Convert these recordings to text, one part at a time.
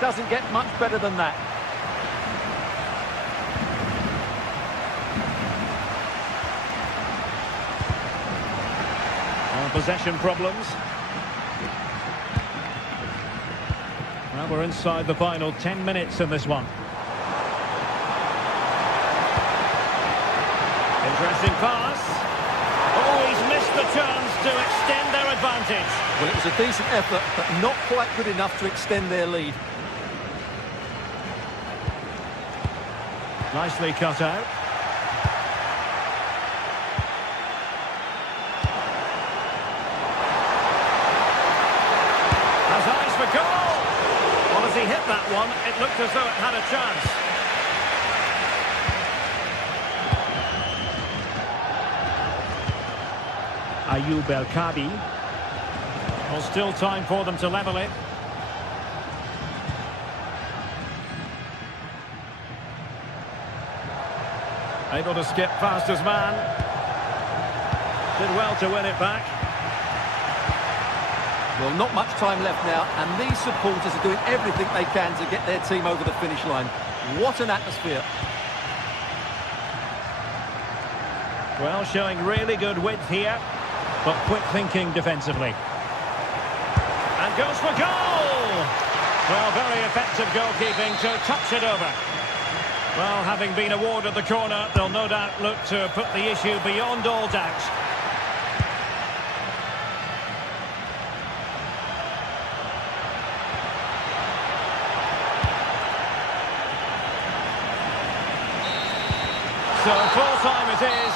doesn't get much better than that. Possession problems. Well, we're inside the final 10 minutes in this one. Interesting pass. Oh, he's missed the chance to extend their advantage. Well, it was a decent effort, but not quite good enough to extend their lead. Nicely cut out. Has eyes for goal. Well, as he hit that one, it looked as though it had a chance. Ayoub El-Kabi. Well, still time for them to level it. Able to skip past his man. Did well to win it back. Well, not much time left now, and these supporters are doing everything they can to get their team over the finish line. What an atmosphere. Well, showing really good width here, but quick thinking defensively. And goes for goal! Well, very effective goalkeeping to touch it over. Well, having been awarded the corner, they'll no doubt look to put the issue beyond all doubt. So full time it is.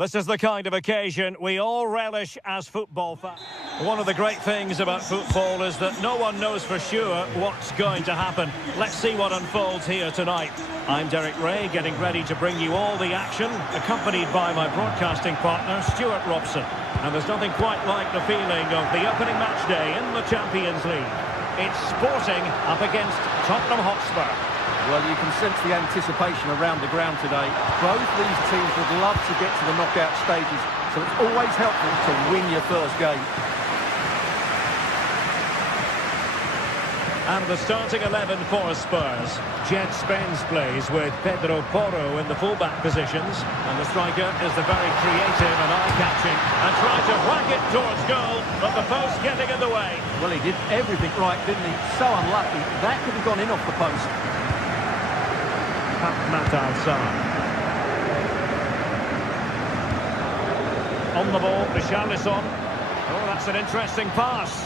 This is the kind of occasion we all relish as football fans. One of the great things about football is that no one knows for sure what's going to happen. Let's see what unfolds here tonight. I'm Derek Ray, getting ready to bring you all the action, accompanied by my broadcasting partner, Stuart Robson. And there's nothing quite like the feeling of the opening match day in the Champions League. It's Sporting up against Tottenham Hotspur. Well, you can sense the anticipation around the ground today. Both these teams would love to get to the knockout stages, so it's always helpful to win your first game. And the starting 11 for Spurs. Jed Spence plays with Pedro Porro in the fullback positions. And the striker is the very creative and eye-catching. And trying to whack it towards goal, but the post getting in the way. Well, he did everything right, didn't he? So unlucky. That could have gone in off the post. Matt Al-Saad. On the ball, Richarlison. Oh, that's an interesting pass.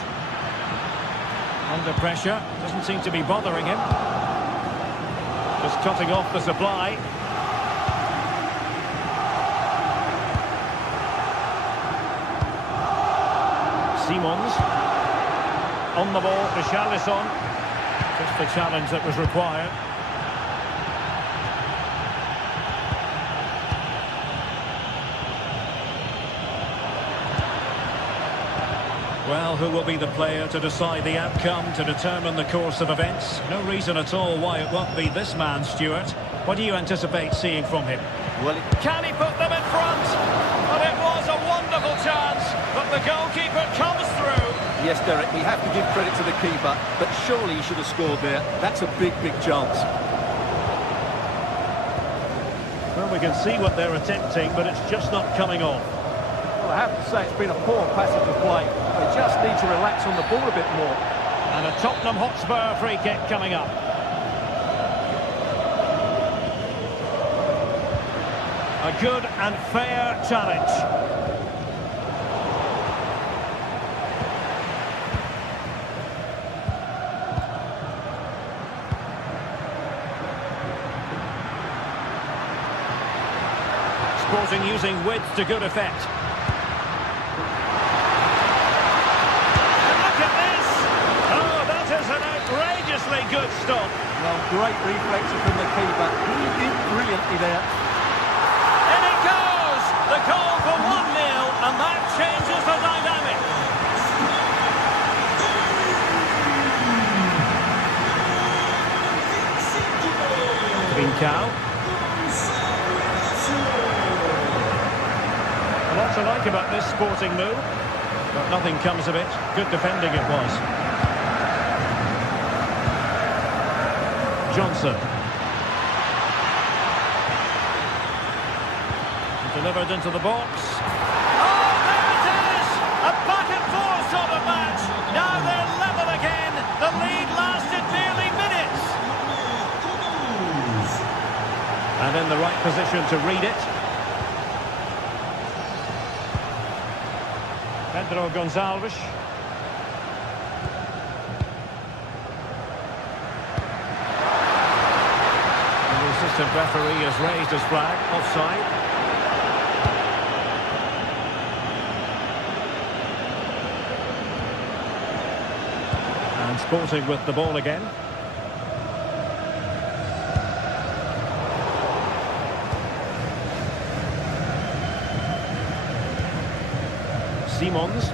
Under pressure, doesn't seem to be bothering him. Just cutting off the supply. Simons. On the ball, Richarlison. Just the challenge that was required. Well, who will be the player to decide the outcome, to determine the course of events? No reason at all why it won't be this man, Stuart. What do you anticipate seeing from him? Well, can he put them in front? But it was a wonderful chance, but the goalkeeper comes through. Yes, Derek, we have to give credit to the keeper, but surely he should have scored there. That's a big, big chance. Well, we can see what they're attempting, but it's just not coming off. Well, I have to say it's been a poor passage of play. They just need to relax on the ball a bit more. And a Tottenham Hotspur free kick coming up. A good and fair challenge. Sporting using width to good effect. And look at this! Oh, that is an outrageously good stop. Well, great reflexes from the keeper. He did brilliantly there. In it goes! The goal for 1-0, and that changes the dynamic. Trincao. A lot to like about this sporting move, but nothing comes of it. Good defending it was. Johnson. Delivered into the box. Oh, there it is! A back and forth sort of match. Now they're level again. The lead lasted nearly minutes. And in the right position to read it. Pedro Gonçalves. And the assistant referee has raised his flag, offside. And Sporting with the ball again. Simons.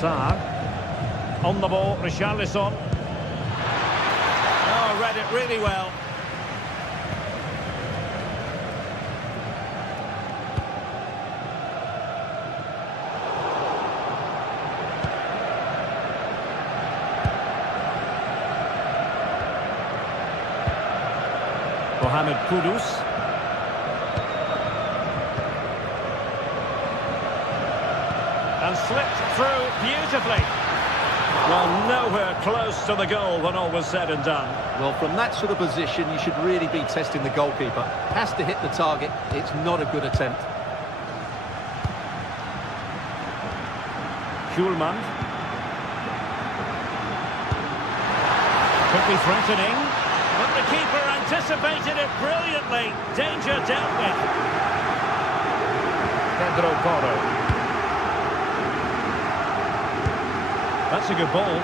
Sarr. On the ball, Richarlison. Oh, read it really well. Mohamed Kudus. And slipped through beautifully. Well, nowhere close to the goal when all was said and done. Well, from that sort of position, you should really be testing the goalkeeper. Has to hit the target. It's not a good attempt. Schulman. Could be threatening. But the keeper anticipated it brilliantly. Danger dealt with. Pedro Porro. That's a good ball.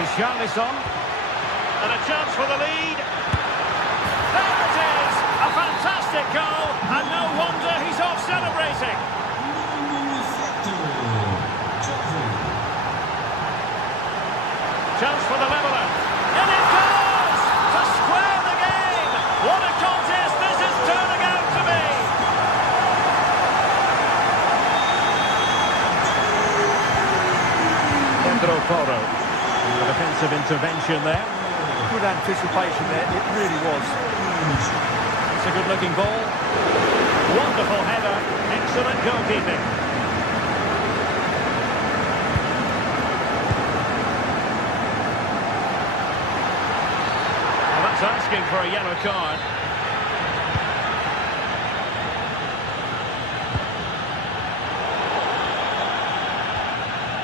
Richarlison. And a chance for the lead. There it is! A fantastic goal, and no wonder he's off celebrating. Chance for the leveller. And it goes! To square the game! What a contest this is turning out to be! Pedro Porro. The defensive intervention there. Good anticipation there, it really was. It's a good-looking ball. Wonderful header. Excellent goalkeeping. Well, that's asking for a yellow card.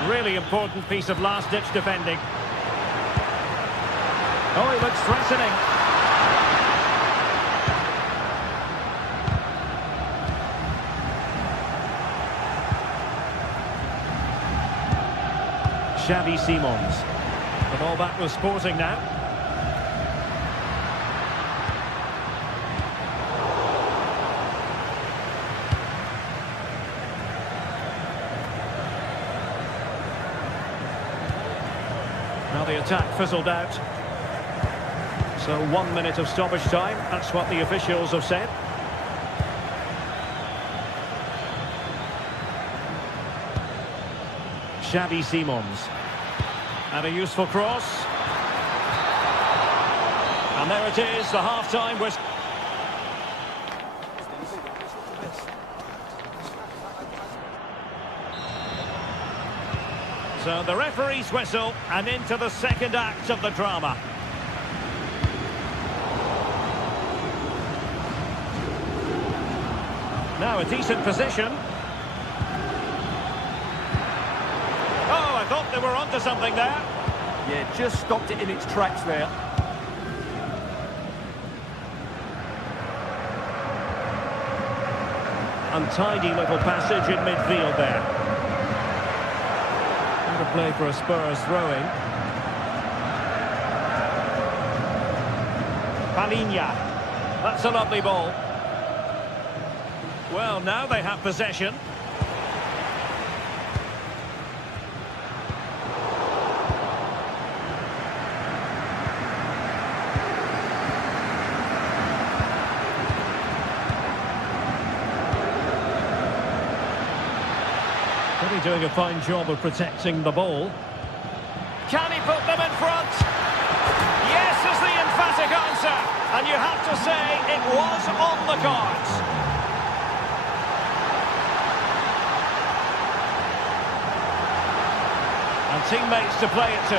Really important piece of last-ditch defending. Oh, he looks threatening. Xavi Simons. The ball back with Sporting now. Now the attack fizzled out. So 1 minute of stoppage time, that's what the officials have said. Xavi Simons. And a useful cross. And there it is, the half-time whistle. So the referee's whistle, and into the second act of the drama. Now a decent position. Oh, I thought they were onto something there. Yeah, just stopped it in its tracks there. Untidy little passage in midfield there. What a play for a Spurs throw-in. Palinha. That's a lovely ball. Well, now they have possession. Really doing a fine job of protecting the ball. Can he put them in front? Yes is the emphatic answer. And you have to say it was on the cards. And teammates to play it to.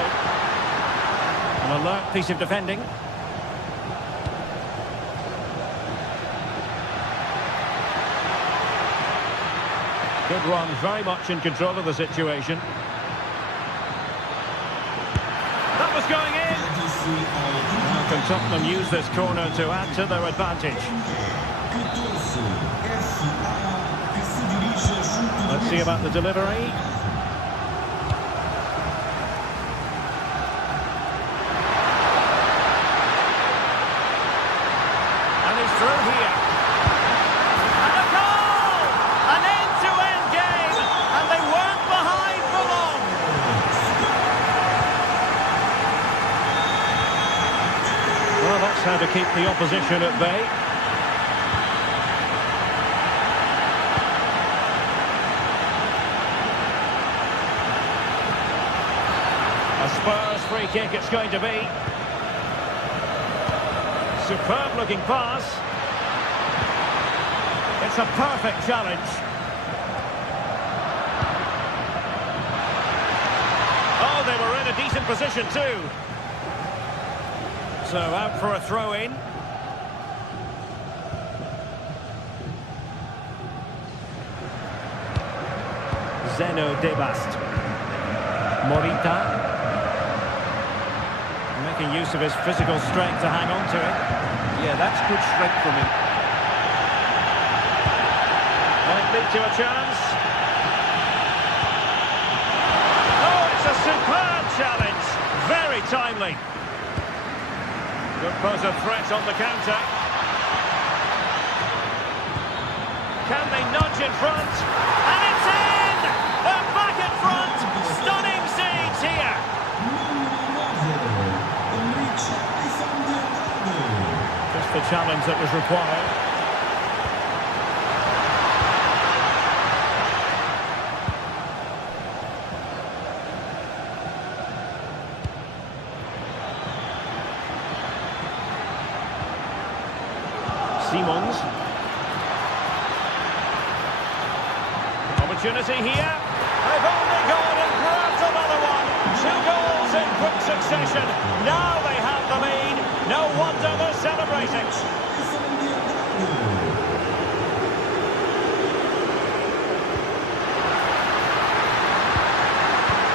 An alert piece of defending. Good run, very much in control of the situation. That was going in. Now can Tottenham use this corner to add to their advantage? Let's see about the delivery. And he's through here. And a goal! An end-to-end game, and they weren't behind for long. Well, that's how to keep the opposition at bay. A Spurs free kick it's going to be. Superb looking pass. It's a perfect challenge. Oh, they were in a decent position too. So out for a throw-in. Zeno Debast. Morita. Making use of his physical strength to hang on to it. Yeah, that's good strength from him. Might lead to a chance. Oh, it's a superb challenge. Very timely. Could pose a threat on the counter. Can they nudge in front? And it's in! They're back in front! Stunning scenes here! Just the challenge that was required. Simons. Opportunity here. They've only gone and grabbed another one. 2 goals in quick succession. Now they have the lead. No wonder they're celebrating.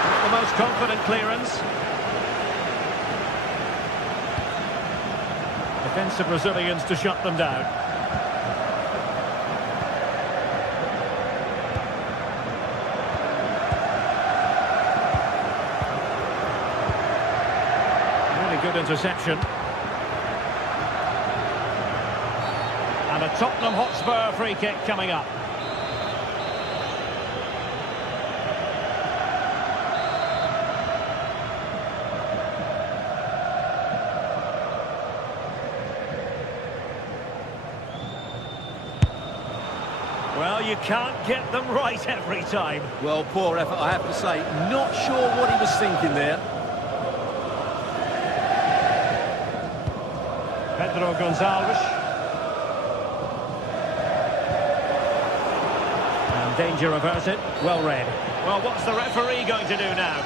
Not the most confident clearance. Defensive Brazilians to shut them down. Really good interception. And a Tottenham Hotspur free kick coming up. Well, you can't get them right every time. Well, poor effort, I have to say. Not sure what he was thinking there. Pedro Gonçalves. And danger averted. Well read. Well, what's the referee going to do now?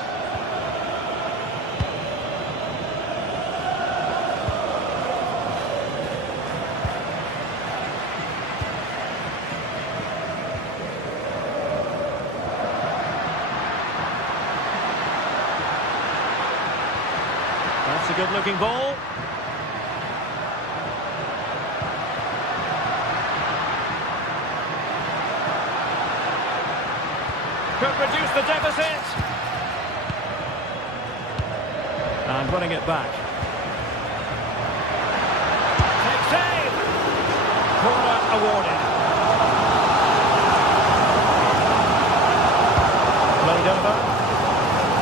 good-looking ball. Could reduce the deficit. And running it back. Take save. Corner awarded. Played over.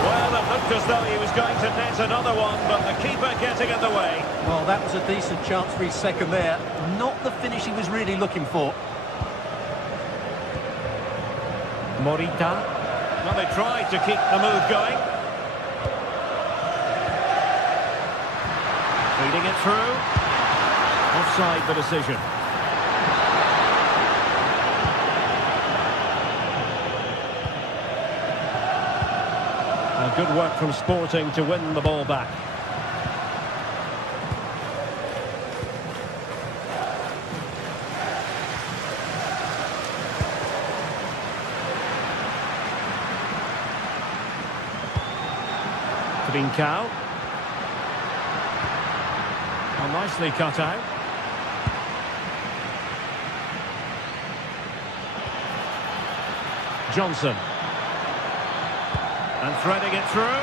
Well, it looked as though he was going to net another one, but the keeper getting in the way. Well, that was a decent chance for his second there. Not the finish he was really looking for. Morita. Well, they tried to keep the move going. Feeding it through. Offside the decision. Good work from Sporting to win the ball back. Trincao. Oh, nicely cut out. Johnson. And threading it through.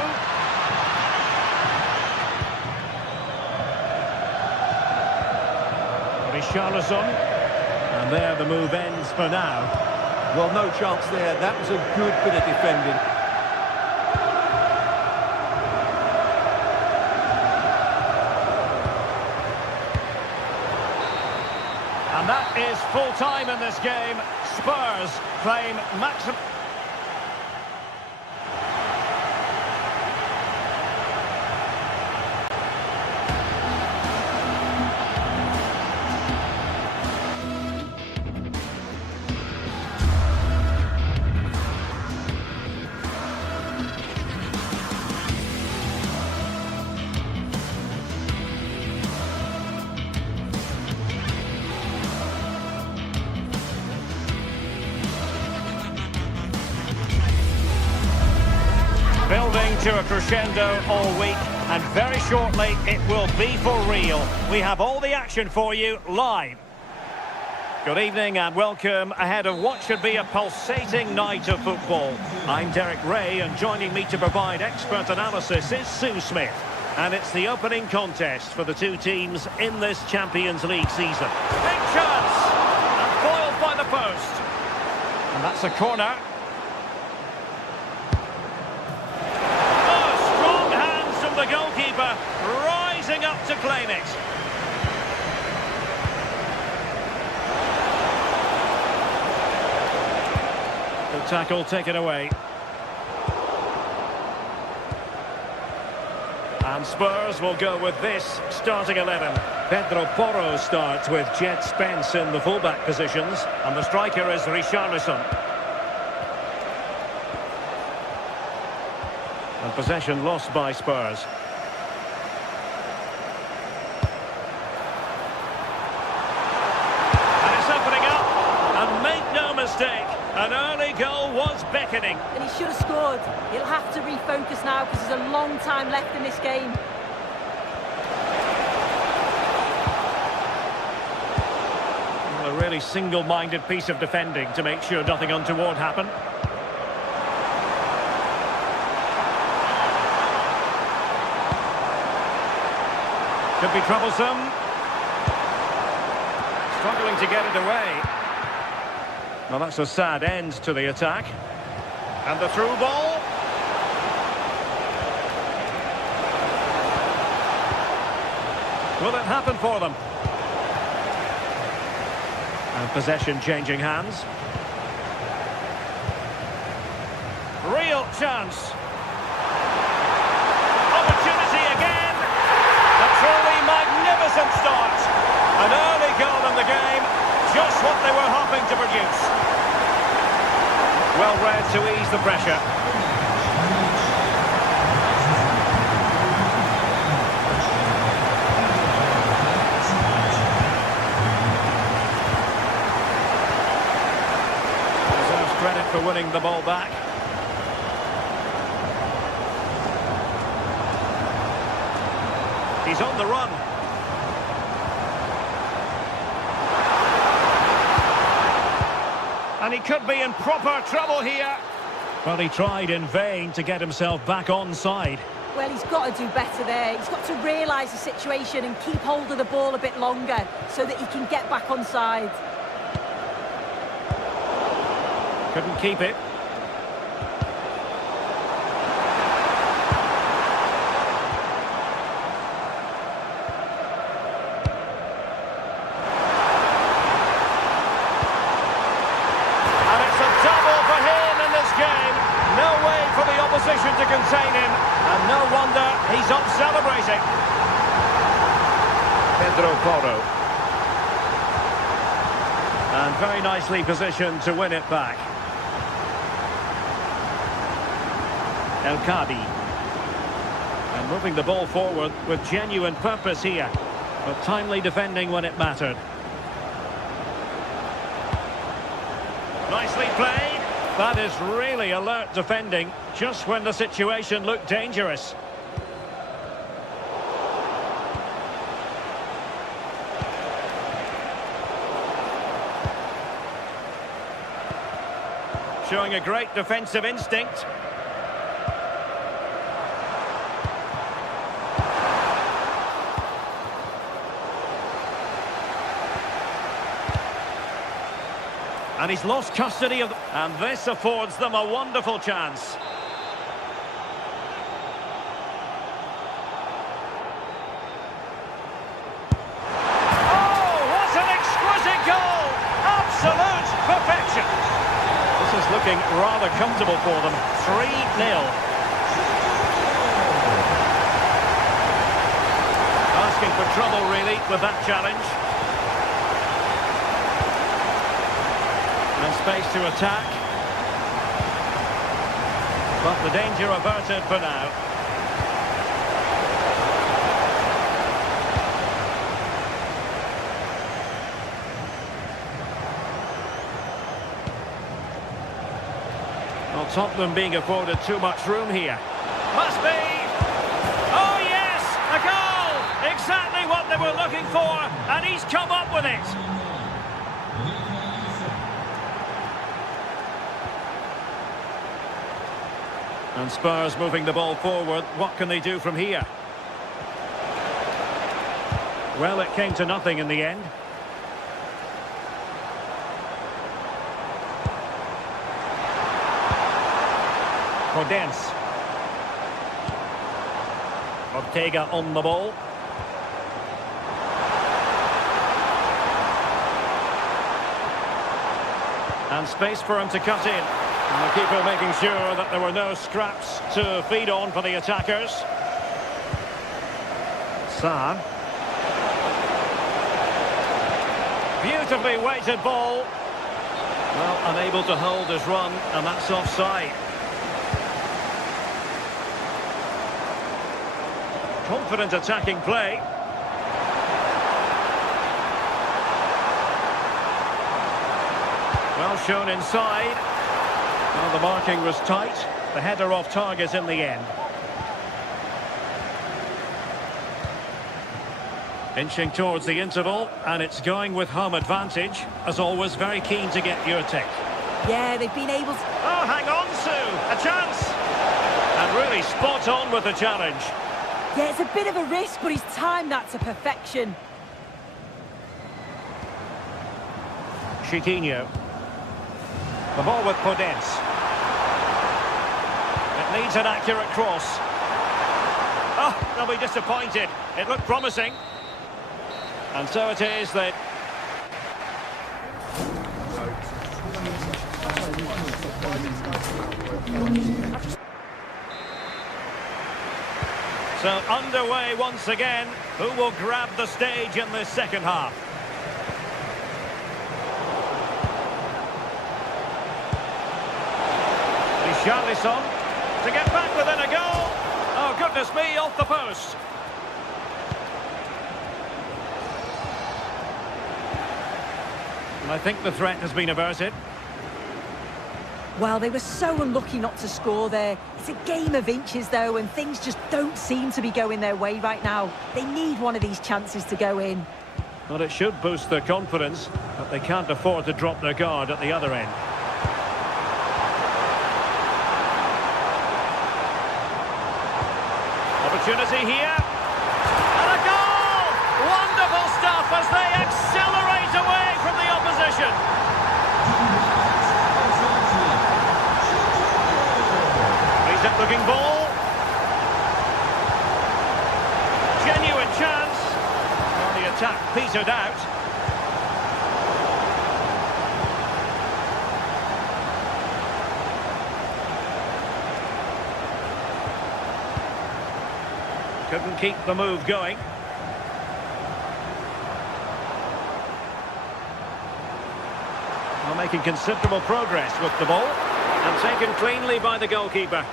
Richarlison. And there the move ends for now. Well, no chance there. That was a good bit of defending. And that is full time in this game. Spurs claim maximum. Building to a crescendo all week, and very shortly it will be for real. We have all the action for you live. Good evening and welcome ahead of what should be a pulsating night of football. I'm Derek Ray, and joining me to provide expert analysis is Sue Smith. And it's the opening contest for the two teams in this Champions League season. Big chance! And foiled by the post. And that's a corner. The goalkeeper rising up to claim it. Good tackle taken away. And Spurs will go with this starting 11. Pedro Porro starts with Jed Spence in the fullback positions, and the striker is Richarlison. And possession lost by Spurs. And it's opening up. And make no mistake, an early goal was beckoning. And he should have scored. He'll have to refocus now because there's a long time left in this game. Well, a really single-minded piece of defending to make sure nothing untoward happened. Could be troublesome. Struggling to get it away. Well, that's a sad end to the attack. And the through ball. Will it happen for them? And possession changing hands. Real chance. Opportunity again. A truly magnificent start. An early goal in the game, just what they were hoping to produce. Well read to ease the pressure. Deserves credit for winning the ball back. He's on the run. And he could be in proper trouble here. Well, he tried in vain to get himself back onside. Well, he's got to do better there. He's got to realise the situation and keep hold of the ball a bit longer so that he can get back onside. Couldn't keep it. And it's a double for him in this game. No way for the opposition to contain him. And no wonder he's up celebrating. Pedro Porro. And very nicely positioned to win it back. El Kadi. And moving the ball forward with genuine purpose here. But timely defending when it mattered. Nicely played. That is really alert defending, just when the situation looked dangerous. Showing a great defensive instinct. And he's lost custody of... And this affords them a wonderful chance. Oh, what an exquisite goal! Absolute perfection. This is looking rather comfortable for them. 3-0. Asking for trouble, really, with that challenge. And space to attack. But the danger averted for now. Well, Tottenham being afforded too much room here. Must be! Oh yes! A goal! Exactly what they were looking for, and he's come up with it! And Spurs moving the ball forward. What can they do from here? Well, it came to nothing in the end. Podence. Ortega on the ball. And space for him to cut in. And the keeper making sure that there were no scraps to feed on for the attackers. Sarr. Beautifully weighted ball. Well, unable to hold his run, and that's offside. Confident attacking play. Well shown inside. Well, the marking was tight. The header off target in the end. Inching towards the interval, and it's going with home advantage. As always, very keen to get your take. Yeah, they've been able to... Oh, hang on, Sue! A chance! And really spot on with the challenge. Yeah, it's a bit of a risk, but he's timed that to perfection. Chiquinho. The ball with Podence. It needs an accurate cross. Oh, they'll be disappointed. It looked promising. And so it is that... So underway once again. Who will grab the stage in this second half? Richarlison to get back within a goal. Oh, goodness me, off the post. And I think the threat has been averted. Well, they were so unlucky not to score there. It's a game of inches, though, and things just don't seem to be going their way right now. They need one of these chances to go in. Well, it should boost their confidence, but they can't afford to drop their guard at the other end. Opportunity here. And a goal! Wonderful stuff as they accelerate away from the opposition. Decent looking ball. Genuine chance. Well, the attack petered out. Couldn't keep the move going. Well, making considerable progress with the ball. And taken cleanly by the goalkeeper.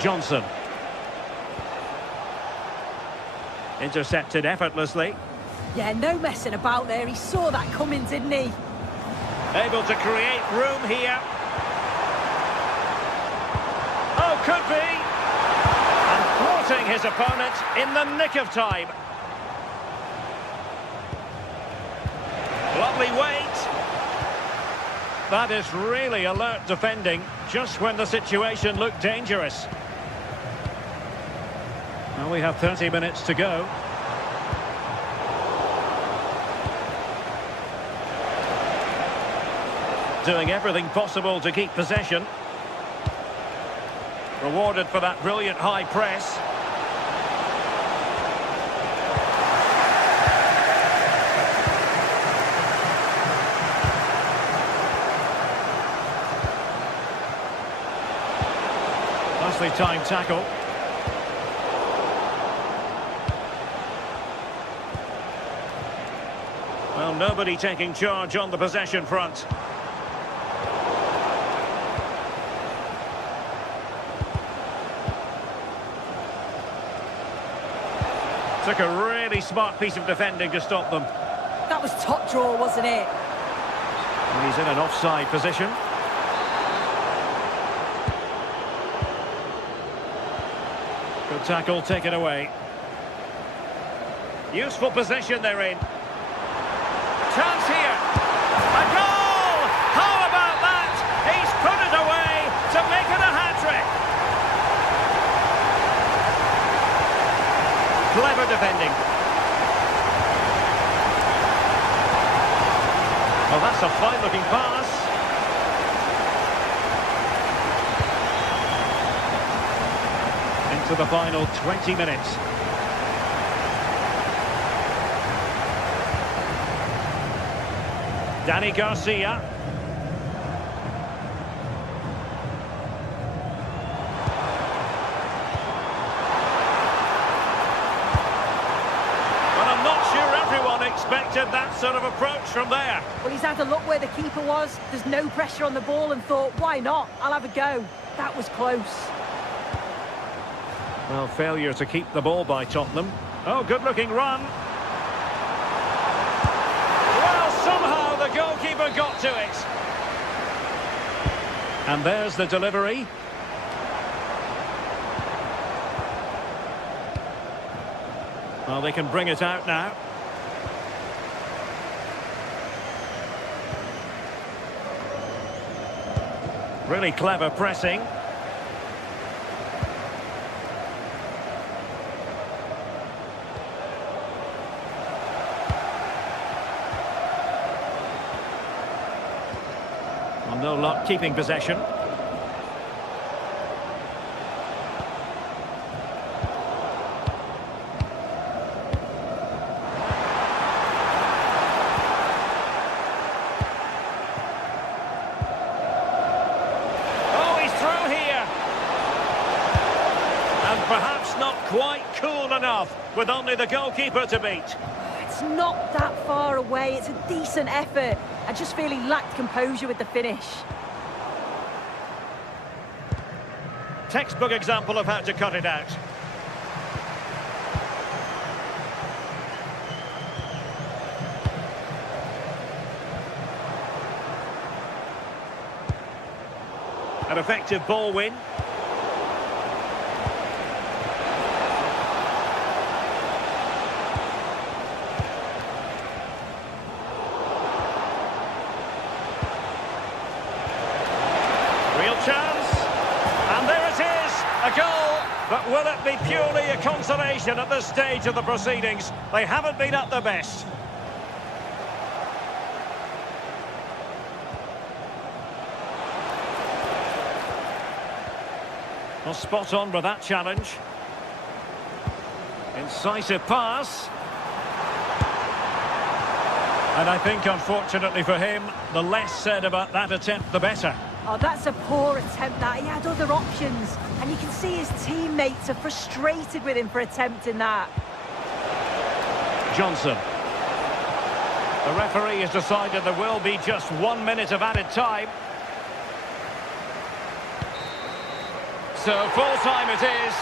Johnson. Intercepted effortlessly. Yeah, no messing about there. He saw that coming, didn't he? Able to create room here. Oh, could be. And thwarting his opponent in the nick of time. Lovely weight. That is really alert defending, just when the situation looked dangerous. Well, we have 30 minutes to go. Doing everything possible to keep possession. Rewarded for that brilliant high press. Nicely timed tackle. Well, nobody taking charge on the possession front. Took a really smart piece of defending to stop them. That was top draw, wasn't it? And he's in an offside position. Good tackle taken away. Useful position they're in. Chance here. A goal! How about that? He's put it away to make it a hat-trick. Clever defending. Well, that's a fine-looking pass. Into the final 20 minutes. Danny Garcia. Expected that sort of approach from there. Well, he's had a look where the keeper was. There's no pressure on the ball and thought, why not? I'll have a go. That was close. Well, failure to keep the ball by Tottenham. Oh, good-looking run. Well, somehow the goalkeeper got to it. And there's the delivery. Well, they can bring it out now. Really clever pressing. Well, no luck keeping possession. Perhaps not quite cool enough with only the goalkeeper to beat. It's not that far away. It's a decent effort. I just feel he lacked composure with the finish. Textbook example of how to cut it out. An effective ball win. Real chance. And there it is, a goal. But will it be purely a consolation at this stage of the proceedings? They haven't been at their best. Well, spot on with that challenge. Incisive pass. And I think, unfortunately for him, the less said about that attempt, the better. Oh, that's a poor attempt, that. He had other options. And you can see his teammates are frustrated with him for attempting that. Johnson. The referee has decided there will be just 1 minute of added time. So full time it is.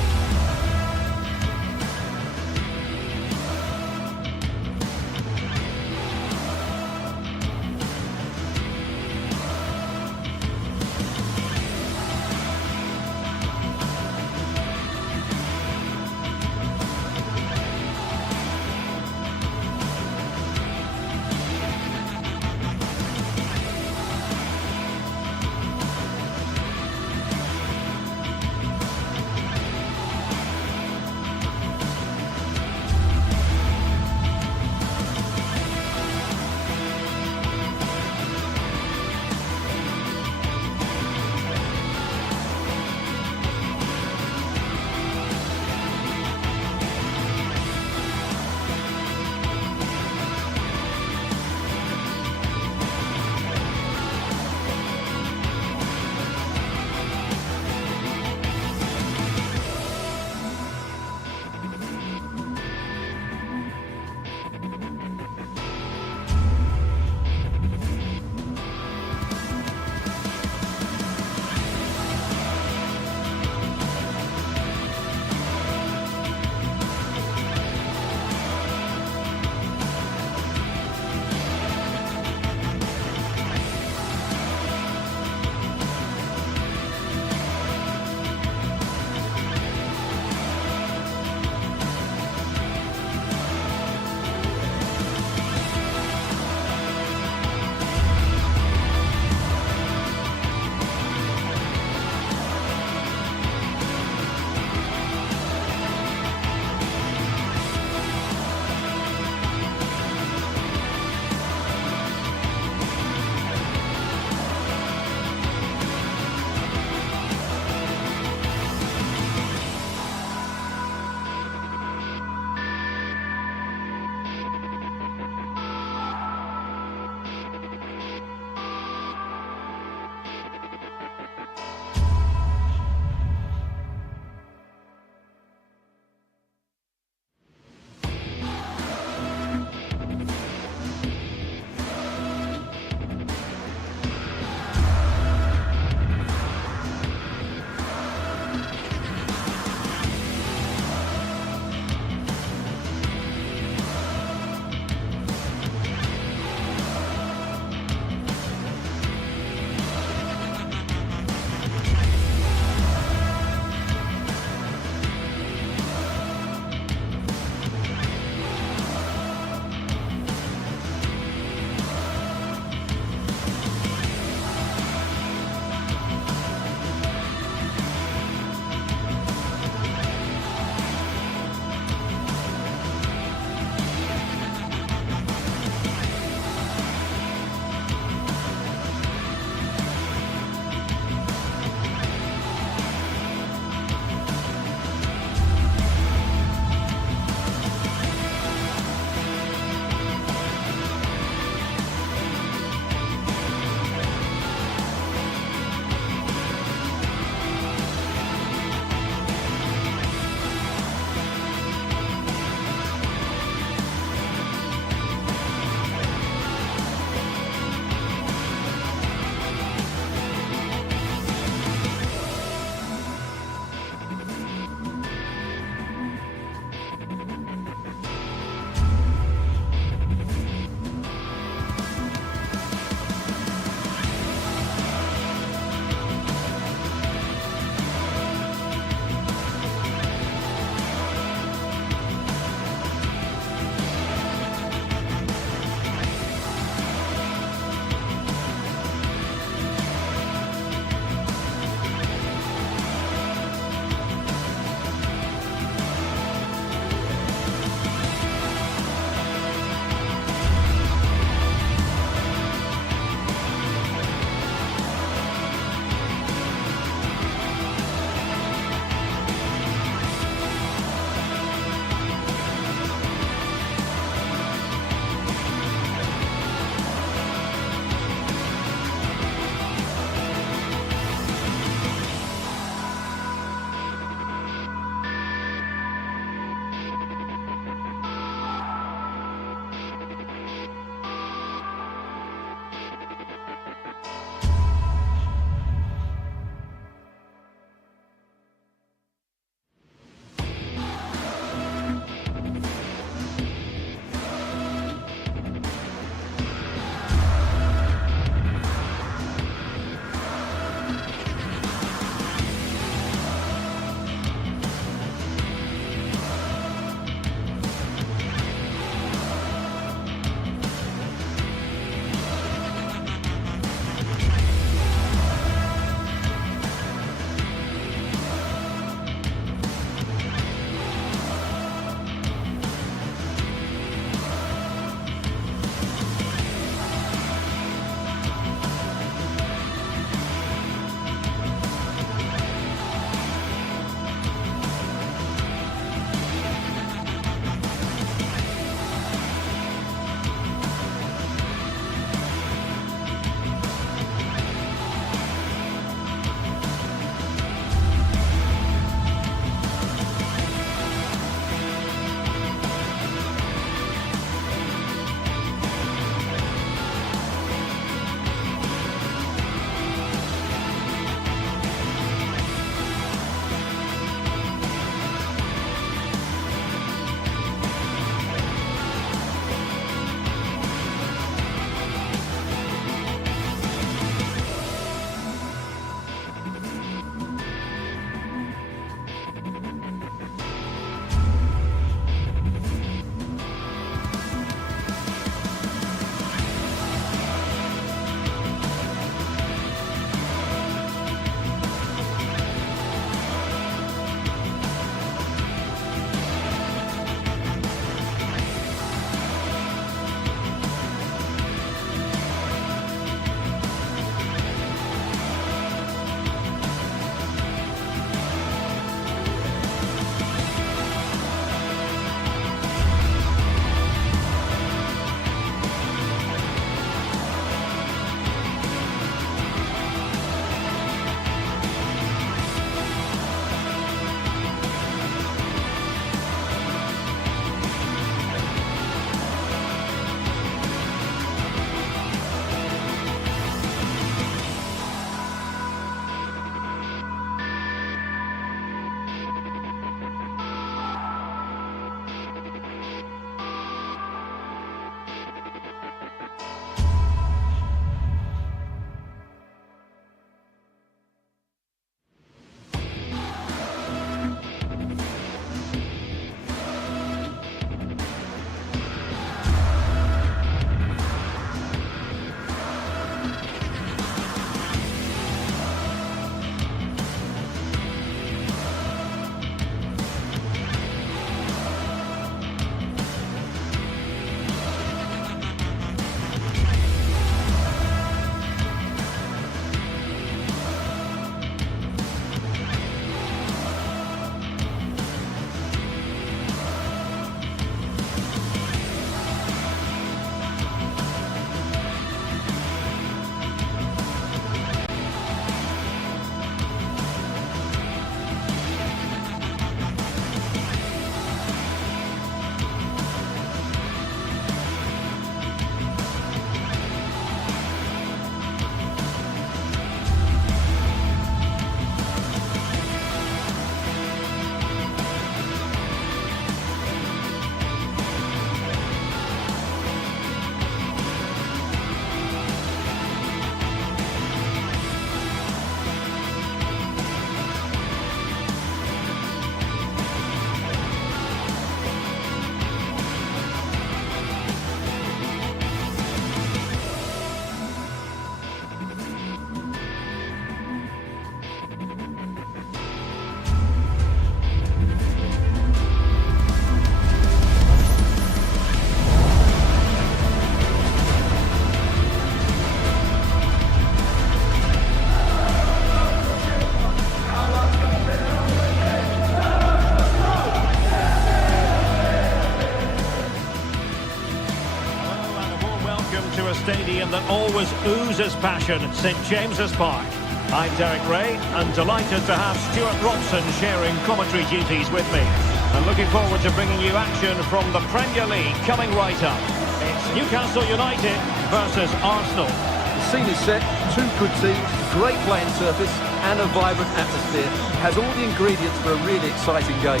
welcome to a stadium that always oozes passion, St James's Park. I'm Derek Ray, and delighted to have Stuart Robson sharing commentary duties with me. And looking forward to bringing you action from the Premier League coming right up. It's Newcastle United versus Arsenal. The scene is set, two good teams, great playing surface and a vibrant atmosphere. It has all the ingredients for a really exciting game.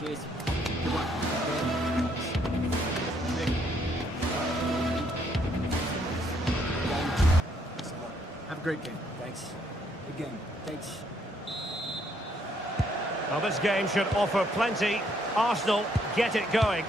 Cheers. Good luck. Have a great game. Thanks. Good game. Thanks. Well, this game should offer plenty. Arsenal get it going.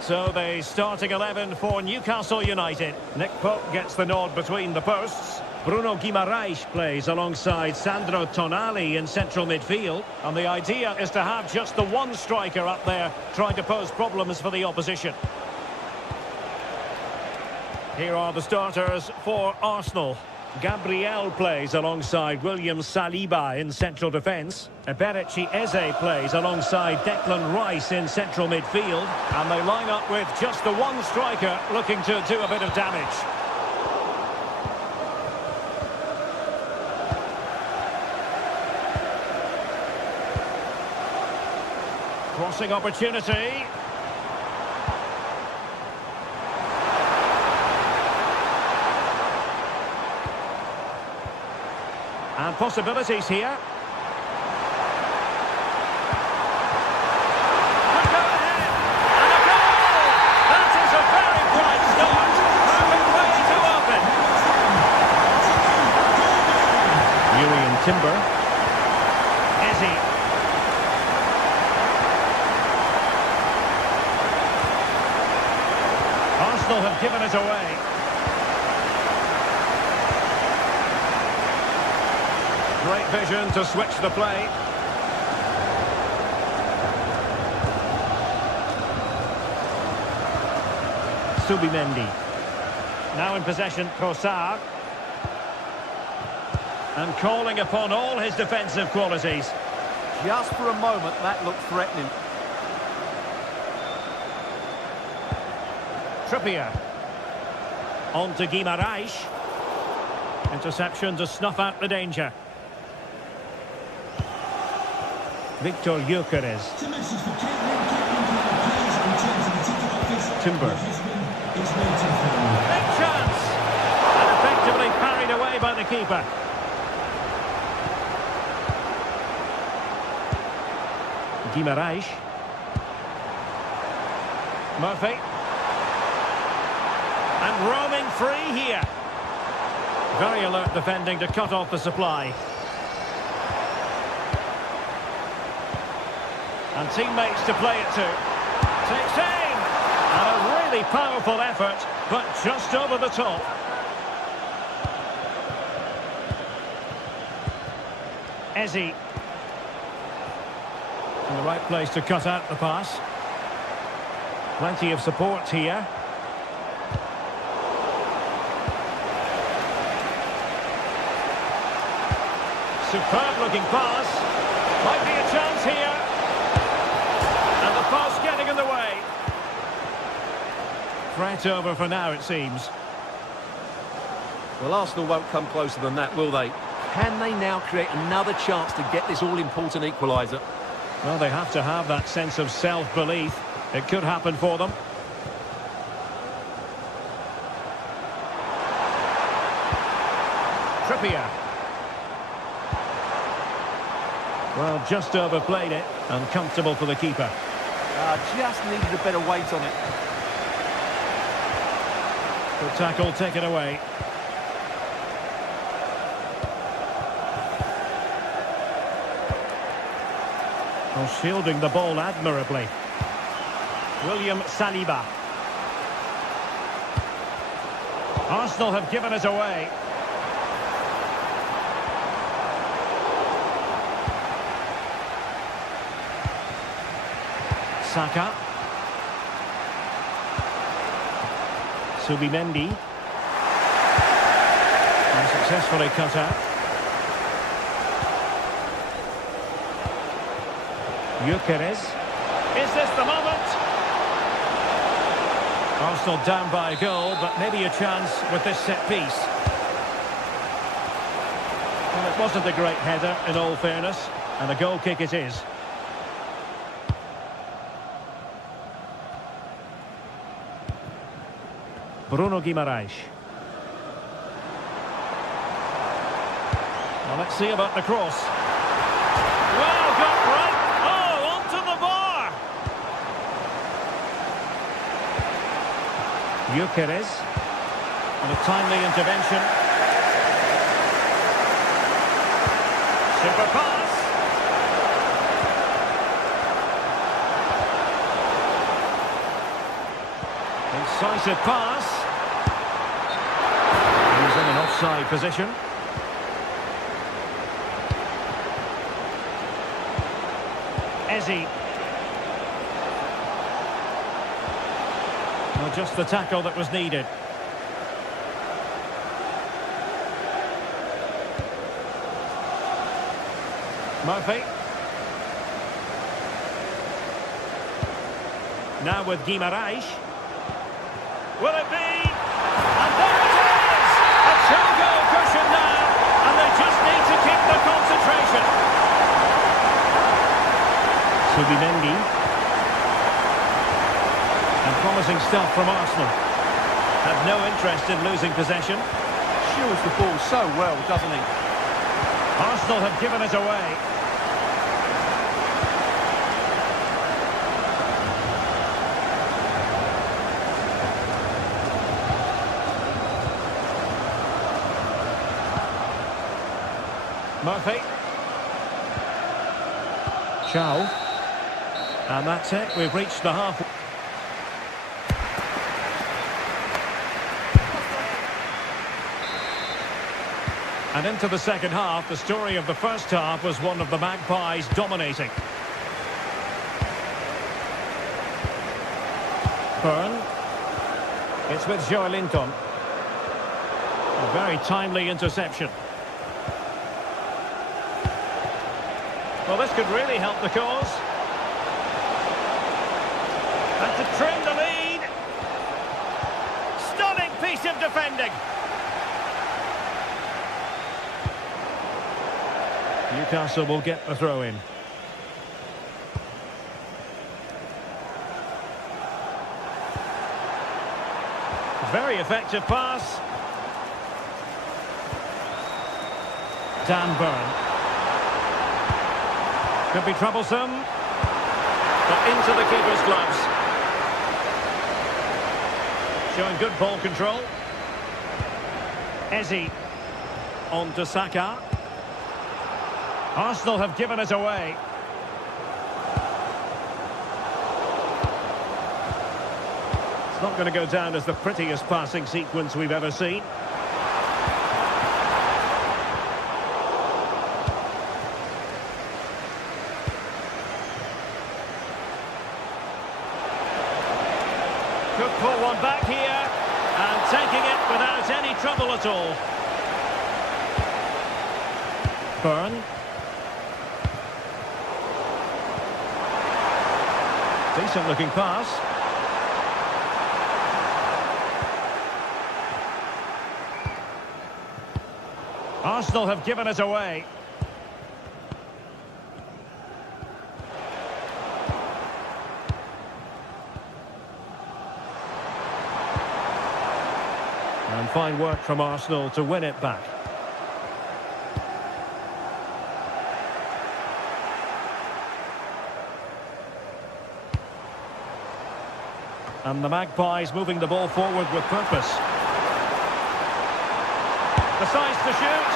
So the starting 11 for Newcastle United. Nick Pope gets the nod between the posts. Bruno Guimaraes plays alongside Sandro Tonali in central midfield. And the idea is to have just the one striker up there trying to pose problems for the opposition. Here are the starters for Arsenal. Gabriel plays alongside William Saliba in central defence. Eberechi Eze plays alongside Declan Rice in central midfield. And they line up with just the one striker looking to do a bit of damage. Crossing opportunity. And possibilities here. Could go ahead. And a goal! That is a very bright start. Perfect way to open. Urian Timber. Eze. Arsenal have given it away. Great vision to switch the play. Subimendi. Now in possession, Trossard. And calling upon all his defensive qualities. Just for a moment, that looked threatening. Trippier. On to Guimaraes. Interception to snuff out the danger. Victor Gyökeres. Timber. Big chance! And effectively parried away by the keeper. Guimaraes. Murphy. And roaming free here. Very alert defending to cut off the supply. And teammates to play it to. Takes aim! And a really powerful effort, but just over the top. Eze. In the right place to cut out the pass. Plenty of support here. Superb looking pass. Might be a chance here. And the pass getting in the way. Threat over for now, it seems. Well, Arsenal won't come closer than that, will they? Can they now create another chance to get this all-important equaliser? Well, they have to have that sense of self-belief. It could happen for them. Trippier. Well, just overplayed it, and comfortable for the keeper. Just needed a better weight on it. Good tackle taken away. Well, shielding the ball admirably. William Saliba. Arsenal have given it away. Saka. Subimendi. And successfully cut out. Gyökeres. Is this the moment? Arsenal down by a goal, but maybe a chance with this set piece. Well, it wasn't a great header, in all fairness, and a goal kick it is. Bruno Guimaraes. Well, let's see about the cross. Well, got right. Oh, onto the bar. Gyökeres. And a timely intervention. Super pass. Incisive pass. He's in an offside position. Eze. Well, just the tackle that was needed. Murphy. Now with Guimaraes. Will it be? And there it is! A two-goal cushion now, and they just need to keep the concentration. Subimendi. And promising stuff from Arsenal. Have no interest in losing possession. Shields the ball so well, doesn't he? Arsenal have given it away. Murphy. Chow. And that's it. We've reached the half. And into the second half, the story of the first half was one of the Magpies dominating. Byrne. It's with Joelinton. A very timely interception. Well, this could really help the cause. And to trim the lead. Stunning piece of defending. Newcastle will get the throw in. Very effective pass. Dan Byrne. Could be troublesome. But into the keeper's gloves. Showing good ball control. Eze. On to Saka. Arsenal have given it away. It's not going to go down as the prettiest passing sequence we've ever seen. Could pull one back here and taking it without any trouble at all. Byrne. Decent looking pass. Arsenal have given it away. And fine work from Arsenal to win it back. And the Magpies moving the ball forward with purpose. Decides to shoot.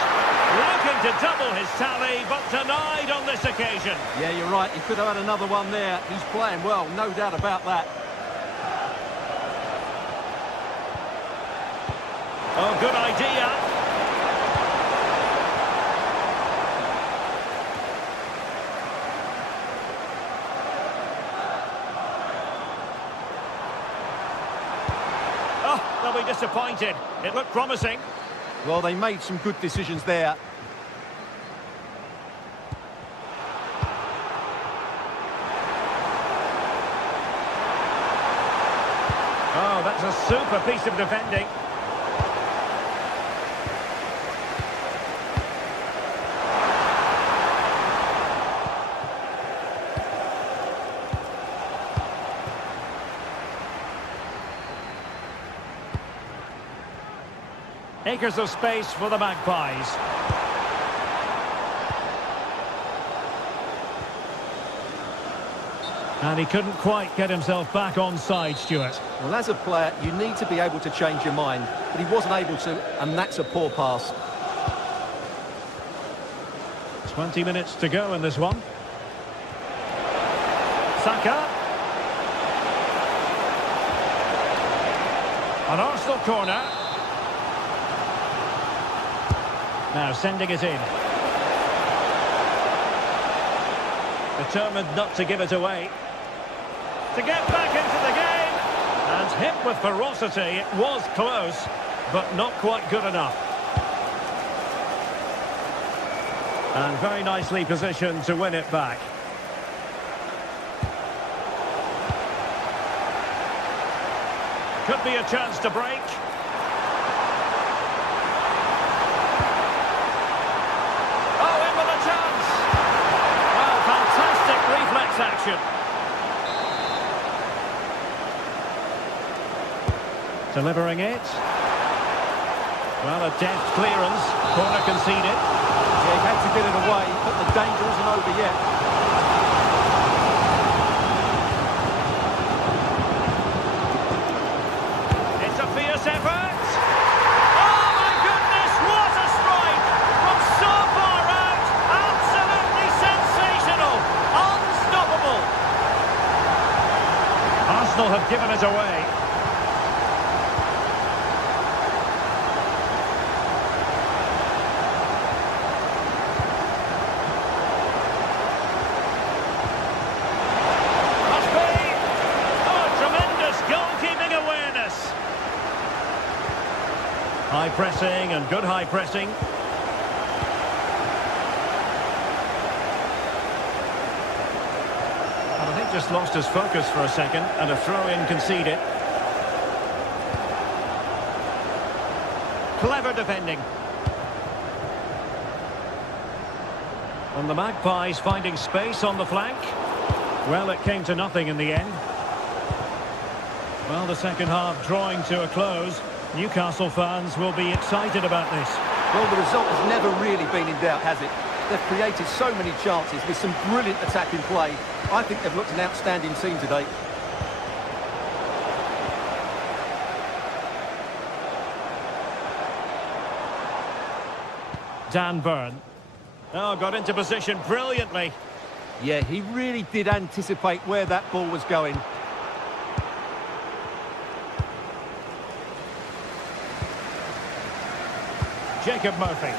Looking to double his tally, but denied on this occasion. Yeah, you're right. He could have had another one there. He's playing well, no doubt about that. Oh, good idea. be disappointed. It looked promising. Well, they made some good decisions there. Oh, that's a super piece of defending. Acres of space for the Magpies. And he couldn't quite get himself back on side, Stuart. Well, as a player, you need to be able to change your mind, but he wasn't able to, and that's a poor pass. 20 minutes to go in this one. Saka. An Arsenal corner. Now sending it in. Determined not to give it away. To get back into the game. And hit with ferocity. It was close, but not quite good enough. And very nicely positioned to win it back. Could be a chance to break. Oh, in with a chance. Well, fantastic reflex action. Delivering it. Well, a deft clearance. Corner conceded. Yeah, he had to get it away, but the danger isn't over yet. It's a fierce effort. Oh, my goodness, what a strike! From so far out, absolutely sensational, unstoppable. Arsenal have given it away. High pressing and good high pressing. And I think just lost his focus for a second, and a throw-in conceded. Clever defending. And the Magpies finding space on the flank. Well, it came to nothing in the end. Well, the second half drawing to a close. Newcastle fans will be excited about this. Well, the result has never really been in doubt, has it? They've created so many chances with some brilliant attacking play. I think they've looked an outstanding team today. Dan Burn. Oh, got into position brilliantly. Yeah, he really did anticipate where that ball was going. Jacob Murphy.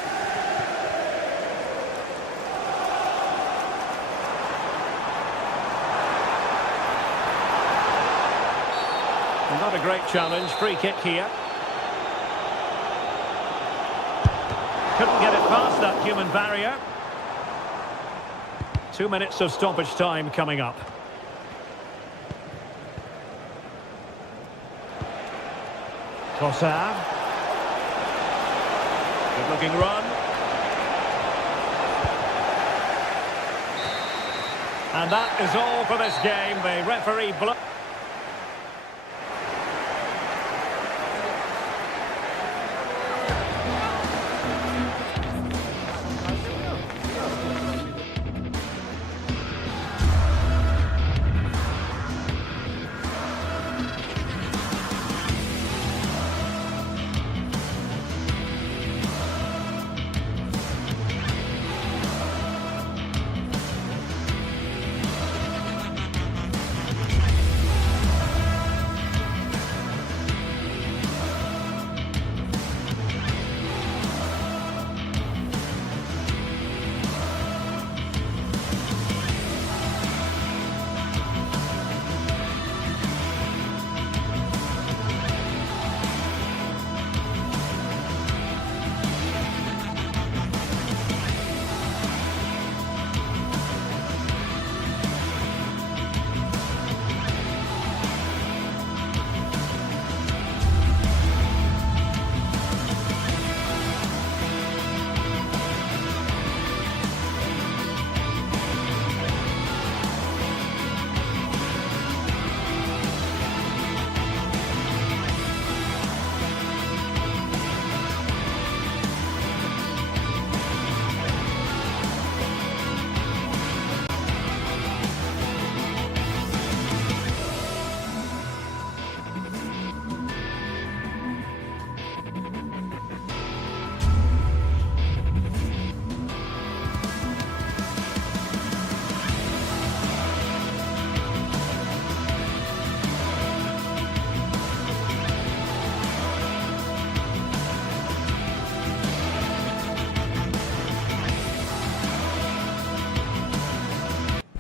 Not a great challenge. Free kick here. Couldn't get it past that human barrier. 2 minutes of stoppage time coming up. Trossard. Good-looking run. And that is all for this game. The referee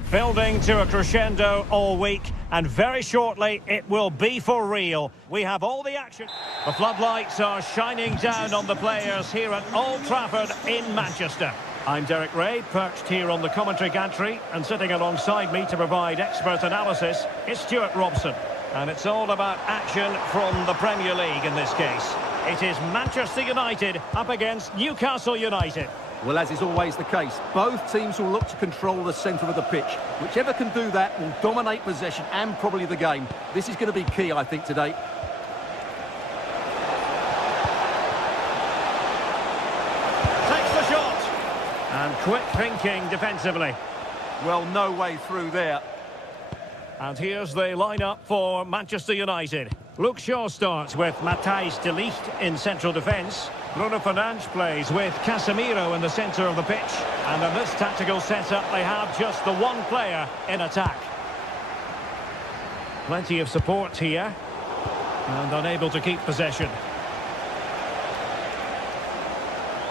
Building to a crescendo all week, and very shortly it will be for real. We have all the action. The floodlights are shining down on the players here at Old Trafford in Manchester. I'm Derek Ray, perched here on the commentary gantry, and sitting alongside me to provide expert analysis is Stuart Robson. And it's all about action from the Premier League in this case. It is Manchester United up against Newcastle United. Well, as is always the case, both teams will look to control the centre of the pitch. Whichever can do that will dominate possession and probably the game. This is going to be key, I think, today. Takes the shot. And quick thinking defensively. Well, no way through there. And here's the lineup for Manchester United. Luke Shaw starts with Matthijs de Ligt in central defence. Bruno Fernandes plays with Casemiro in the centre of the pitch. And in this tactical setup, they have just the one player in attack. Plenty of support here. And unable to keep possession.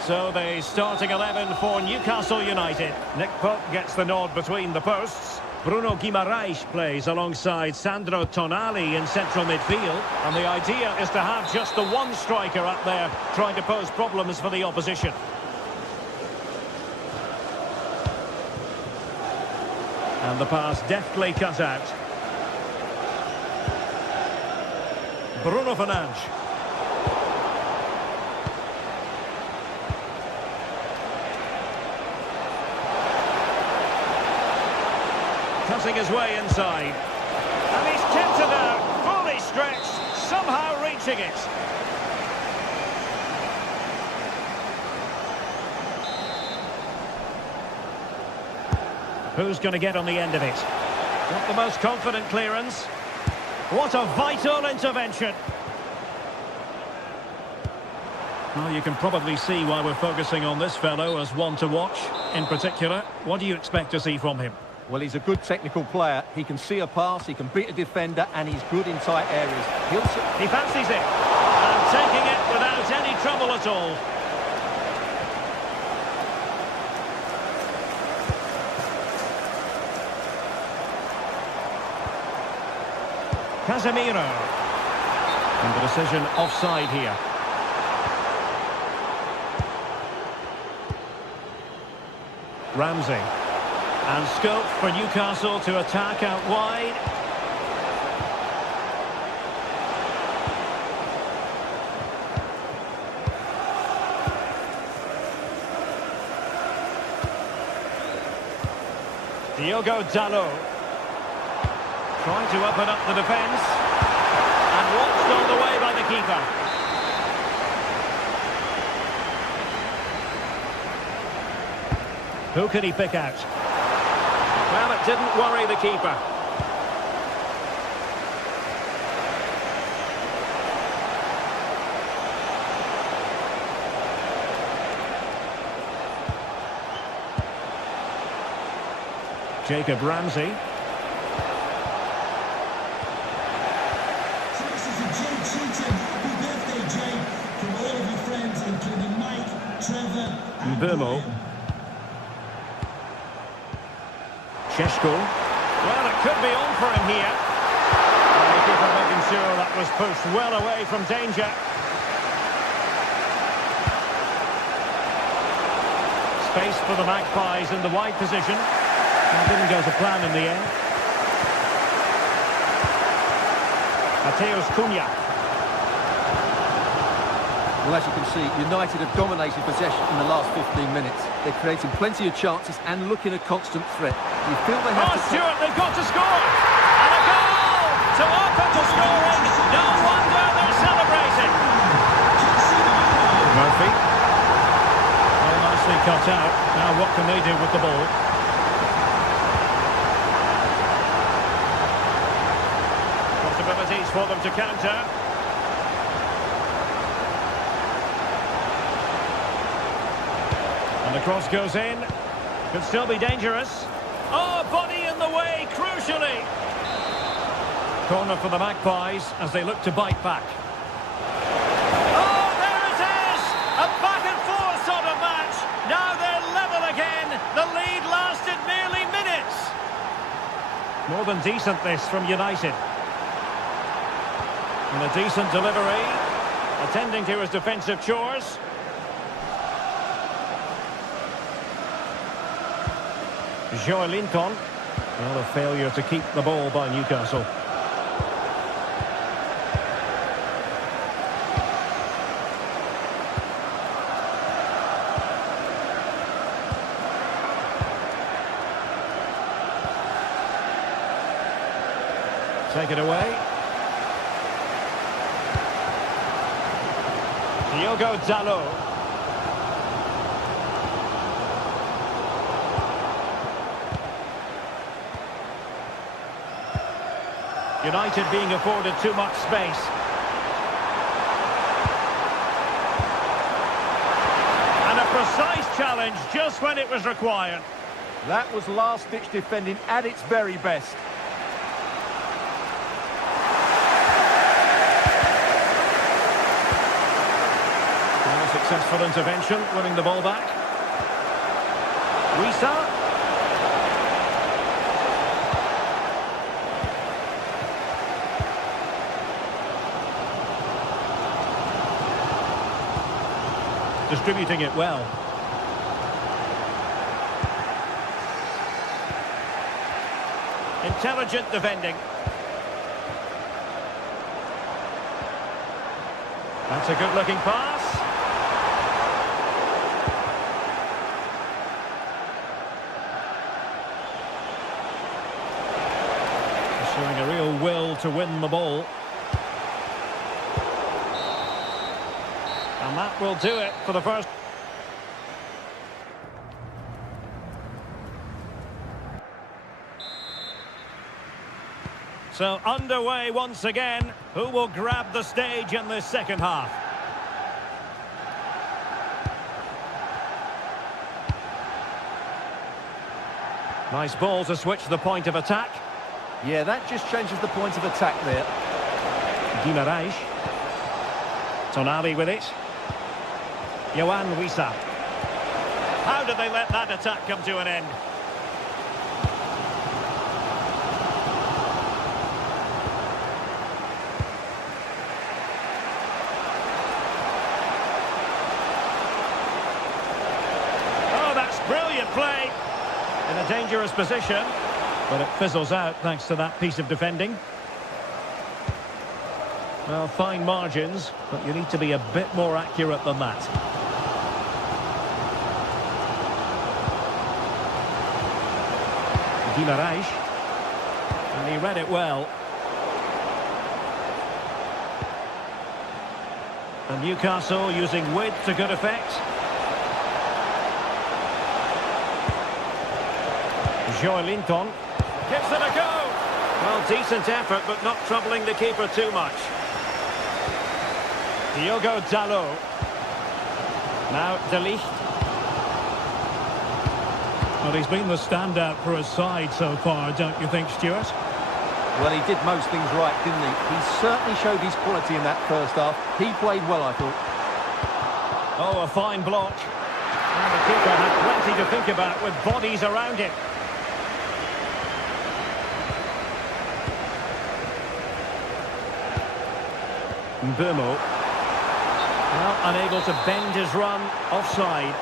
So the starting 11 for Newcastle United. Nick Pope gets the nod between the posts. Bruno Guimaraes plays alongside Sandro Tonali in central midfield. And the idea is to have just the one striker up there trying to pose problems for the opposition. And the pass deftly cut out. Bruno Fernandes. Cutting his way inside. And he's kept it out, fully stretched, somehow reaching it. Who's going to get on the end of it? Not the most confident clearance. What a vital intervention. Well, you can probably see why we're focusing on this fellow as one to watch. In particular, what do you expect to see from him? Well, he's a good technical player. He can see a pass, he can beat a defender, and he's good in tight areas. He fancies it, and taking it without any trouble at all. Casemiro. And the decision offside here. Ramsey. And scope for Newcastle to attack out wide. Diogo Dalot. Trying to open up the defence. And watched all the way by the keeper. Who can he pick out? Well, it didn't worry the keeper. Jacob Ramsey. So this is a Jay Cheatham. Happy birthday, Jay, from all of your friends, including Mike, Trevor, and Burmo. Brian. Sheshko. Well, it could be on for him here. And the keeper making sure that was pushed well away from danger. Space for the Magpies in the wide position. And didn't go to plan in the end. Mateus Cunha. Well, as you can see, United have dominated possession in the last 15 minutes. They're creating plenty of chances and looking a constant threat. You feel they have to... Stuart, they've got to score! And a goal to open the scoring! No wonder they're celebrating! Murphy. Well, nicely cut out. Now what can they do with the ball? Possibilities for them to counter. And the cross goes in. Could still be dangerous. Oh, body in the way, crucially. Corner for the Magpies as they look to bite back. Oh, there it is! A back-and-forth sort of match. Now they're level again. The lead lasted merely minutes. More than decent this from United. And a decent delivery. Attending to his defensive chores. Joelinton. Well, a failure to keep the ball by Newcastle. Take it away. Diogo Dalot. United being afforded too much space. And a precise challenge just when it was required. That was last-ditch defending at its very best. Successful intervention, winning the ball back. Wissa. Distributing it well. Intelligent defending. That's a good-looking pass. Showing a real will to win the ball. And that will do it for the first. So underway once again. Who will grab the stage in this second half? Nice ball to switch the point of attack. Yeah, that just changes the point of attack there. Guimaraes. Tonali with it. Yohan Wissa. How did they let that attack come to an end? Oh, that's brilliant play. In a dangerous position. But it fizzles out thanks to that piece of defending. Well, fine margins, but you need to be a bit more accurate than that. Guimaraes. And he read it well. And Newcastle using width to good effect. Joelinton. Gives it a go. Well, decent effort, but not troubling the keeper too much. Diogo Dalot. Now De Ligt. Well, he's been the standout for his side so far, don't you think, Stuart? Well, he did most things right, didn't he? He certainly showed his quality in that first half. He played well, I thought. Oh, a fine block. And the keeper had plenty to think about with bodies around him. Mbeumo. Well, unable to bend his run, offside.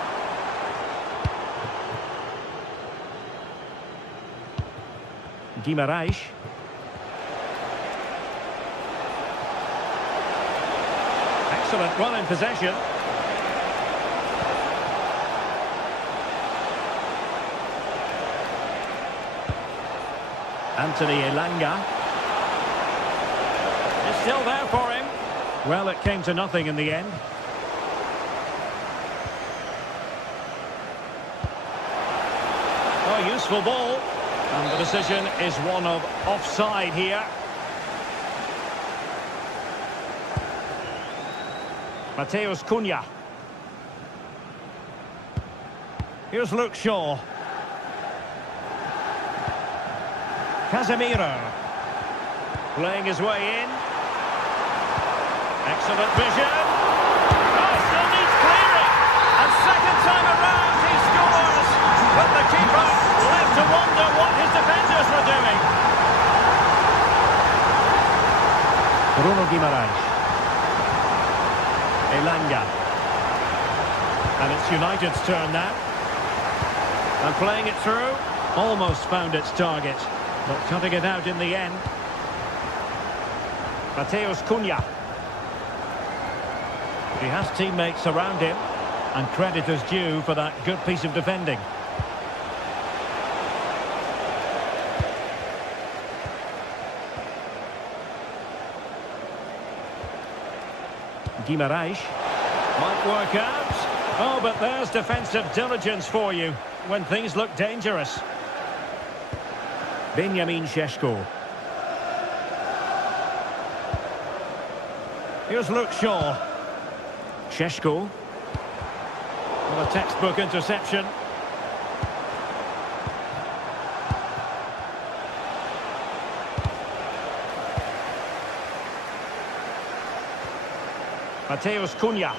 Guimaraes. Excellent run in possession. Anthony Elanga. It's still there for him. Well, it came to nothing in the end. Oh, useful ball. And the decision is one of offside here. Mateus Cunha. Here's Luke Shaw. Casemiro. Playing his way in. Excellent vision. Oh, still needs clearing. And second time around he scores. But the keeper left to wonder what his defenders were doing. Guimaraes. Elanga. And it's United's turn now. And playing it through. Almost found its target, but cutting it out in the end. Mateus Cunha. He has teammates around him, and credit is due for that good piece of defending. Guimaraes might work out. Oh, but there's defensive diligence for you when things look dangerous. Benjamin Šeško. Here's Luke Shaw. Šeško. Well, a textbook interception. Mateus Cunha.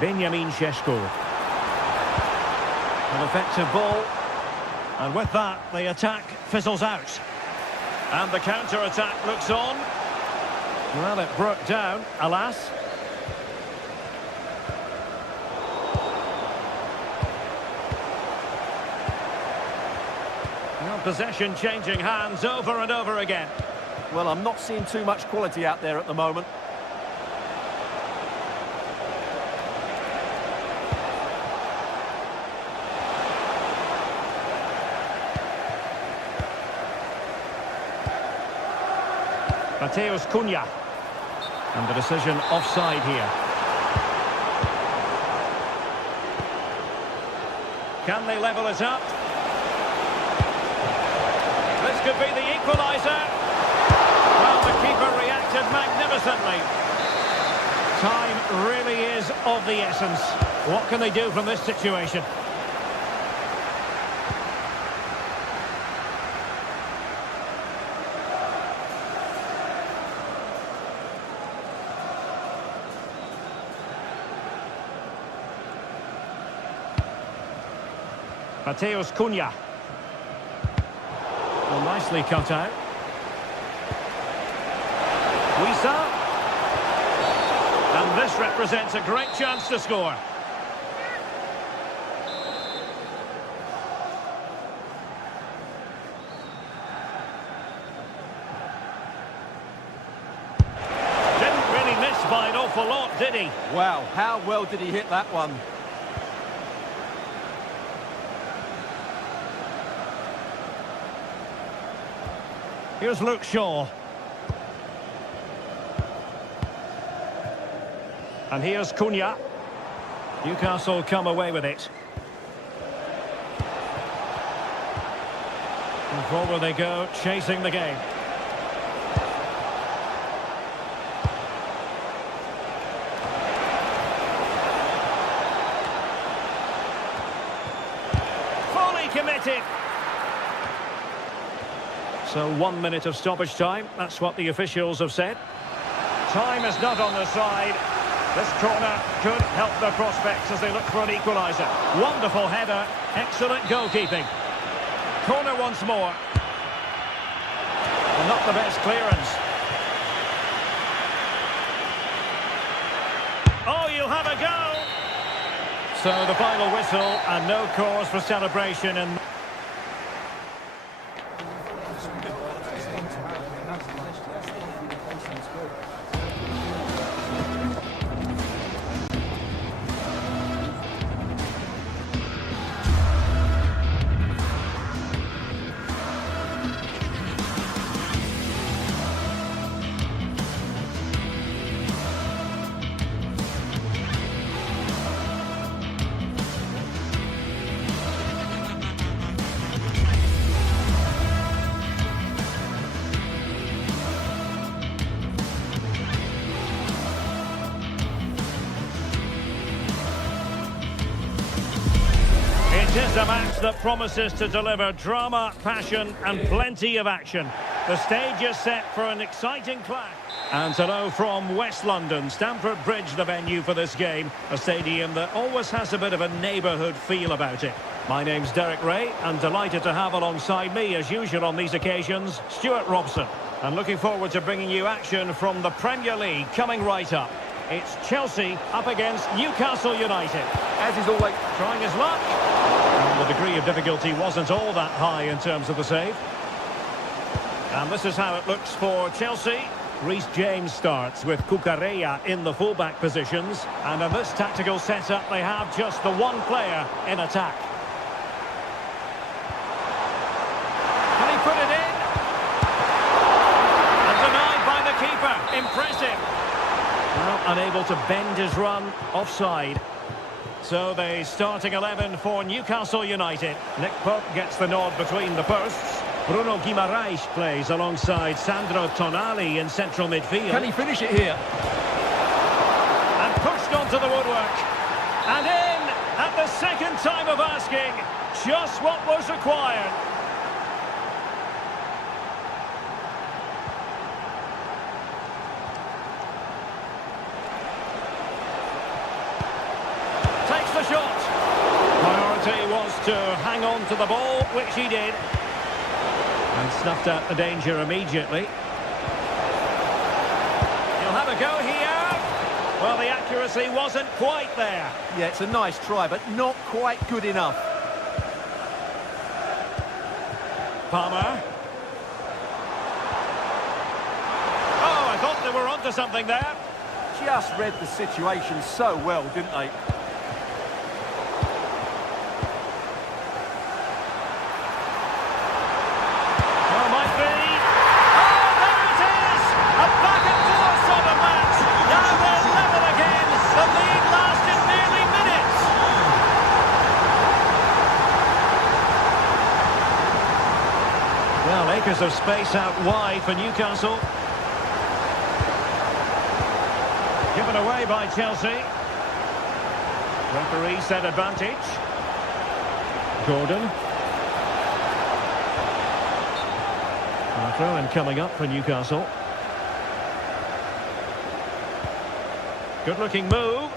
Benjamin Šeško. An effective ball. And with that, the attack fizzles out. And the counter-attack looks on. Well, it broke down, alas. Well, possession changing hands over and over again. Well, I'm not seeing too much quality out there at the moment. Mateus Cunha. And the decision offside here. Can they level it up? This could be the equaliser. Well, the keeper reacted magnificently. Time really is of the essence. What can they do from this situation? Mateus Cunha. Well, nicely cut out. Wisa. And this represents a great chance to score. Didn't really miss by an awful lot, did he? Wow, how well did he hit that one? Here's Luke Shaw. And here's Cunha. Newcastle come away with it. And forward they go, chasing the game. Fully committed. So 1 minute of stoppage time, that's what the officials have said. Time is not on their side. This corner could help their prospects as they look for an equaliser. Wonderful header, excellent goalkeeping. Corner once more. Well, not the best clearance. Oh, you'll have a go! So the final whistle and no cause for celebration. And it is a match that promises to deliver drama, passion and plenty of action. The stage is set for an exciting clash. And hello from West London, Stamford Bridge the venue for this game. A stadium that always has a bit of a neighbourhood feel about it. My name's Derek Ray, and delighted to have alongside me, as usual on these occasions, Stuart Robson. And looking forward to bringing you action from the Premier League coming right up. It's Chelsea up against Newcastle United. As is always, Trying his luck. And the degree of difficulty wasn't all that high in terms of the save. And this is how it looks for Chelsea. Reece James starts with Cucurella in the fullback positions. And in this tactical setup, they have just the one player in attack. Can he put it in? And denied by the keeper. Impressive. Well, unable to bend his run, offside. So the starting 11 for Newcastle United. Nick Pope gets the nod between the posts. Bruno Guimaraes plays alongside Sandro Tonali in central midfield. can he finish it here? And pushed onto the woodwork. And in at the second time of asking. Just what was required. Takes the shot. Priority was to hang on to the ball, which he did. And snuffed out the danger immediately. He'll have a go here. Well, the accuracy wasn't quite there. Yeah, it's a nice try, but not quite good enough. Palmer. Oh, I thought they were onto something there. Just read the situation so well, didn't they? Well, might be. Oh, there it is! A back and forth sort of match. Now they're level again. The lead lasted nearly minutes. Well, acres of space out wide for Newcastle. Given away by Chelsea. Referee said advantage. Gordon. And a throw-in coming up for Newcastle. Good-looking move.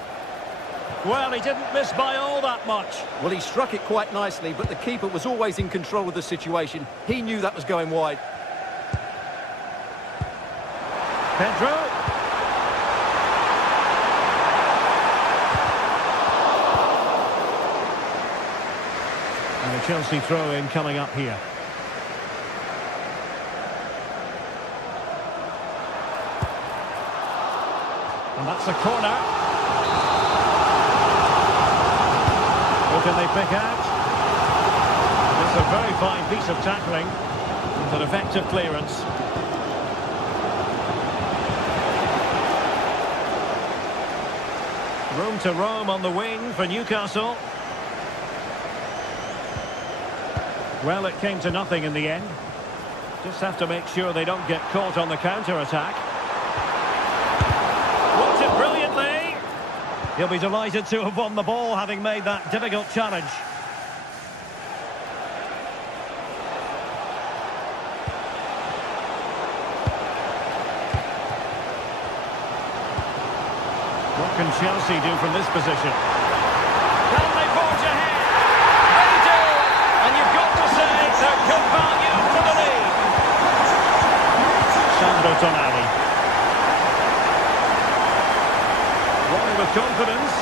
Well, he didn't miss by all that much. Well, he struck it quite nicely, but the keeper was always in control of the situation. He knew that was going wide. Pedro. And a Chelsea throw-in coming up here. And that's a corner. What can they pick out? It's a very fine piece of tackling with an effective clearance. Room to roam on the wing for Newcastle. Well, it came to nothing in the end. Just have to make sure they don't get caught on the counter-attack. Worked it brilliantly. He'll be delighted to have won the ball, having made that difficult challenge. What can Chelsea do from this position? Can they forge ahead? They do! And you've got to say they're good value for the lead. Sandro Tonali. Rolling with confidence.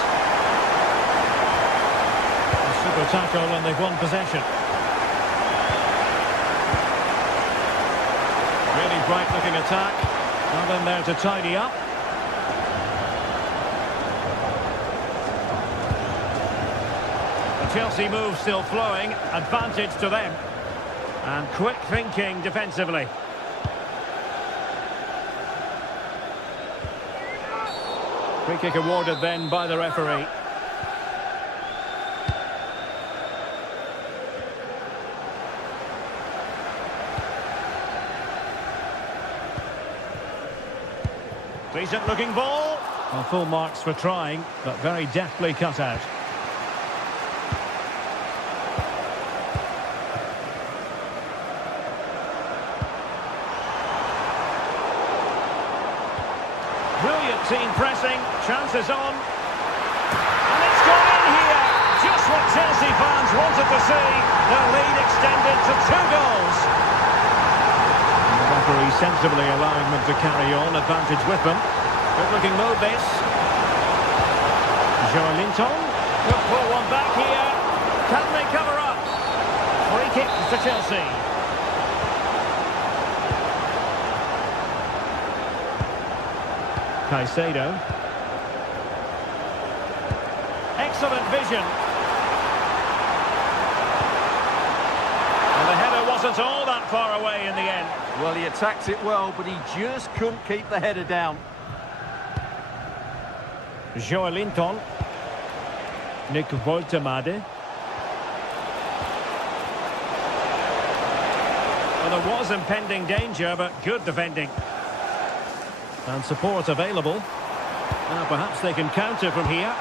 A super tackle and they've won possession. Really bright looking attack. Not in there to tidy up. Chelsea move still flowing, advantage to them. And quick thinking defensively. Free kick awarded then by the referee. Decent looking ball. Well, full marks for trying, but very deftly cut out. Brilliant team pressing, chances on. And it's gone in here, just what Chelsea fans wanted to see their lead extended to 2 goals. And the referee sensibly allowing them to carry on, advantage with them. Good looking move this. Joelinton could pull one back here. Can they cover up? Free kick to Chelsea. Caicedo. Excellent vision. And the header wasn't all that far away in the end. Well, he attacked it well, but he just couldn't keep the header down. Joelinton. Nick Woltemade. Well, there was impending danger, but good defending. And support available. Now perhaps they can counter from here.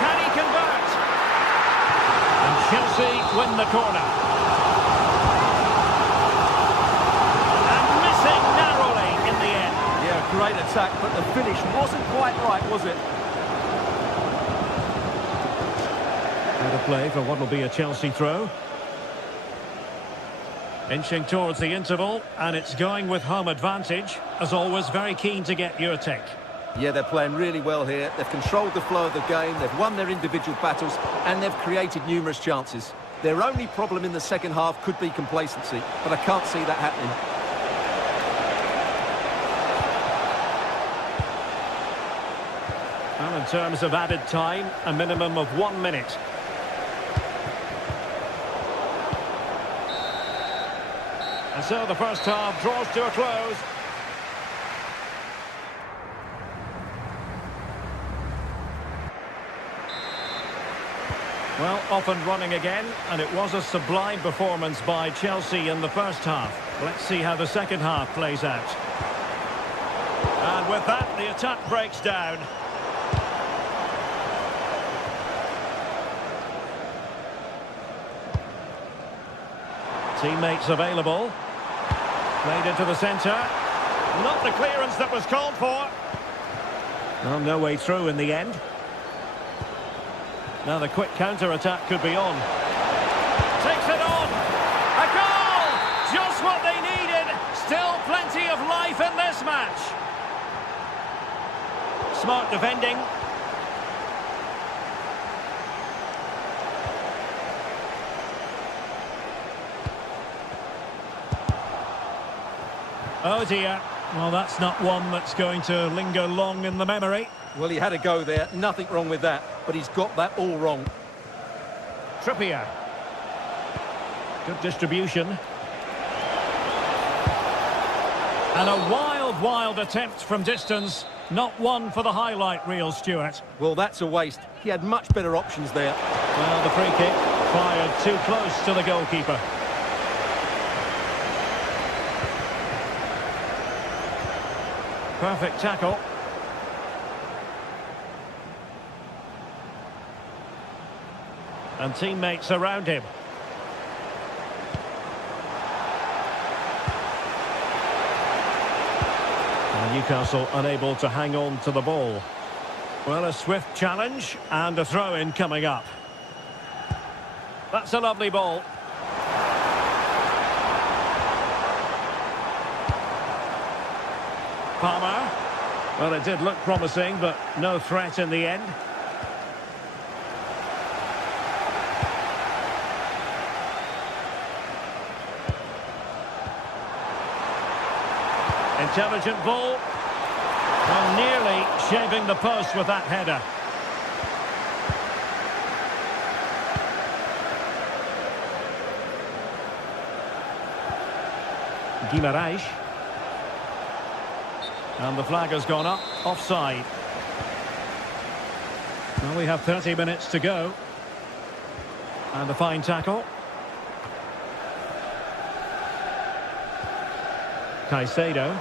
Can he convert? And Chelsea win the corner. And missing narrowly in the end. Yeah, great attack, but the finish wasn't quite right, was it? Out of play for what will be a Chelsea throw. Inching towards the interval, and it's going with home advantage. As always, very keen to get your take. Yeah, they're playing really well here. They've controlled the flow of the game, they've won their individual battles, and they've created numerous chances. Their only problem in the second half could be complacency, but I can't see that happening. Well, in terms of added time, a minimum of 1 minute. And so the first half draws to a close. Well, off and running again, and it was a sublime performance by Chelsea in the first half. Let's see how the second half plays out. And with that, the attack breaks down. Teammates available. Played into the centre. Not the clearance that was called for. Well, no way through in the end. Now the quick counter-attack could be on. Takes it on! A goal! Just what they needed! Still plenty of life in this match. Smart defending. Oh dear. Well, that's not one that's going to linger long in the memory. Well, he had a go there, nothing wrong with that, but he's got that all wrong. Trippier. Good distribution. And a wild, wild attempt from distance. Not one for the highlight reel, Stuart. Well, that's a waste. He had much better options there. Well, the free kick fired too close to the goalkeeper. Perfect tackle. And teammates around him. And Newcastle unable to hang on to the ball. Well, a swift challenge and a throw-in coming up. That's a lovely ball. Palmer. Well, it did look promising, but no threat in the end. Intelligent ball. Well, nearly shaving the post with that header. Guimaraes. And the flag has gone up, offside. Well, we have 30 minutes to go. And a fine tackle. Caicedo.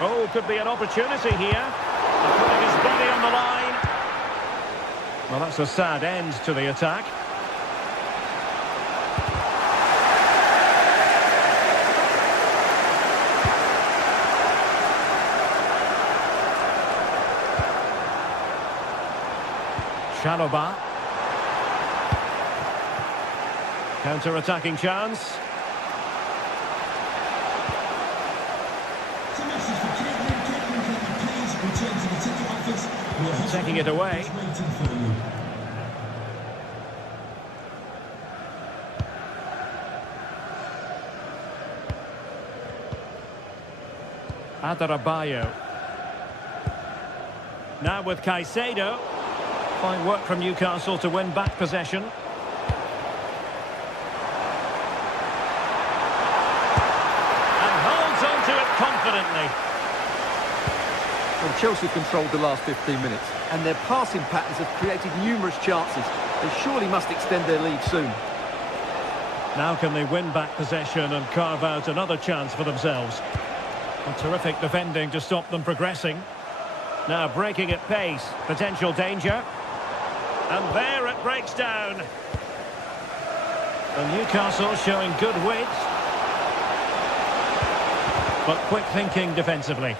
Oh, could be an opportunity here. And putting his body on the line. Well, that's a sad end to the attack. Chalobah. Counter-attacking chance. It's a message for Caitlin. Caitlin, can you please return to the ticket office? Your husband Taking it away. is waiting for you. Adarabayo. Now with Caicedo. Fine work from Newcastle to win back possession. And holds on to it confidently. Well, Chelsea controlled the last 15 minutes, and their passing patterns have created numerous chances. They surely must extend their lead soon. Now can they win back possession and carve out another chance for themselves? And terrific defending to stop them progressing. Now breaking at pace, potential danger. And there it breaks down. And Newcastle showing good wit, but quick thinking defensively.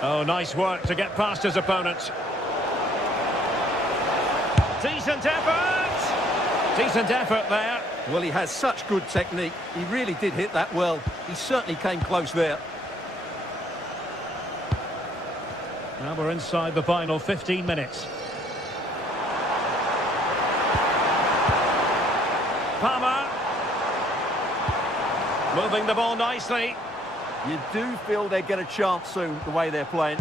Oh, nice work to get past his opponents. Decent effort! Decent effort there. Well, he has such good technique. He really did hit that well. He certainly came close there. Now we're inside the final 15 minutes. Palmer. Moving the ball nicely. You do feel they get a chance soon, the way they're playing.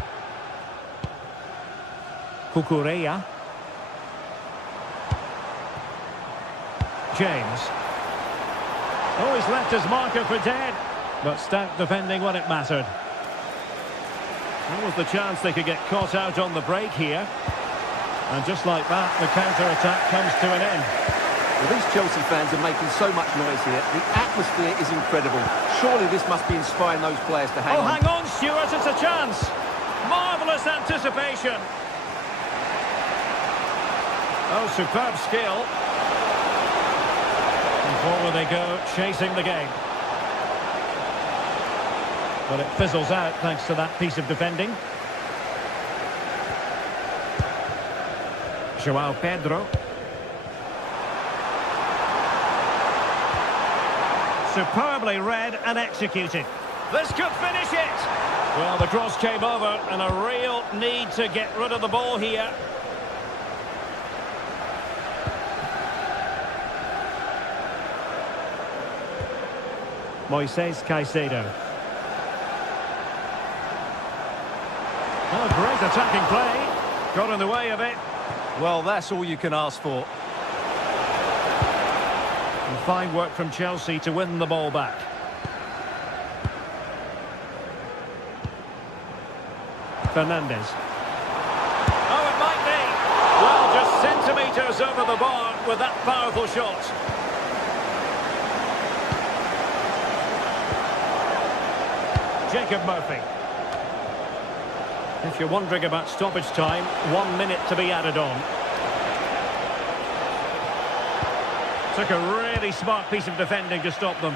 Cucurella. James. Oh, he's left his marker for dead. But stout defending when it mattered. That was the chance they could get caught out on the break here. And just like that, the counter-attack comes to an end. Well, these Chelsea fans are making so much noise here. The atmosphere is incredible. Surely this must be inspiring those players to hang on. Oh, hang on, Stuart, it's a chance. Marvellous anticipation. Oh, superb skill. And forward they go, chasing the game. But it fizzles out thanks to that piece of defending. João Pedro. Superbly read and executed. This could finish it. Well, the cross came over and a real need to get rid of the ball here. Moises Caicedo. Oh, great attacking play. Got in the way of it. Well, that's all you can ask for. And fine work from Chelsea to win the ball back. Fernandes. Oh, it might be. Well, just centimetres over the bar with that powerful shot. Jacob Murphy. If you're wondering about stoppage time, 1 minute to be added on. Took a really smart piece of defending to stop them.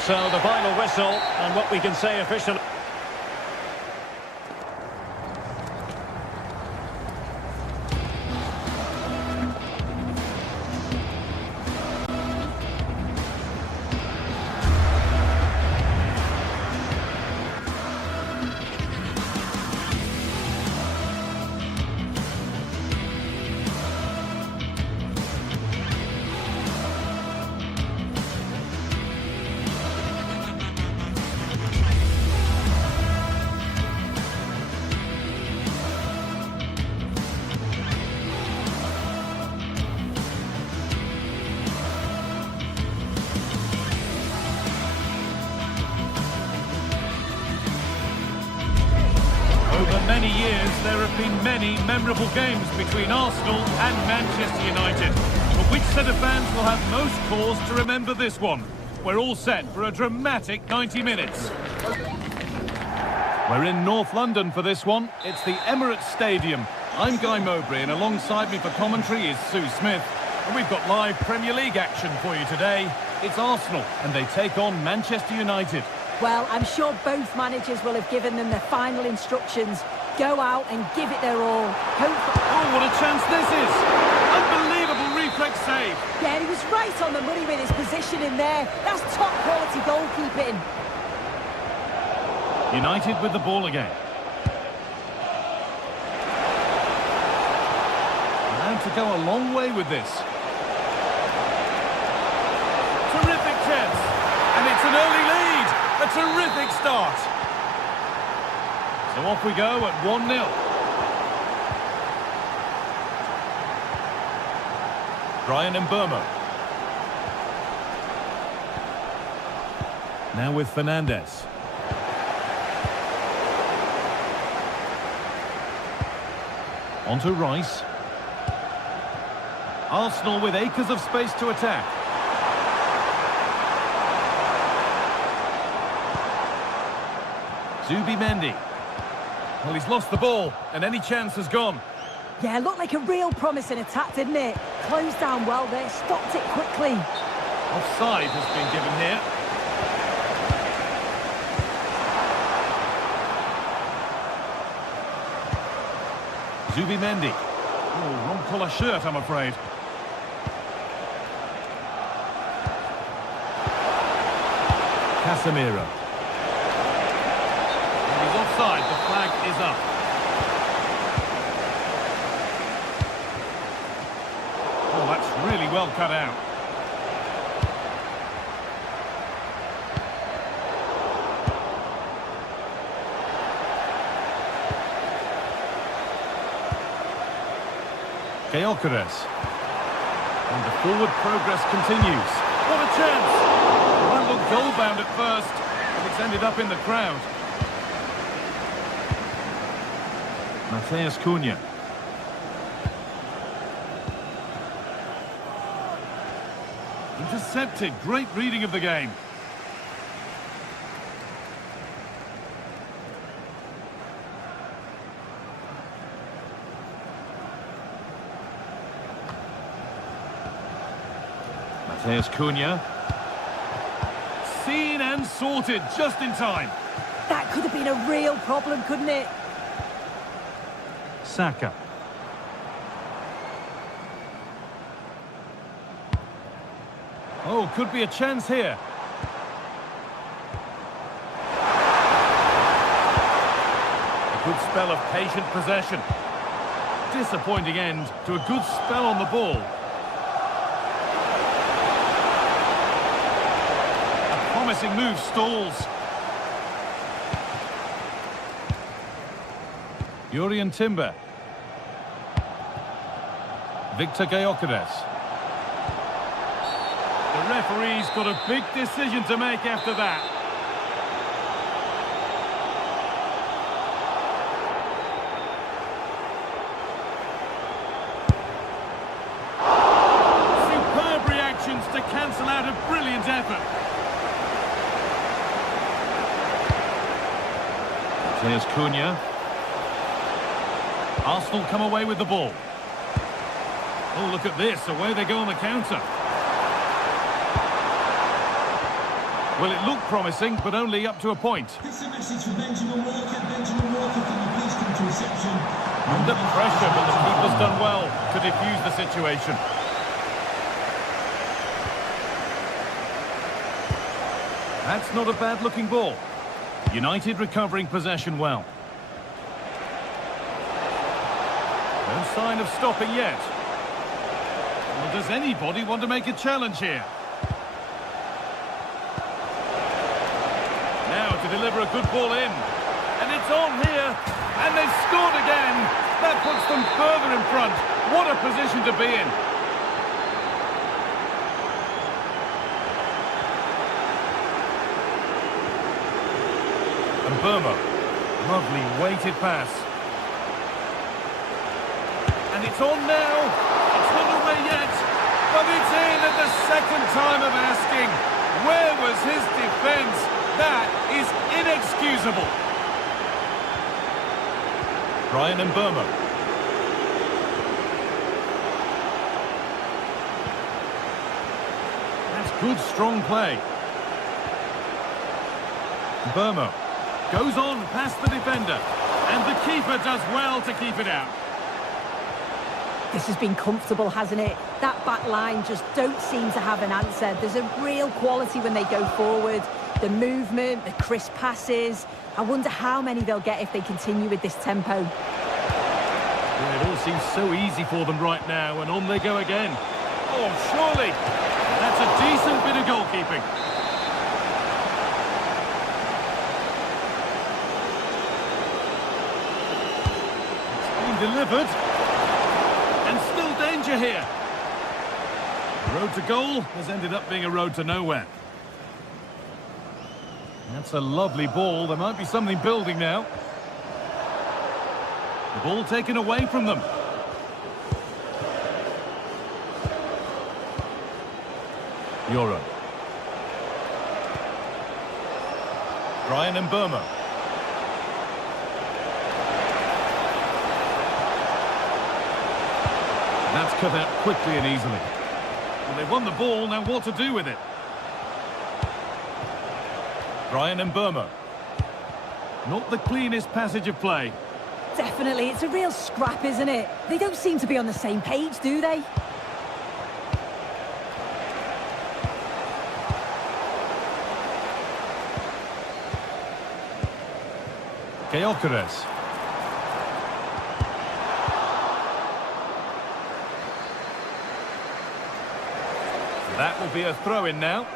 So the final whistle, and what we can say officially. Over many years, there have been many memorable games between Arsenal and Manchester United. But which set of fans will have most cause to remember this one? We're all set for a dramatic 90 minutes. We're in North London for this one. It's the Emirates Stadium. I'm Guy Mowbray, and alongside me for commentary is Sue Smith. And we've got live Premier League action for you today. It's Arsenal, and they take on Manchester United. Well, I'm sure both managers will have given them their final instructions. Go out and give it their all. Oh, what a chance this is! Unbelievable reflex save. Yeah, he was right on the money with his position in there. That's top-quality goalkeeping. United with the ball again. Allowed to go a long way with this. Terrific chance. And it's an early lead. A terrific start. So off we go at 1-0. Brian Mbeumo. Now with Fernandes. On to Rice. Arsenal with acres of space to attack. Zubimendi. Well, he's lost the ball, and any chance has gone. Yeah, looked like a real promising attack, didn't it? Closed down well there, stopped it quickly. Offside has been given here. Zubimendi. Oh, wrong colour shirt, I'm afraid. Casemiro. And he's offside, the flag is up. Oh, that's really well cut out. Gyökeres. And the forward progress continues. What a chance! It won't look goal-bound at first, but it's ended up in the crowd. Matheus Cunha. Intercepted. Great reading of the game. Matheus Cunha. Seen and sorted just in time. That could have been a real problem, couldn't it? Saka. Oh, could be a chance here. A good spell of patient possession. Disappointing end to a good spell on the ball. A promising move stalls. Jurrien Timber. Victor Gyökeres. The referee's got a big decision to make after that. Superb reactions to cancel out a brilliant effort. There's Cunha. Arsenal come away with the ball. Oh, look at this. Away they go on the counter. Well, it looked promising, but only up to a point. It's a message for Benjamin Walker. Benjamin Walker, can you please come to reception? Under pressure, but the keeper's done well to defuse the situation. That's not a bad-looking ball. United recovering possession well. No sign of stopping yet. Well, does anybody want to make a challenge here? Now to deliver a good ball in. And it's on here. And they've scored again. That puts them further in front. What a position to be in. And Mbeumo. Lovely weighted pass. And it's on now. It's not away yet. But it's in at the second time of asking. Where was his defence? That is inexcusable. Brian Mbeumo. That's good, strong play. Burmo goes on past the defender, and the keeper does well to keep it out. This has been comfortable, hasn't it? That back line just don't seem to have an answer. There's a real quality when they go forward. The movement, the crisp passes. I wonder how many they'll get if they continue with this tempo. Yeah, it all seems so easy for them right now, and on they go again. Oh, surely! That's a decent bit of goalkeeping. It's been delivered. And still danger here. The road to goal has ended up being a road to nowhere. That's a lovely ball. There might be something building now. The ball taken away from them. Euro. Brian and Burma. That's cut out quickly and easily. Well, they've won the ball, now what to do with it? Brian and Burma. Not the cleanest passage of play. Definitely, it's a real scrap, isn't it? They don't seem to be on the same page, do they? Gyökeres. That will be a throw-in now.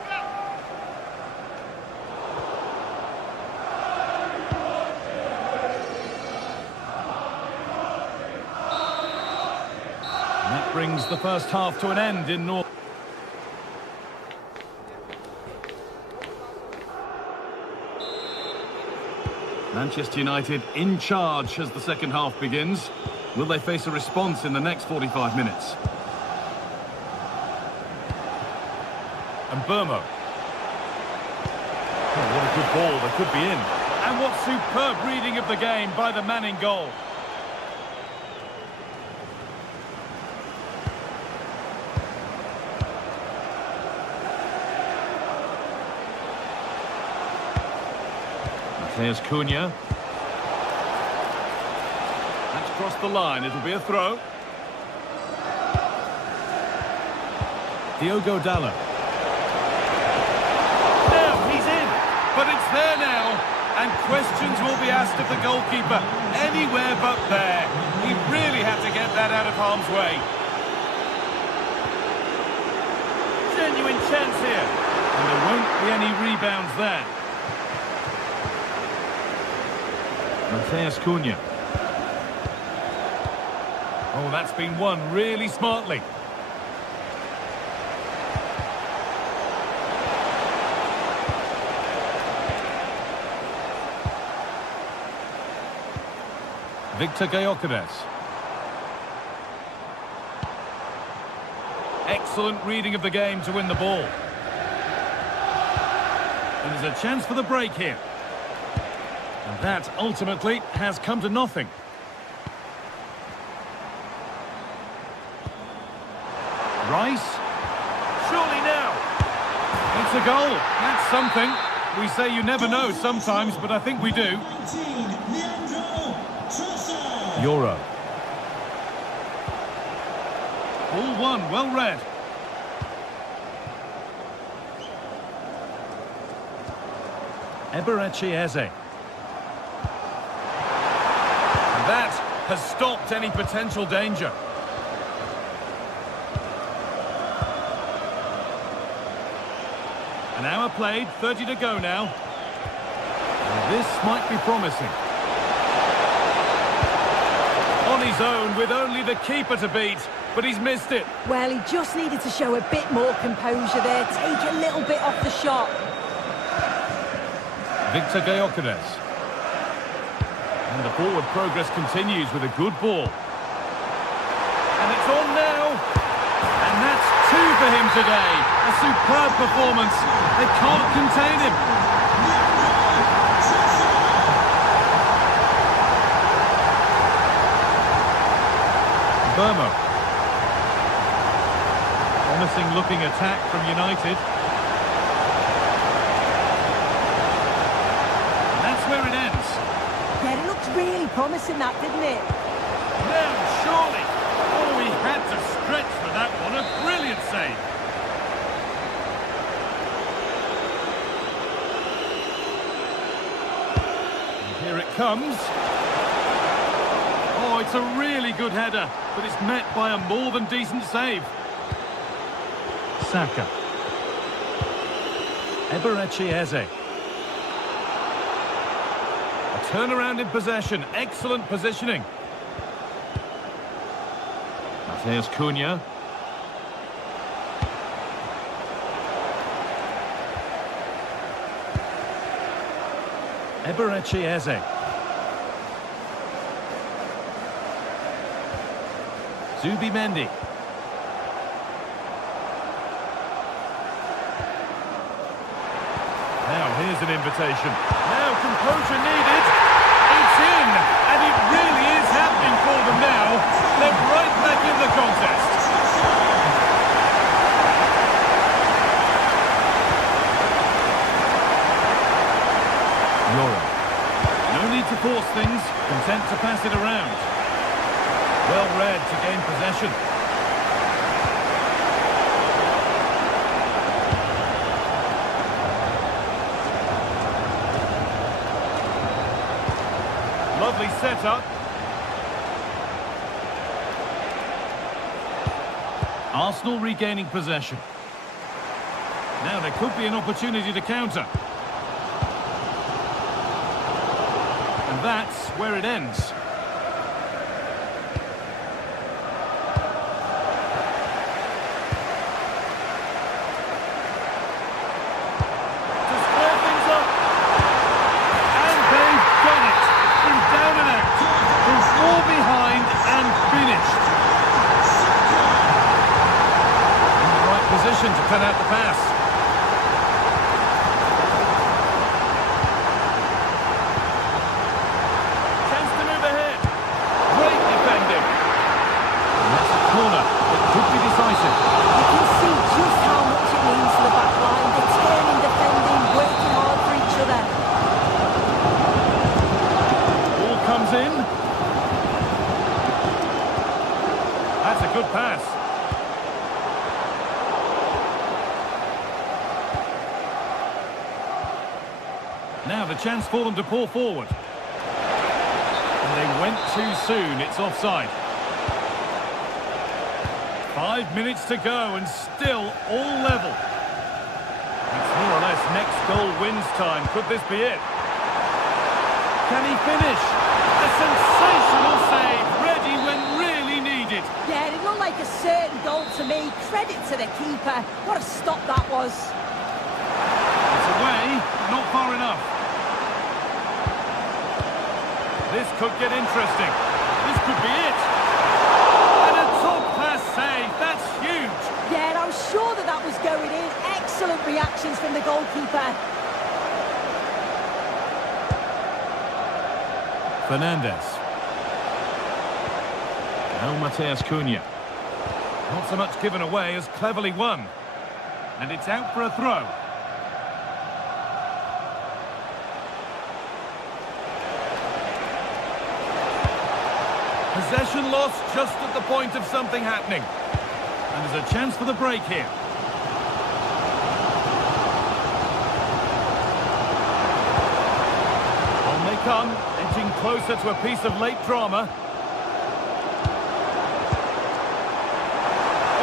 And that brings the first half to an end in North. Manchester United in charge as the second half begins. Will they face a response in the next 45 minutes? And Burmo. Oh, what a good ball, they could be in. And what superb reading of the game by the man in goal. There's Cunha. That's crossed the line. It'll be a throw. Diogo Dalot. Now he's in, but it's there now. And questions will be asked of the goalkeeper. Anywhere but there. He really had to get that out of harm's way. Genuine chance here. And there won't be any rebounds there. Matheus Cunha. Oh, that's been won really smartly. Victor Gyökeres. Excellent reading of the game to win the ball. And there's a chance for the break here. And that, ultimately, has come to nothing. Rice. Surely now. It's a goal. That's something. We say you never know sometimes, but I think we do. Euro. All one, well read. Eberechi Eze. That has stopped any potential danger. An hour played, 30 to go now. And this might be promising. On his own, with only the keeper to beat, but he's missed it. Well, he just needed to show a bit more composure there, take a little bit off the shot. Victor Gyökeres. And the forward progress continues with a good ball. And it's on now. And that's two for him today. A superb performance. They can't contain him. Burma. Promising looking attack from United. promising, that, didn't it? Now, surely. Oh, he had to stretch for that one. A brilliant save. And here it comes. Oh, it's a really good header, but it's met by a more than decent save. Saka. Eberechi Eze. A turnaround in possession. Excellent positioning. Mateus Cunha. Eberechi Eze. Zubimendi. Now here's an invitation. Now composure needed. It's in, and it really is happening for them now. They're right back in the contest. Euro. No need to force things. Content to pass it around. Well read to gain possession. Lovely setup. Arsenal regaining possession. Now there could be an opportunity to counter. And that's where it ends. To cut out the pass. Chance to move ahead. Great defending. And that's a corner. It could be decisive. You can see just how much it means to the back line. Determined defending, working hard for each other. Ball comes in. That's a good pass. Now the chance for them to pour forward. And they went too soon. It's offside. 5 minutes to go and still all level. It's more or less next goal wins time. Could this be it? Can he finish? A sensational save. Ready when really needed. Yeah, it looked like a certain goal to me. Credit to the keeper. What a stop that was. It's away, not far enough. This could get interesting. This could be it. And a top-class save. That's huge. Yeah, and I was sure that that was going in. Excellent reactions from the goalkeeper. Fernandes. Now Mateus Cunha. Not so much given away as cleverly won. And it's out for a throw. Possession lost just at the point of something happening. And there's a chance for the break here. On they come, edging closer to a piece of late drama.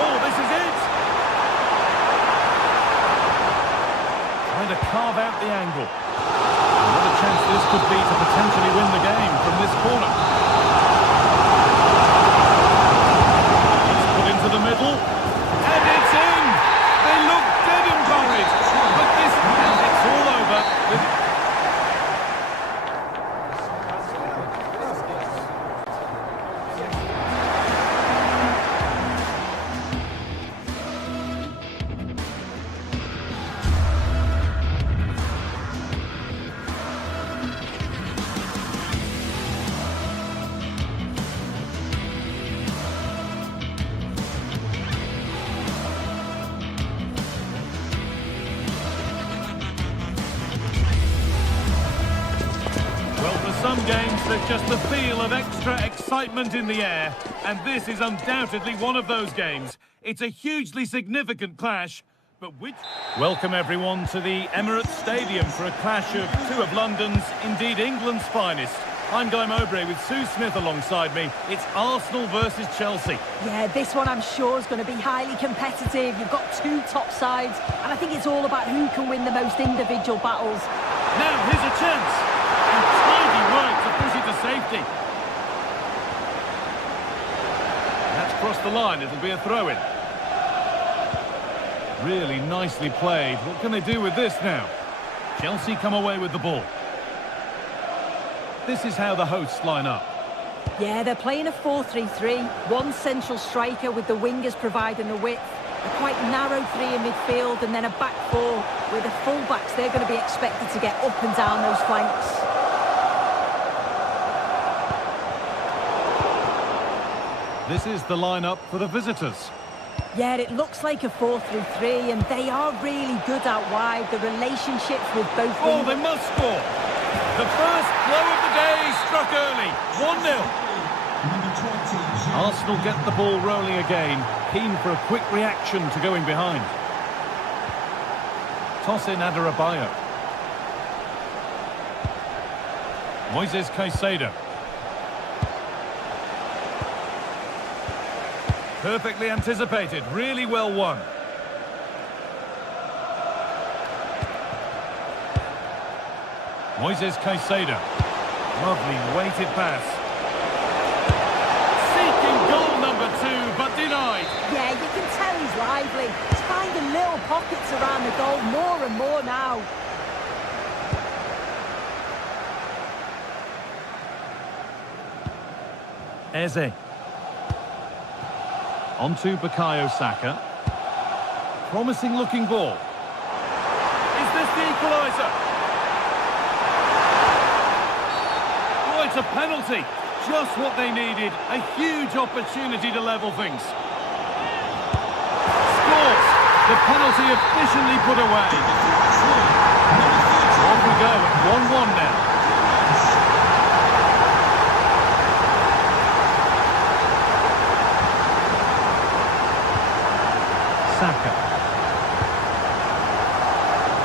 Oh, this is it! Trying to carve out the angle. Another chance this could be to potentially win the game from this corner. To the middle, and it's in! They look dead and buried, but this, it's all over. some games there's just the feel of extra excitement in the air, and this is undoubtedly one of those games. It's a hugely significant clash, but which... Welcome everyone to the Emirates Stadium for a clash of two of London's, indeed England's finest. I'm Guy Mowbray with Sue Smith alongside me. It's Arsenal versus Chelsea. Yeah, this one I'm sure is going to be highly competitive. You've got two top sides, and I think it's all about who can win the most individual battles. Now, here's a chance. And tidy work to push it to safety. That's crossed the line. It'll be a throw-in. Really nicely played. What can they do with this now? Chelsea come away with the ball. This is how the hosts line up. Yeah, they're playing a 4-3-3. One central striker with the wingers providing the width. A quite narrow three in midfield and then a back four where the full-backs, they're going to be expected to get up and down those flanks. This is the lineup for the visitors. Yeah, it looks like a 4-3-3 and they are really good out wide. The relationships with both... Oh, they must score! The first blow of the day struck early. 1-0. Arsenal get the ball rolling again. Keen for a quick reaction to going behind. Toss in Adarabioyo. Moises Caicedo. Perfectly anticipated. Really well won. Moises Caicedo. Lovely weighted pass. Seeking goal number 2, but denied. Yeah, you can tell he's lively. He's finding little pockets around the goal more and more now. Eze. On to Bukayo Saka. Promising looking ball. Is this the equaliser? Oh, it's a penalty. Just what they needed. A huge opportunity to level things. Scores. The penalty efficiently put away. On we go at 1-1 now. Saka.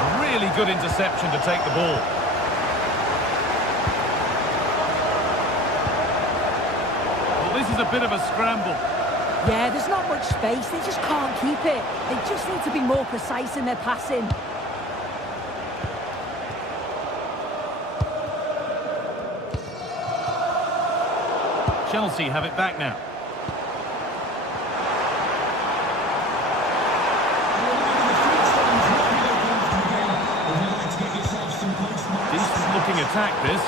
A really good interception to take the ball. Well, this is a bit of a scramble. Yeah, there's not much space. They just can't keep it. They just need to be more precise in their passing. Chelsea have it back now. Decent looking attack this.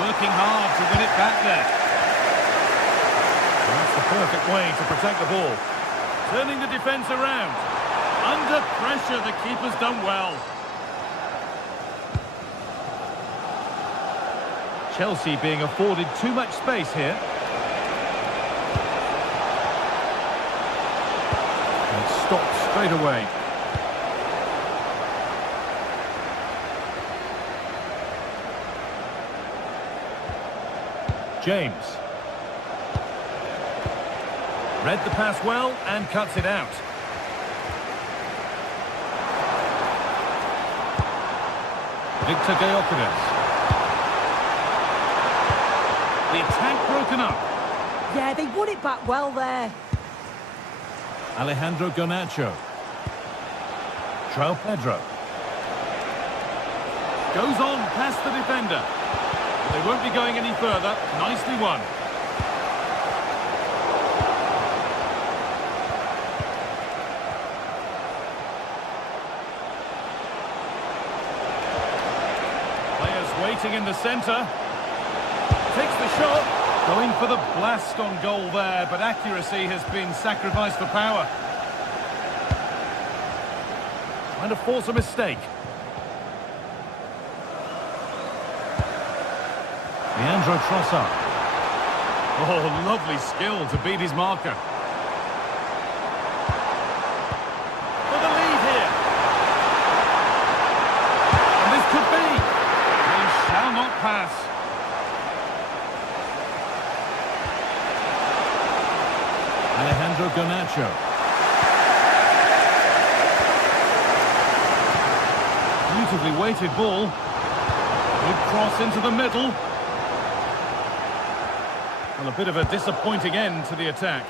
Working hard to win it back there. That's the perfect way to protect the ball. Turning the defence around. Under pressure, the keeper's done well. Chelsea being afforded too much space here. And stopped straight away. James. Read the pass well and cuts it out. Victor Gyökeres. The attack broken up. Yeah, they won it back well there. Alejandro Garnacho. João Pedro. Goes on past the defender. They won't be going any further. Nicely won. Players waiting in the centre. Takes the shot. Going for the blast on goal there, but accuracy has been sacrificed for power. Trying to force a mistake. Leandro Trossard. Oh, lovely skill to beat his marker. pass. Alejandro Garnacho. Beautifully weighted ball. Good cross into the middle. Well, a bit of a disappointing end to the attack.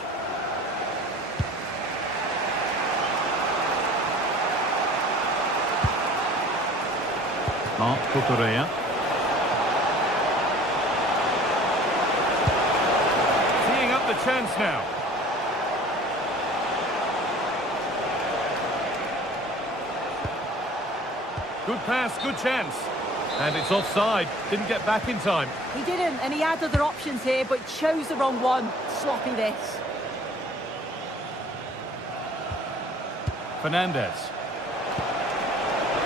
Mark Cucurella. Teeing up the chance now. Good pass, good chance. And it's offside. Didn't get back in time. He didn't, and he had other options here, but chose the wrong one. Sloppy this. Fernandez.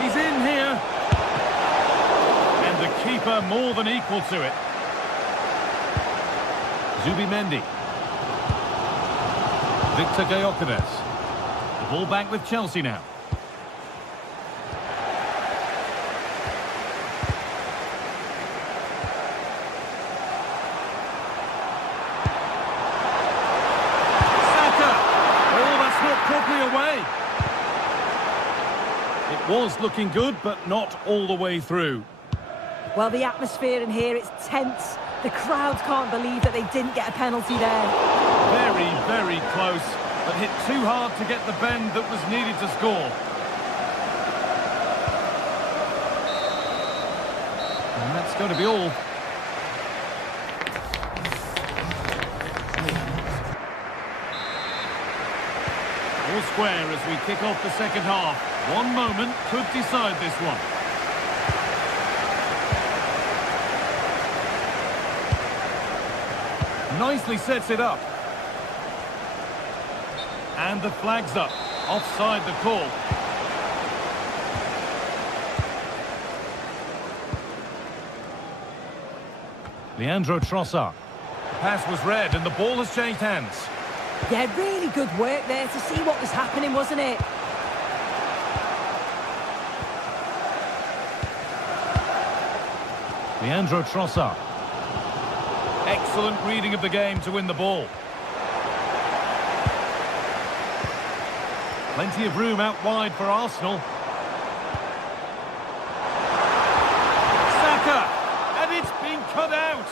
He's in here. And the keeper more than equal to it. Zubimendi. Victor Gyökeres. The ball back with Chelsea now. Away. It was looking good, but not all the way through. Well, the atmosphere in here, it's tense. The crowd can't believe that they didn't get a penalty there. Very, very close, but hit too hard to get the bend that was needed to score. And that's going to be all. All square as we kick off the second half. One moment could decide this one. Nicely sets it up. And the flag's up. Offside the call. Leandro Trossard. The pass was read and the ball has changed hands. Yeah, really good work there to see what was happening, wasn't it? Leandro Trossard. Excellent reading of the game to win the ball. Plenty of room out wide for Arsenal. Saka! And it's been cut out!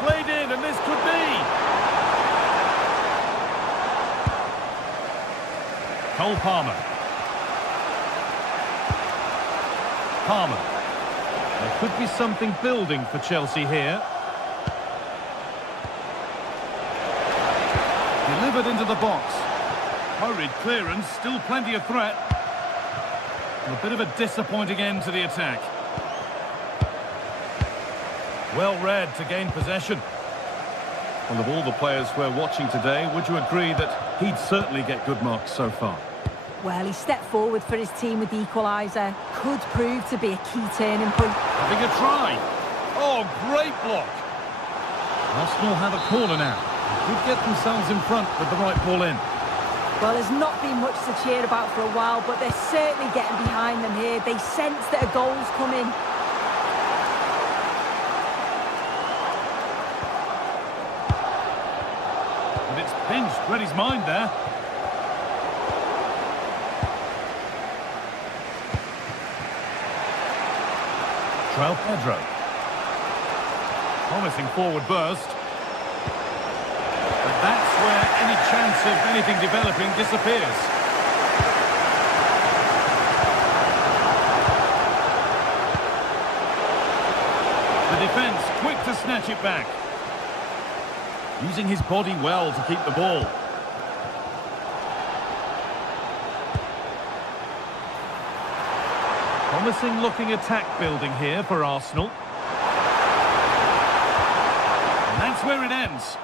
Played in, and this could be. Cole Palmer. Palmer. There could be something building for Chelsea here. Delivered into the box. Hurried clearance, still plenty of threat. And a bit of a disappointing end to the attack. Well read to gain possession. Well, of all the players we're watching today, would you agree that he'd certainly get good marks so far? Well, he stepped forward for his team with the equaliser. Could prove to be a key turning point. Having a try. Oh, great block. Arsenal have a corner now. They could get themselves in front with the right ball in. Well, there's not been much to cheer about for a while, but they're certainly getting behind them here. They sense that a goal's coming. Pinched, read his mind there. João Pedro. Promising forward burst. But that's where any chance of anything developing disappears. The defence quick to snatch it back. Using his body well to keep the ball. Promising looking attack building here for Arsenal. And that's where it ends.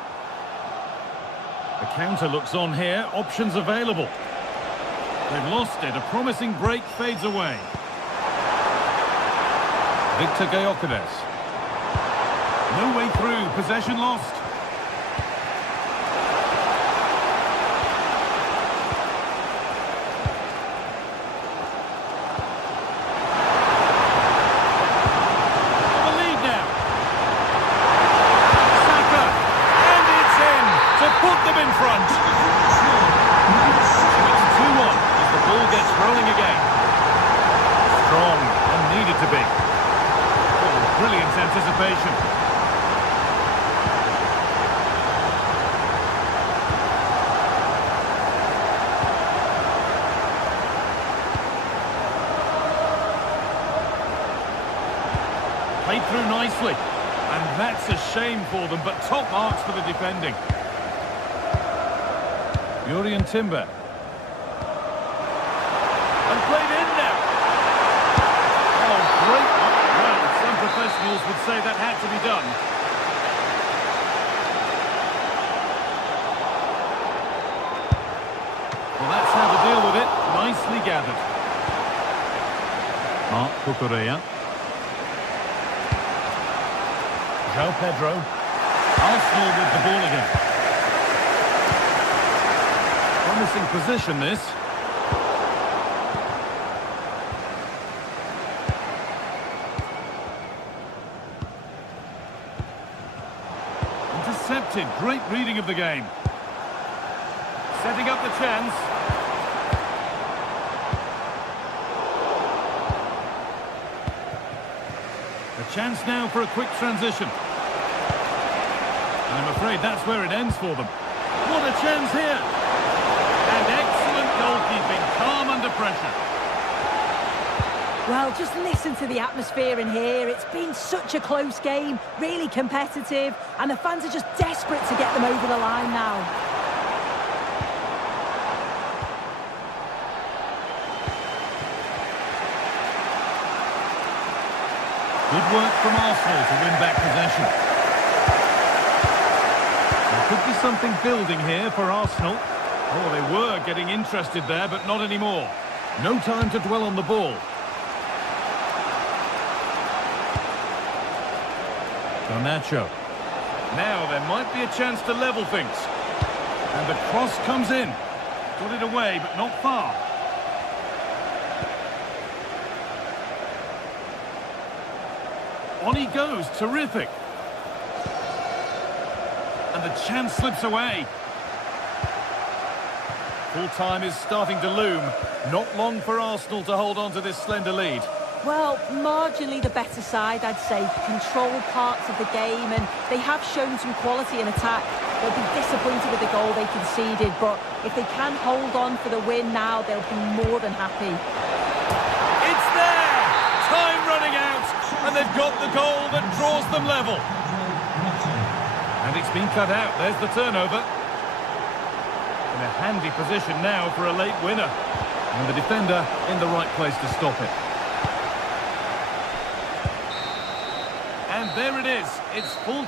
The counter looks on here, options available. They've lost it, a promising break fades away. Victor Gyökeres. No way through, possession lost. Brilliant anticipation. Played through nicely. And that's a shame for them, but top marks for the defending. Jurien Timber. And played in now. Oh, great. Well, some professionals would say that had to be done. Well, that's how to deal with it. Nicely gathered. Marc Cucurella. João Pedro. Arsenal with the ball again. Promising position, this. Intercepted. Great reading of the game. Setting up the chance. A chance now for a quick transition. And I'm afraid that's where it ends for them. What a chance here! And excellent goalkeeping, calm under pressure. Well, just listen to the atmosphere in here. It's been such a close game, really competitive, and the fans are just desperate to get them over the line now. Good work from Arsenal to win back possession. There could be something building here for Arsenal. Oh, they were getting interested there, but not anymore. No time to dwell on the ball. Garnacho. Now there might be a chance to level things. And the cross comes in. Got it away, but not far. On he goes, terrific. And the chance slips away. Full time is starting to loom. Not long for Arsenal to hold on to this slender lead. Well, marginally the better side, I'd say. Control parts of the game, and they have shown some quality in attack. They'll be disappointed with the goal they conceded, but if they can hold on for the win now, they'll be more than happy. It's there! Time running out, and they've got the goal that draws them level. And it's been cut out. There's the turnover. In a handy position now for a late winner. And the defender in the right place to stop it. And there it is. It's full.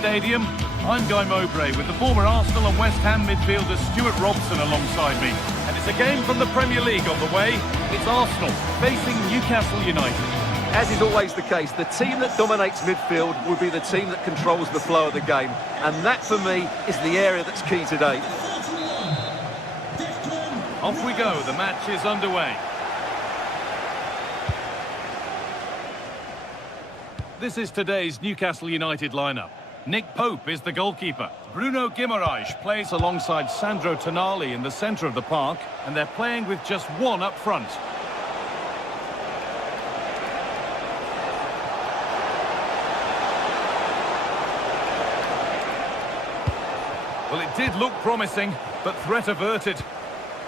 Stadium. I'm Guy Mowbray with the former Arsenal and West Ham midfielder Stuart Robson alongside me. And it's a game from the Premier League on the way. It's Arsenal facing Newcastle United. As is always the case, the team that dominates midfield will be the team that controls the flow of the game. And that, for me, is the area that's key today. Off we go. The match is underway. This is today's Newcastle United lineup. Nick Pope is the goalkeeper. Bruno Guimaraes plays alongside Sandro Tonali in the centre of the park, and they're playing with just one up front. Well, it did look promising, but threat averted.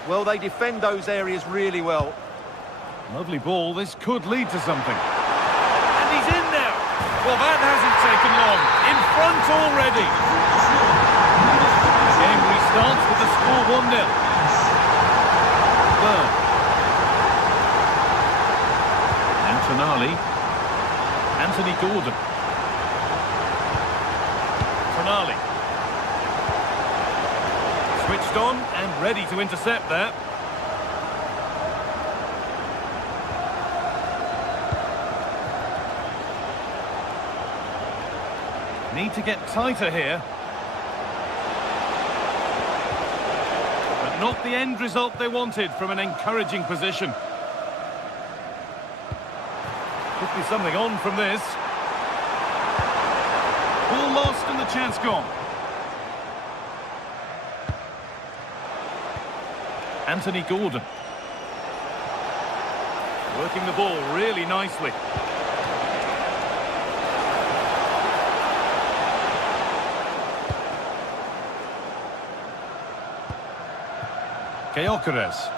Well, they defend those areas really well. Lovely ball, this could lead to something. And he's in now! Well, that hasn't taken long. In front already! The game restarts with the score 1-0. Burn. Tonali. Anthony Gordon. Tonali. Switched on and ready to intercept that. Need to get tighter here. But not the end result they wanted from an encouraging position. Could be something on from this. Ball lost and the chance gone. Anthony Gordon. Working the ball really nicely. Gyökeres.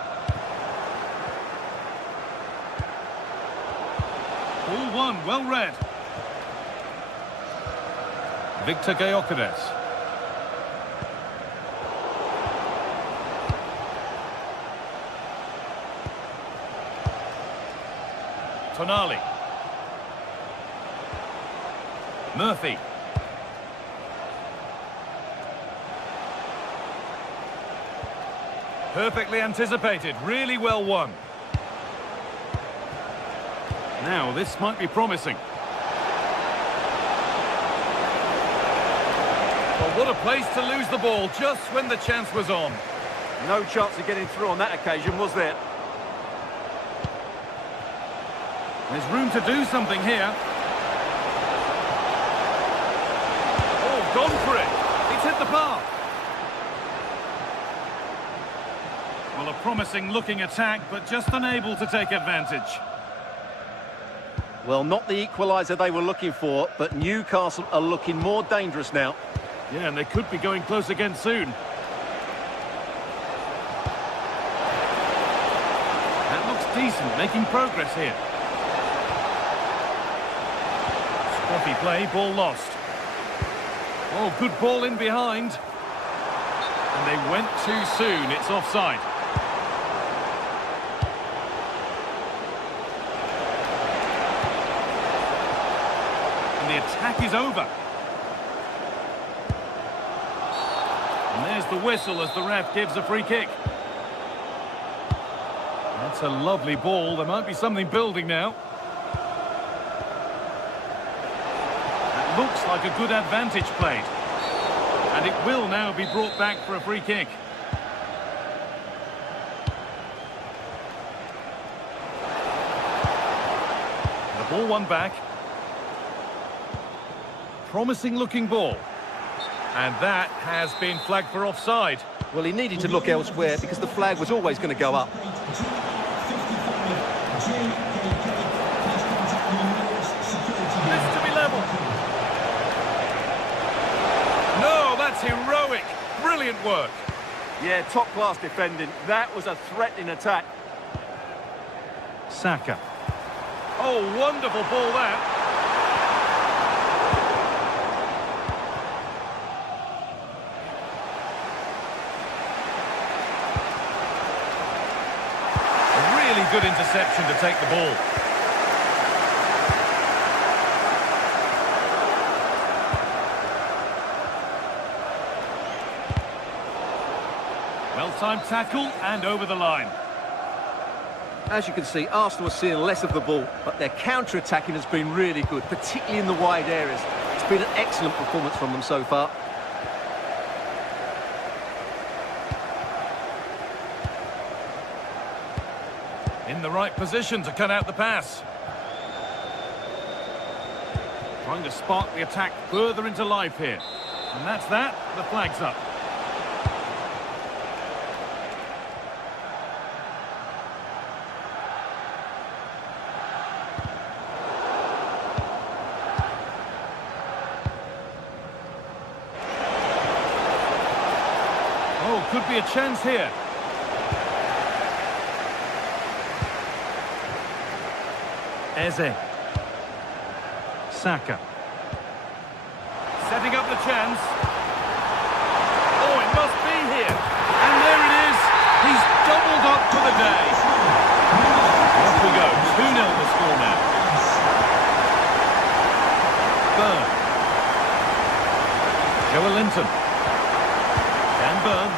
Ball one, well read. Victor Gyökeres. Tonali. Murphy. Perfectly anticipated, really well won. Now, this might be promising. Well, what a place to lose the ball just when the chance was on. No chance of getting through on that occasion, was there? There's room to do something here. Oh, gone for it. He's hit the bar. Well, a promising looking attack, but just unable to take advantage. Well, not the equaliser they were looking for, but Newcastle are looking more dangerous now. Yeah, and they could be going close again soon. That looks decent, making progress here. Scruffy play, ball lost. Oh, good ball in behind. And they went too soon, it's offside. The attack is over. And there's the whistle as the ref gives a free kick. That's a lovely ball. There might be something building now. That looks like a good advantage played. And it will now be brought back for a free kick. The ball won back. Promising looking ball. And that has been flagged for offside. Well, he needed to look elsewhere because the flag was always going to go up. This to be level. No, that's heroic. Brilliant work. Yeah, top-class defending. That was a threatening attack. Saka. Oh, wonderful ball that. Good interception to take the ball. Well-timed tackle and over the line. As you can see, Arsenal are seeing less of the ball, but their counter-attacking has been really good, particularly in the wide areas. It's been an excellent performance from them so far. In the right position to cut out the pass. Trying to spark the attack further into life here. And that's that. The flag's up. Oh, could be a chance here. Eze. Saka. Setting up the chance. Oh, it must be here. And there it is. He's doubled up for the day. Off we go. 2-0 the score now. Burn. Joelinton. Dan Burn.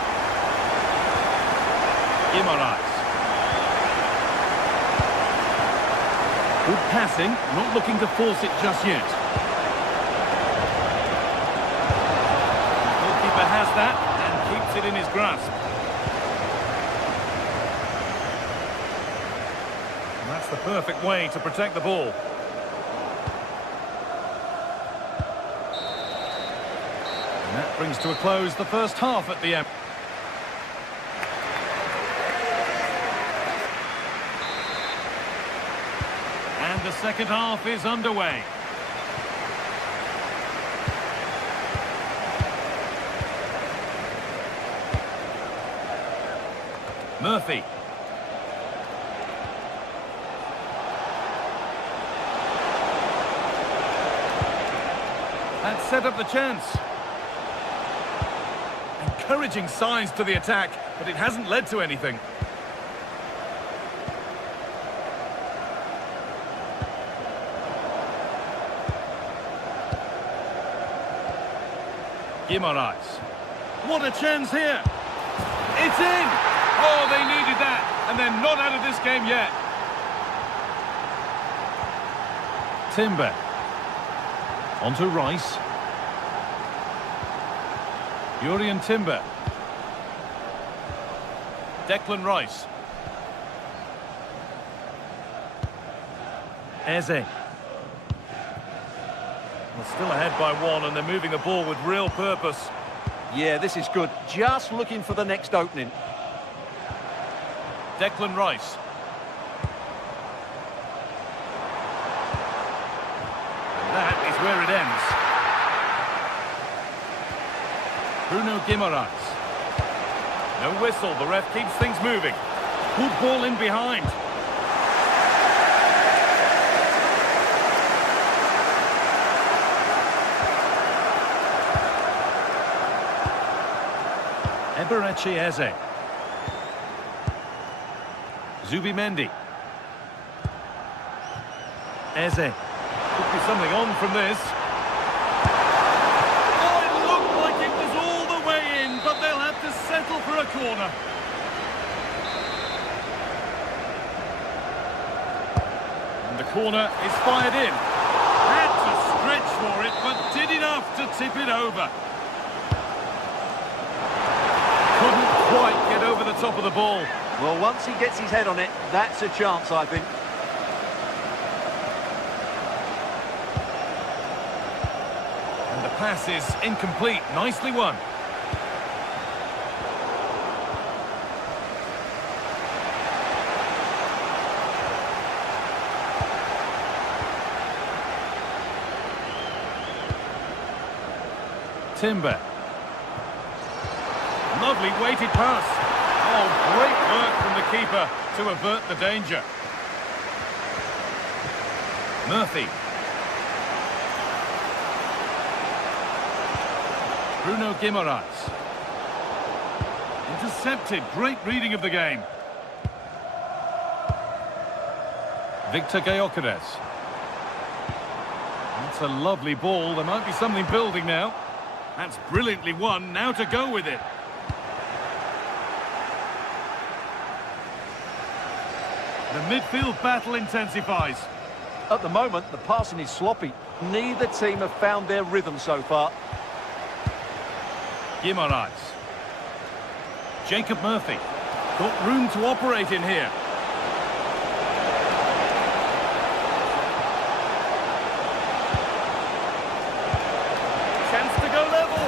Guimaraes. Good passing, not looking to force it just yet. The goalkeeper has that and keeps it in his grasp. And that's the perfect way to protect the ball. And that brings to a close the first half at the end. And the second half is underway. Murphy. That set up the chance. Encouraging signs to the attack, but it hasn't led to anything. Guimaraes. What a chance here. It's in. Oh, they needed that. And they're not out of this game yet. Timber. On to Rice. Jurrien Timber. Declan Rice. Eze. Well, still ahead by one, and they're moving the ball with real purpose. Yeah, this is good. Just looking for the next opening. Declan Rice. And that is where it ends. Bruno Guimaraes. No whistle, the ref keeps things moving. Good ball in behind. Eberechi Eze. Zubimendi. Eze. Could be something on from this. Oh, it looked like it was all the way in, but they'll have to settle for a corner. And the corner is fired in. Had to stretch for it, but did enough to tip it over. Couldn't quite get over the top of the ball. Well, once he gets his head on it, that's a chance, I think. And the pass is incomplete. Nicely won. Timber. Lovely weighted pass. Oh, great work from the keeper to avert the danger. Murphy. Bruno Guimaraes. Intercepted. Great reading of the game. Victor Gyökeres. That's a lovely ball. There might be something building now. That's brilliantly won. Now to go with it. The midfield battle intensifies. At the moment, the passing is sloppy. Neither team have found their rhythm so far. Guimaraes. Jacob Murphy. Got room to operate in here. Chance to go level.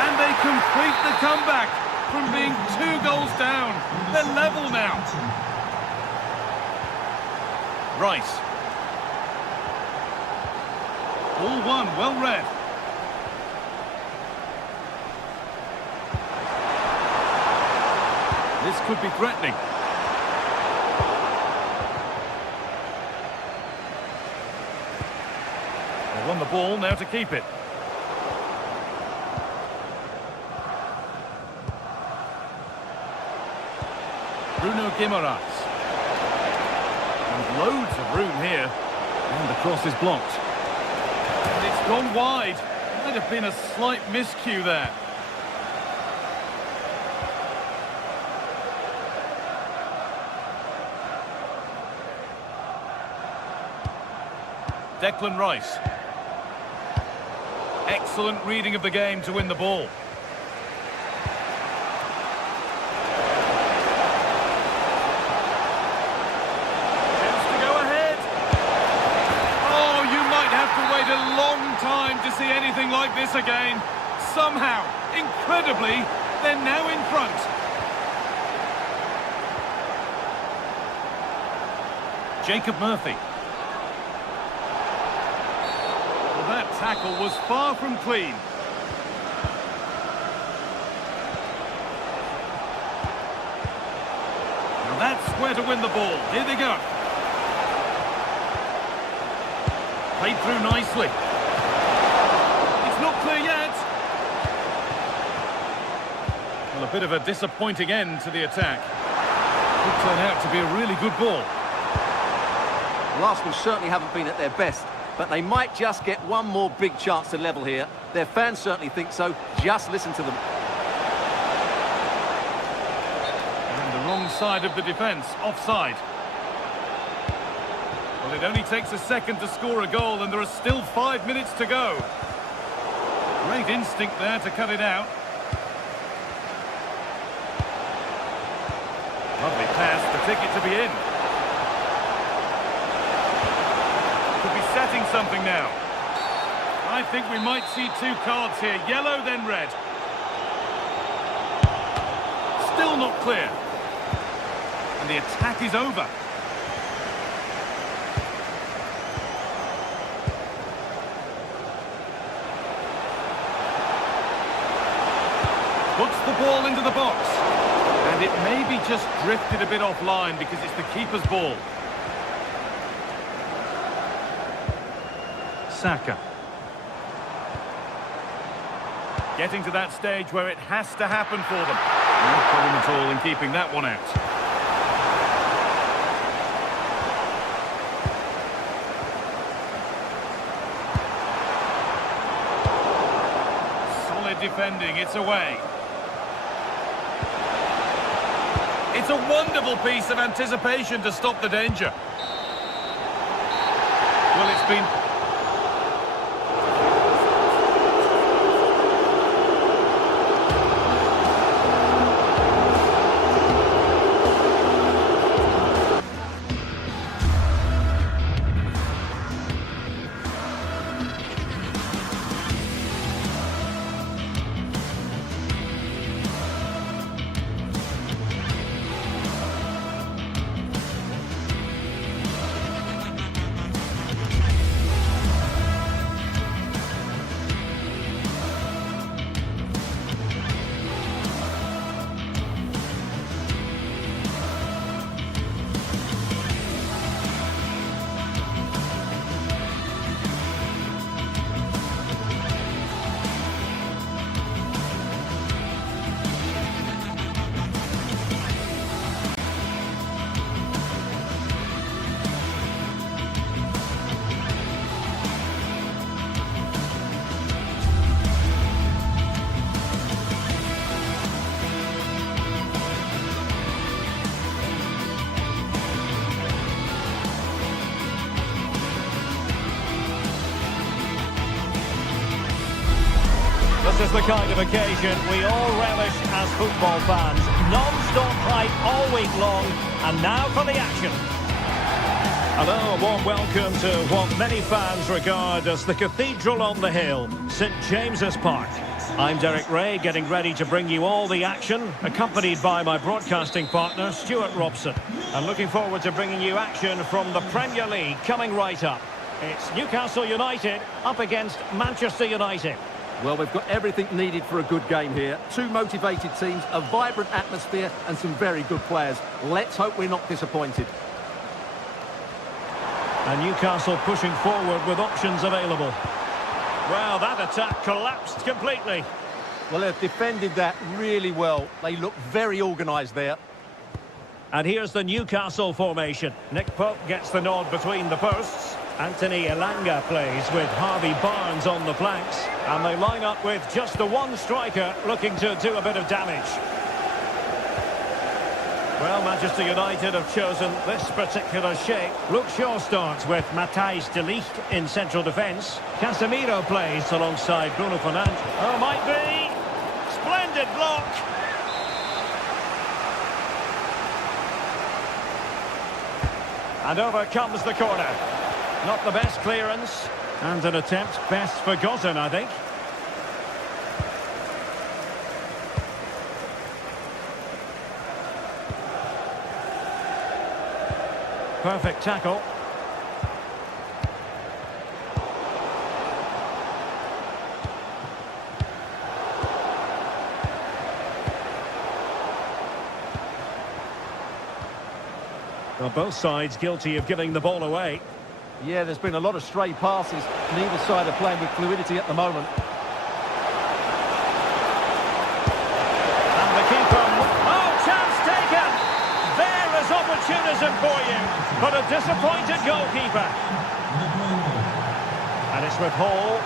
And they complete the comeback from being 2 goals down. They're level now. Rice. All one, well read. This could be threatening. They won the ball, now to keep it. Bruno Guimaraes. And loads of room here. And the cross is blocked. And it's gone wide. Might have been a slight miscue there. Declan Rice. Excellent reading of the game to win the ball. Chance to go ahead. Oh, you might have to wait a long time to see anything like this again. Somehow, incredibly, they're now in front. Jacob Murphy. That tackle was far from clean. Now that's where to win the ball. Here they go. Played through nicely. It's not clear yet. Well, a bit of a disappointing end to the attack. Could turn out to be a really good ball. Well, Arsenal certainly haven't been at their best, but they might just get one more big chance to level here. Their fans certainly think so. Just listen to them. And the wrong side of the defence, offside. Well, it only takes a second to score a goal, and there are still 5 minutes to go. Great instinct there to cut it out. Lovely pass, the ticket to be in. Could be setting something now. I think we might see 2 cards here. Yellow, then red. Still not clear. And the attack is over. Puts the ball into the box. And it maybe just drifted a bit offline because it's the keeper's ball. Saka. Getting to that stage where it has to happen for them. No problem at all in keeping that one out. Solid defending, it's away. It's a wonderful piece of anticipation to stop the danger. Well, it's been... This is the kind of occasion we all relish as football fans. Non-stop hype all week long, and now for the action. Hello, a warm welcome to what many fans regard as the cathedral on the hill, St James's Park. I'm Derek Ray, getting ready to bring you all the action, accompanied by my broadcasting partner, Stuart Robson. I'm looking forward to bringing you action from the Premier League coming right up. It's Newcastle United up against Manchester United. Well, we've got everything needed for a good game here. 2 motivated teams, a vibrant atmosphere and some very good players. Let's hope we're not disappointed. And Newcastle pushing forward with options available. Well, that attack collapsed completely. Well, they've defended that really well. They look very organised there. And here's the Newcastle formation. Nick Pope gets the nod between the posts. Anthony Elanga plays with Harvey Barnes on the flanks. And they line up with just the one striker looking to do a bit of damage. Well, Manchester United have chosen this particular shape. Luke Shaw starts with Matthijs de Ligt in central defence. Casemiro plays alongside Bruno Fernandes. Oh, might be. Splendid block. And over comes the corner. Not the best clearance. And an attempt best forgotten, I think. Perfect tackle. Well, both sides guilty of giving the ball away. Yeah, there's been a lot of stray passes. Neither side are playing with fluidity at the moment. And the keeper... Oh, chance taken! There is opportunism for you, but a disappointed goalkeeper. And it's with Hall.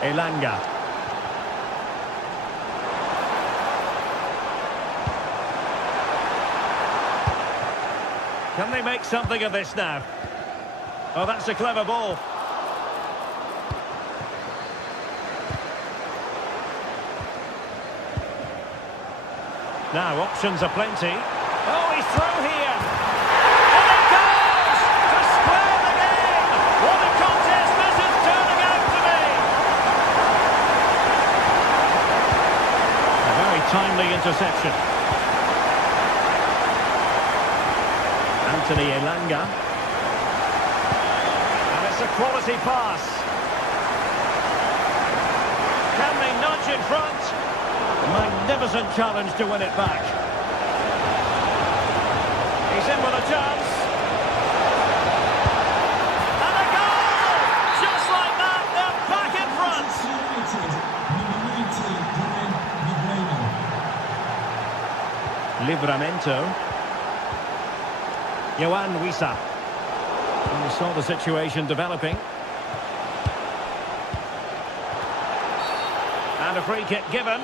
Elanga. Can they make something of this now? Oh, that's a clever ball. Now, options are plenty. Oh, he's through here. And it goes! To square the game! What a contest this is turning out to be! A very timely interception. Anthony Elanga. And it's a quality pass. Can they nudge in front? Magnificent challenge to win it back. He's in with a chance. And a goal! Just like that, they're back in front. Livramento. Yohan Wissa. And we saw the situation developing. And a free kick given.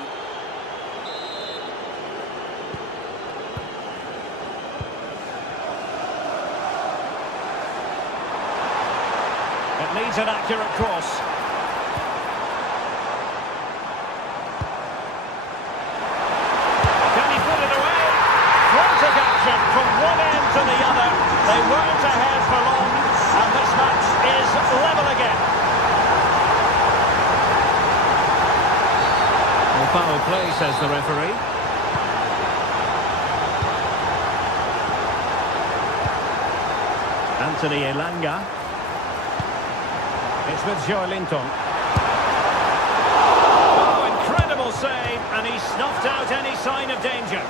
It needs an accurate cross. Can he put it away? Frantic action from one end to the other. They weren't ahead for long, and this match is level again. Well, foul play, says the referee. Anthony Elanga. It's with Joelinton. Oh, incredible save, and he snuffed out any sign of danger.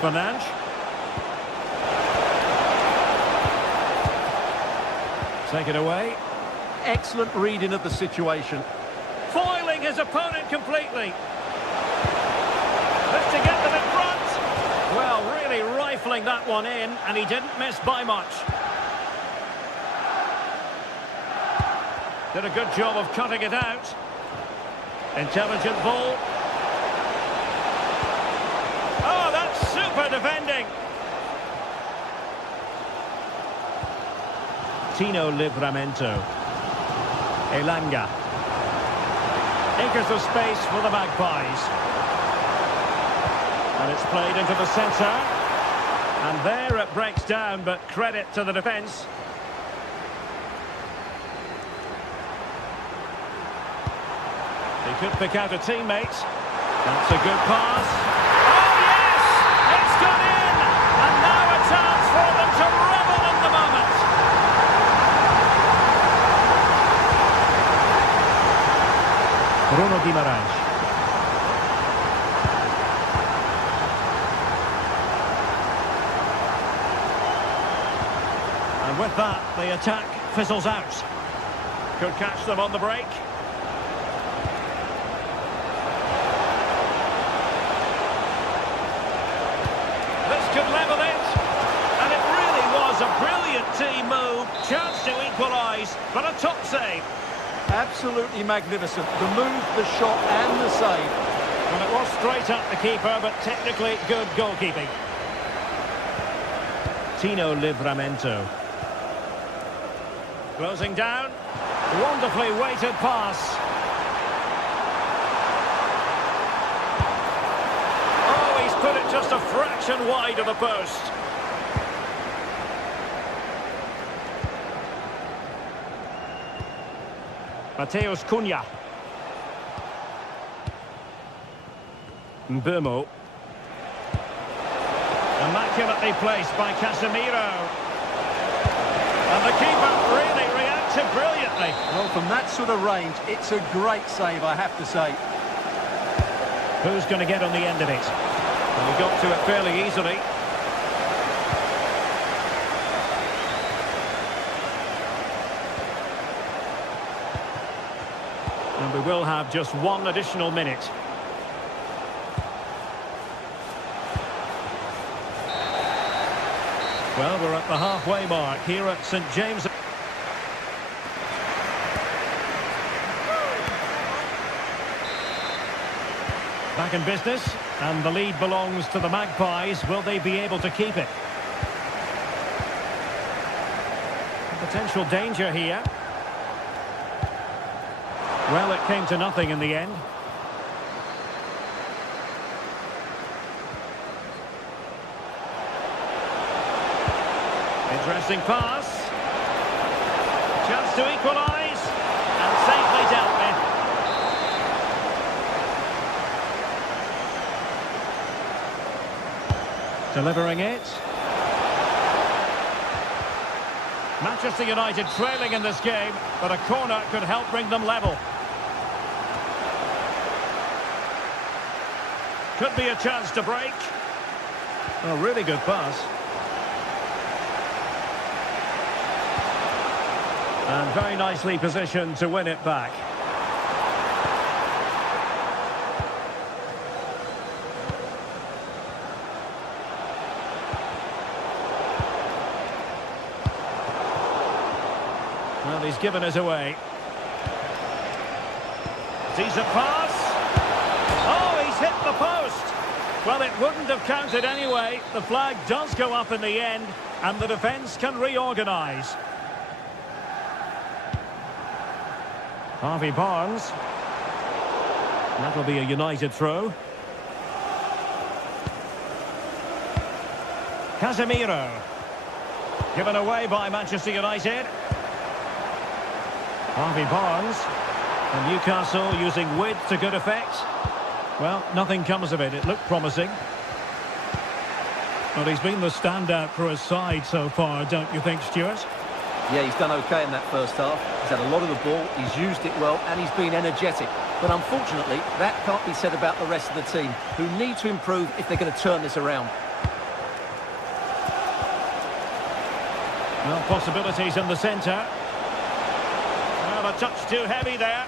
Fernandes. Take it away. Excellent reading of the situation. Foiling his opponent completely. This to get them in front. Well, really rifling that one in, and he didn't miss by much. Did a good job of cutting it out. Intelligent ball. Oh, that's super defending. Tino Livramento. Elanga. Acres of space for the Magpies. And it's played into the centre. And there it breaks down, but credit to the defence. He could pick out a teammate. That's a good pass. Oh, yes! It's gone in! And now a chance for them to revel in the moment. Bruno Guimaraes. with that, the attack fizzles out. Could catch them on the break. This could level it. And it really was a brilliant team move. Chance to equalise, but a top save. Absolutely magnificent. The move, the shot and the save. Well, it was straight at the keeper, but technically good goalkeeping. Tino Livramento. Closing down. Wonderfully weighted pass. Oh, he's put it just a fraction wide of the post. Mateus Cunha. Mbumo. Immaculately placed by Casemiro. And the keeper really reacted brilliantly. Well, from that sort of range, it's a great save, I have to say. Who's going to get on the end of it? Well, he got to it fairly easily. And we will have just one additional minute. Well, we're at the halfway mark here at St James. Back in business, and the lead belongs to the Magpies. Will they be able to keep it? Potential danger here. Well, it came to nothing in the end. Interesting pass. Chance to equalise. And safely dealt with. Delivering it. Manchester United trailing in this game, but a corner could help bring them level. Could be a chance to break. Oh, really good pass. And very nicely positioned to win it back. Well, he's given us away. Decent pass. Oh, he's hit the post. Well, it wouldn't have counted anyway. The flag does go up in the end, and the defence can reorganise. Harvey Barnes. That'll be a United throw. Casemiro. Given away by Manchester United. Harvey Barnes. And Newcastle using width to good effect. Well, nothing comes of it. It looked promising. But he's been the standout for his side so far, don't you think, Stuart? Yeah, he's done okay in that first half. He's had a lot of the ball, he's used it well, and he's been energetic. But unfortunately, that can't be said about the rest of the team, who need to improve if they're going to turn this around. Well, possibilities in the centre. Well, a touch too heavy there.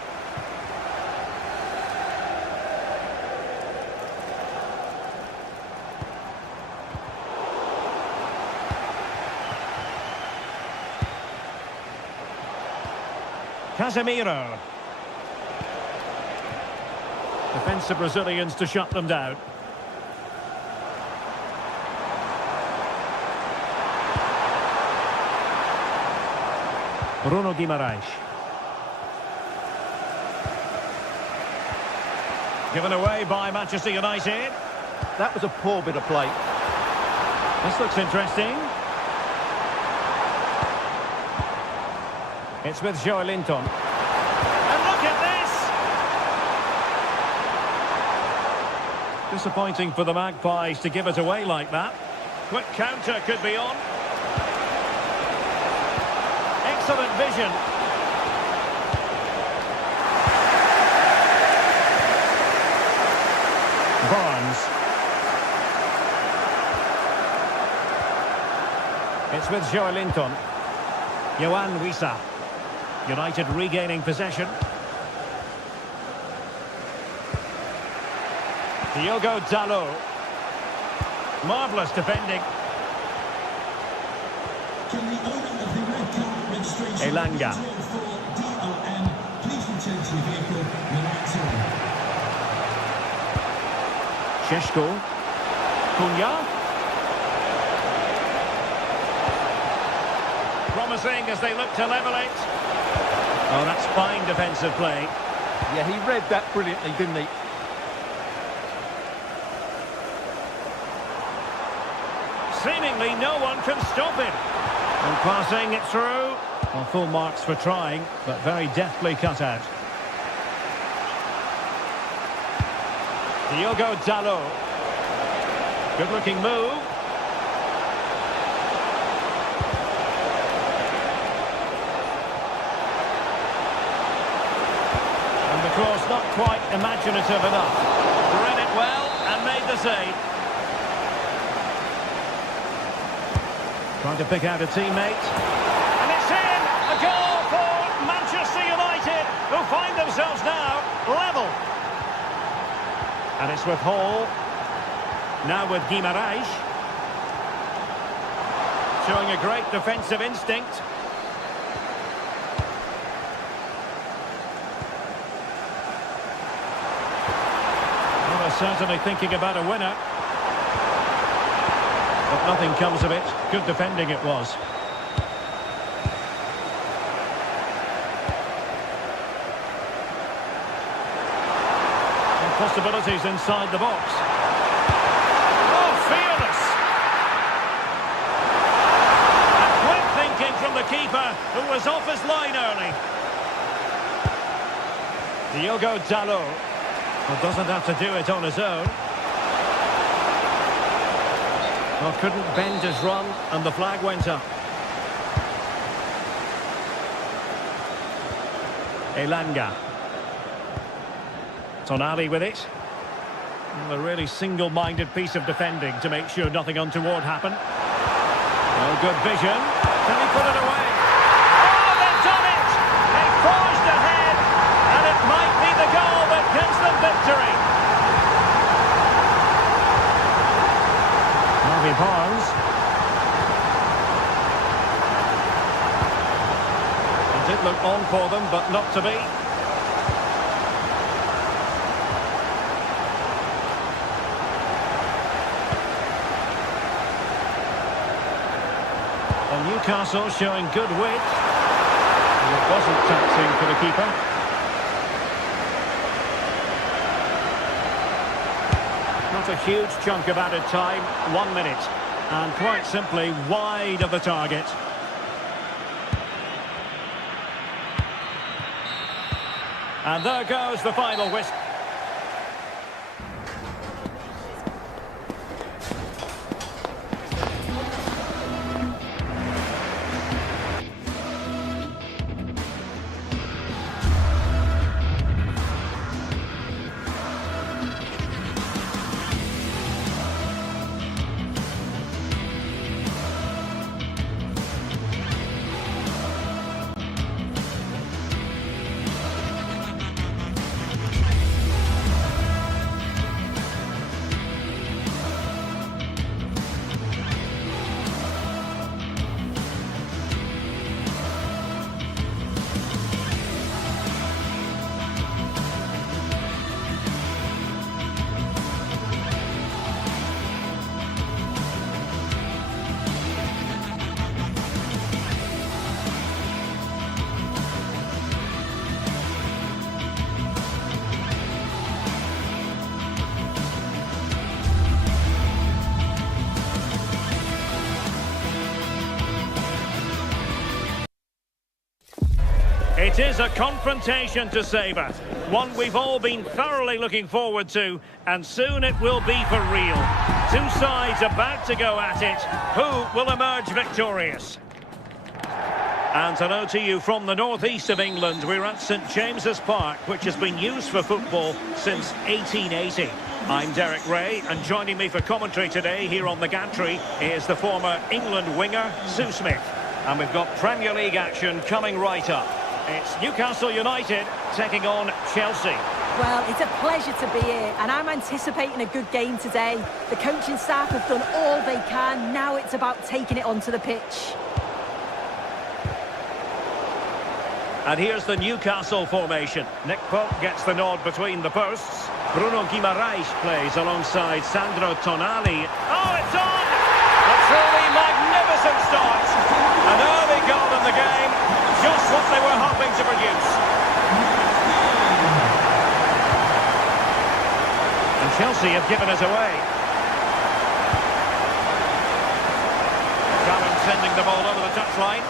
Casemiro. Defensive Brazilians to shut them down. Bruno Guimaraes. Given away by Manchester United. That was a poor bit of play. This looks interesting. It's with Joelinton. And look at this! Disappointing for the Magpies to give it away like that. Quick counter could be on. Excellent vision. Barnes. It's with Joelinton. Yohan Wissa. United regaining possession. Diogo Dalot. Marvellous defending. Can the owner of the red car registration Elanga. DOM please return to your vehicle when lights are on? Šeško. Cunha. Promising as they look to level it. Oh, that's fine defensive play. Yeah, he read that brilliantly, didn't he? Seemingly no one can stop him. And passing it through. Well, full marks for trying, but very deftly cut out. Diogo Dalot. Good-looking move. And the cross not quite imaginative enough. Read it well and made the save. Trying to pick out a teammate. And it's in! A goal for Manchester United, who find themselves now level. And it's with Hall. Now with Guimaraes. Showing a great defensive instinct. Well, they're certainly thinking about a winner. But nothing comes of it. Good defending it was. And possibilities inside the box. Oh, fearless! And quick thinking from the keeper, who was off his line early. Diogo Dalot. Well, doesn't have to do it on his own. Well, couldn't bend his run, and the flag went up. Elanga. Tonali with it. Well, a really single-minded piece of defending to make sure nothing untoward happened. Well, good vision. Can he put it away? Oh, they've done it! They forged ahead, and it might be the goal that gives them victory. Barnes. It did look on for them, but not to be. Well, Newcastle showing good width. And it wasn't taxing for the keeper. Not a huge chunk of added time, 1 minute, and quite simply wide of the target. And there goes the final whistle. It is a confrontation to savour, one we've all been thoroughly looking forward to, and soon it will be for real. Two sides about to go at it. Who will emerge victorious? And hello to you from the northeast of England. We're at St James's Park, which has been used for football since 1880. I'm Derek Ray, and joining me for commentary today here on the gantry is the former England winger, Sue Smith. And we've got Premier League action coming right up. It's Newcastle United taking on Chelsea. Well, it's a pleasure to be here, and I'm anticipating a good game today. The coaching staff have done all they can. Now it's about taking it onto the pitch. And here's the Newcastle formation. Nick Pope gets the nod between the posts. Bruno Guimaraes plays alongside Sandro Tonali. Oh, it's on! A truly magnificent start. An early goal in the game. Just what they were hoping to produce. And Chelsea have given us away. Callum sending the ball over the touchline.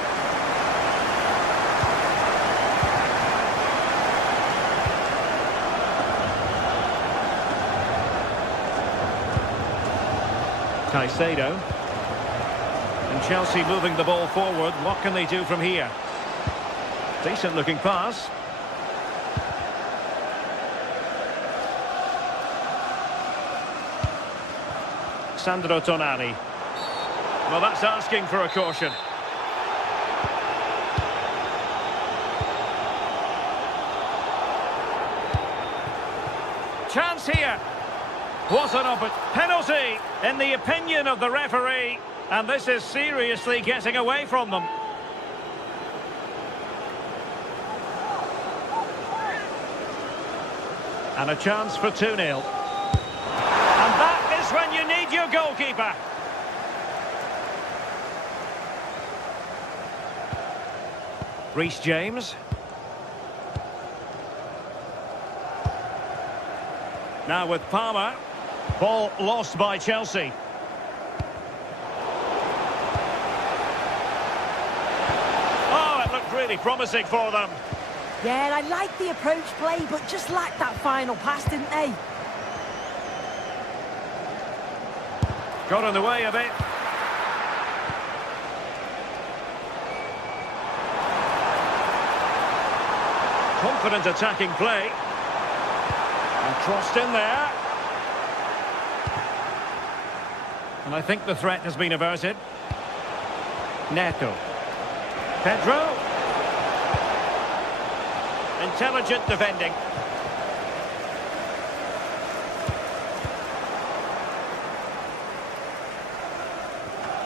Caicedo. And Chelsea moving the ball forward. What can they do from here? Decent looking pass. Sandro Tonali. Well, that's asking for a caution. Chance here. What an penalty, in the opinion of the referee. And this is seriously getting away from them. And a chance for 2-0. And that is when you need your goalkeeper. Reece James. Now with Palmer. Ball lost by Chelsea. Oh, it looked really promising for them. Yeah, I like the approach play, but just lacked that final pass, didn't they? Got in the way of it. Confident attacking play. And crossed in there. And I think the threat has been averted. Neto. Pedro. Intelligent defending.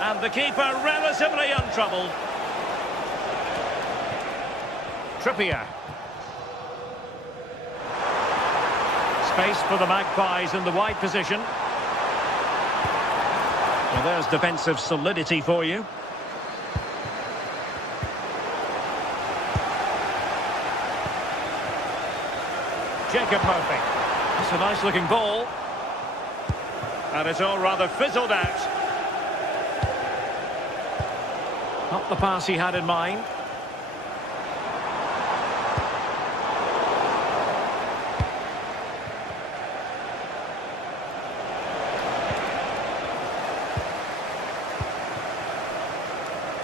And the keeper relatively untroubled. Trippier. Space for the Magpies in the wide position. Well, there's defensive solidity for you. Jacob Murphy. It's a nice looking ball. And it's all rather fizzled out. Not the pass he had in mind.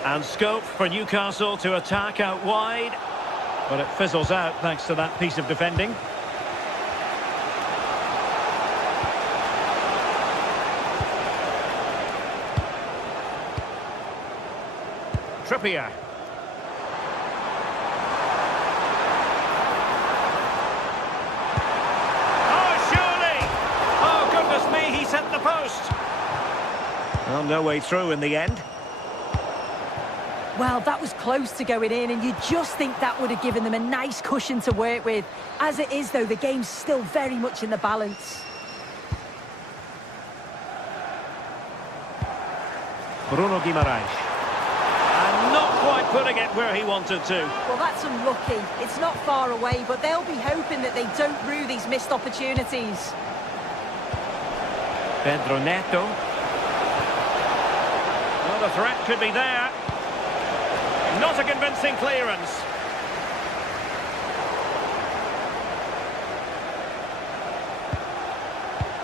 And scope for Newcastle to attack out wide. But it fizzles out thanks to that piece of defending. Trippier. Oh, surely! Oh, goodness me, he sent the post. Well, no way through in the end. Well, that was close to going in, and you just think that would have given them a nice cushion to work with. As it is, though, the game's still very much in the balance. Bruno Guimaraes. And not quite putting it where he wanted to. Well, that's unlucky. It's not far away, but they'll be hoping that they don't rue these missed opportunities. Pedro Neto. Well, the threat could be there. Not a convincing clearance.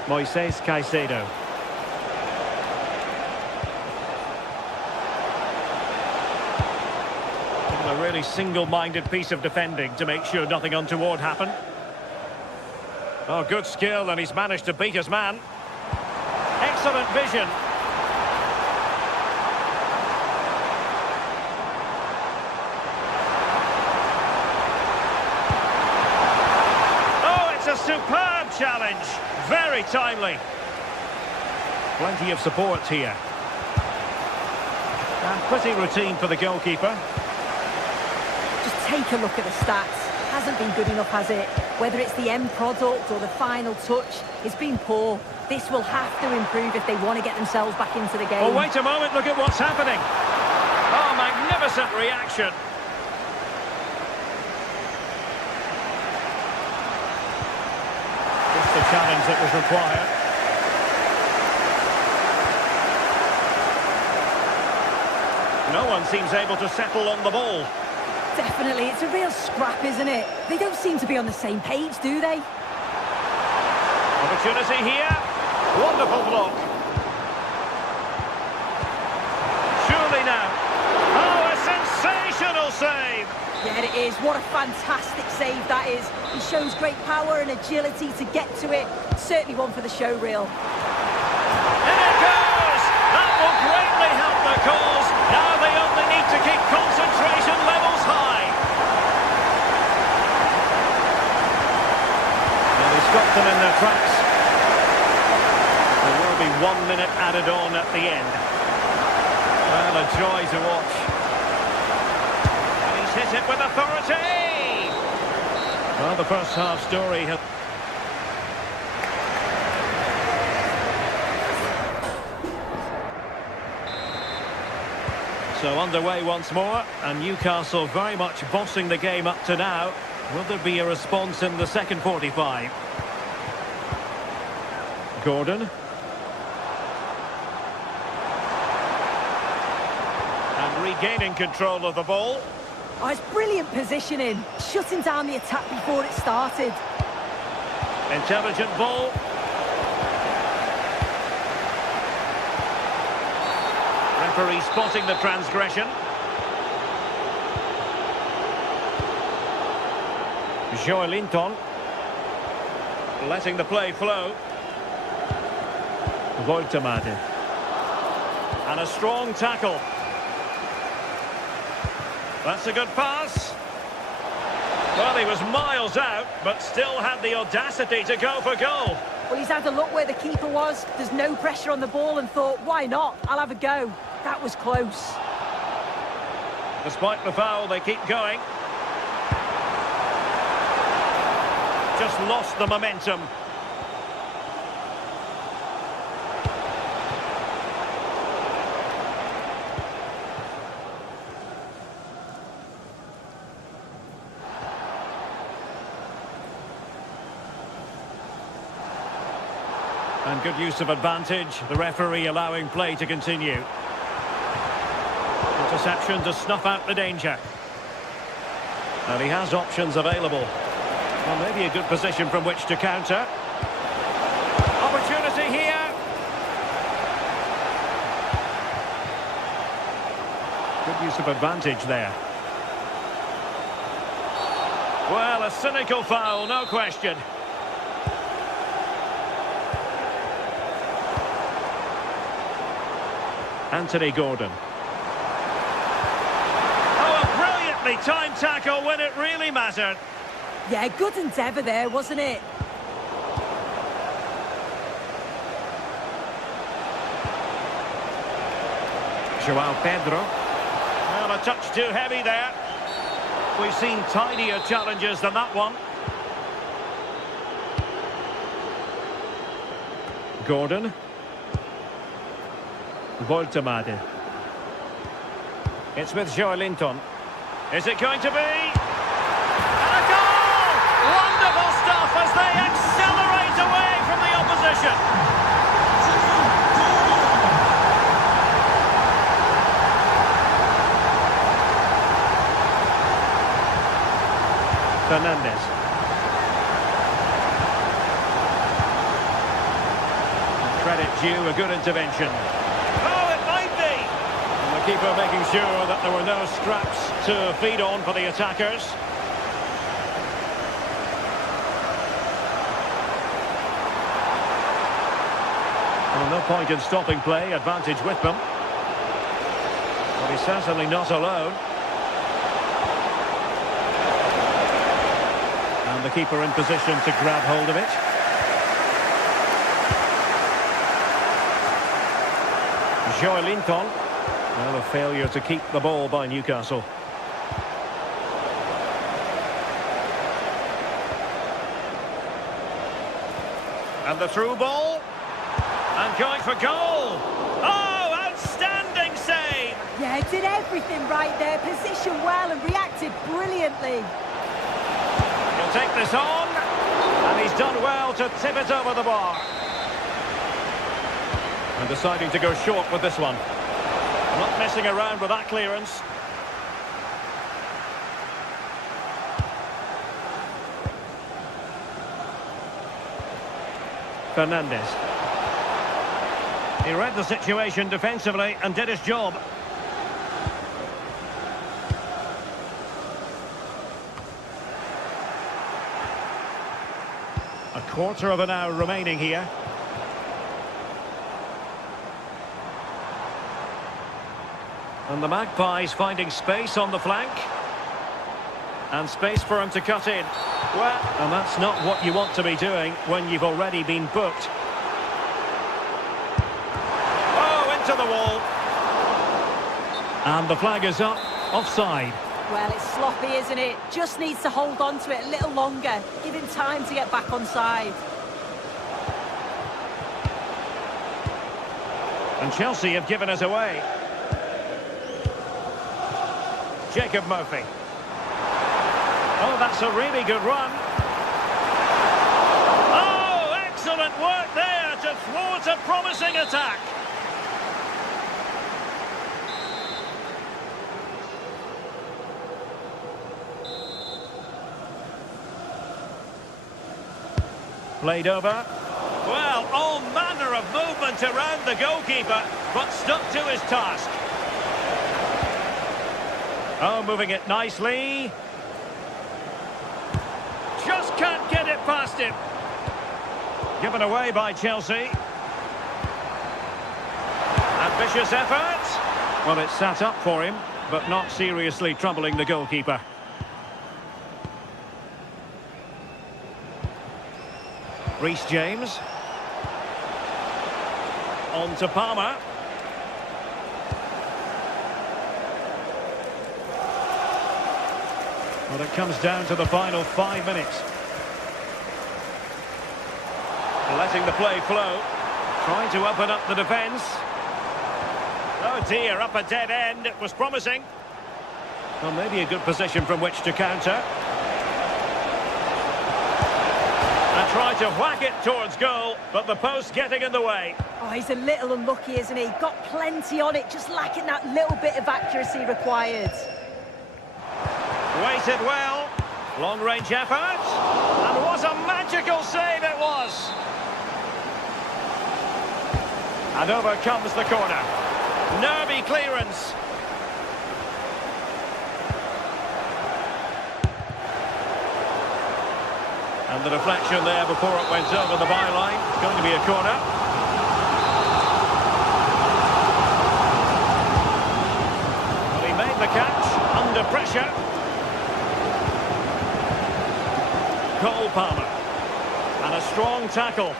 Moises Caicedo. A really single-minded piece of defending to make sure nothing untoward happened. Oh, good skill, and he's managed to beat his man. Excellent vision. challenge. Very timely. Plenty of support here. And pretty routine for the goalkeeper. Just take a look at the stats. Hasn't been good enough, has it? Whether it's the end product or the final touch, it's been poor. This will have to improve if they want to get themselves back into the game. Oh, wait a moment, look at what's happening. Oh, magnificent reaction. Just the challenge that was required. No one seems able to settle on the ball. Definitely, it's a real scrap, isn't it? They don't seem to be on the same page, do they? Opportunity here. Wonderful block. Surely now. Oh, a sensational save. Yeah, it is. What a fantastic save that is. He shows great power and agility to get to it. Certainly one for the show reel. In it goes! That will greatly help the cause. Now they only need to keep concentration levels high. Well, he stopped them in their tracks. There will be 1 minute added on at the end. Well, a joy to watch. And he's hit it with authority. Well, the first half story has... So underway once more, and Newcastle very much bossing the game up to now. Will there be a response in the second 45? Gordon. And regaining control of the ball. Oh, it's brilliant positioning. Shutting down the attack before it started. Intelligent ball. Referee spotting the transgression. Joelinton letting the play flow. Voltemade. And a strong tackle. That's a good pass. Well, he was miles out, but still had the audacity to go for goal. Well, he's had a look where the keeper was. There's no pressure on the ball and thought, why not? I'll have a go. That was close. Despite the foul, they keep going. Just lost the momentum. And good use of advantage. The referee allowing play to continue. Interception to snuff out the danger. And he has options available. Well, maybe a good position from which to counter. Opportunity here. Good use of advantage there. Well, a cynical foul, no question. Anthony Gordon. Oh, a brilliantly timed tackle when it really mattered. Yeah, good endeavour there, wasn't it? João Pedro. Well, a touch too heavy there. We've seen tidier challenges than that one. Gordon. Voltemade. It's with Joelinton. Is it going to be? And a goal! Wonderful stuff as they accelerate away from the opposition. Fernandez. Credit due, a good intervention. Keeper making sure that there were no scraps to feed on for the attackers. Well, no point in stopping play, advantage with them. But he's certainly not alone. And the keeper in position to grab hold of it. Linton. Well, a failure to keep the ball by Newcastle. And the through ball. And going for goal. Oh, outstanding save! Yeah, did everything right there. Positioned well and reacted brilliantly. He'll take this on. And he's done well to tip it over the bar. And deciding to go short with this one. Not messing around with that clearance. Fernandes. He read the situation defensively and did his job. A quarter of an hour remaining here. And the Magpies finding space on the flank. And space for him to cut in. Well, and that's not what you want to be doing when you've already been booked. Oh, into the wall. And the flag is up, offside. Well, it's sloppy, isn't it? Just needs to hold on to it a little longer. Give him time to get back on side. And Chelsea have given us away. Jacob Murphy. Oh, that's a really good run. Oh, excellent work there to thwart a promising attack. Played over. Well, all manner of movement around the goalkeeper, but stuck to his task. Oh, moving it nicely. Just can't get it past him. Given away by Chelsea. Ambitious effort. Well, it sat up for him, but not seriously troubling the goalkeeper. Reece James. On to Palmer. Well, it comes down to the final 5 minutes. Letting the play flow. Trying to open up the defence. Oh dear, up a dead end. It was promising. Well, maybe a good position from which to counter. And try to whack it towards goal, but the post getting in the way. Oh, he's a little unlucky, isn't he? Got plenty on it, just lacking that little bit of accuracy required. Waited well. Long-range effort. And what a magical save it was. And over comes the corner. Nervy clearance. And the deflection there before it went over the byline. It's going to be a corner. Well, he made the catch under pressure. Cole Palmer. And a strong tackle.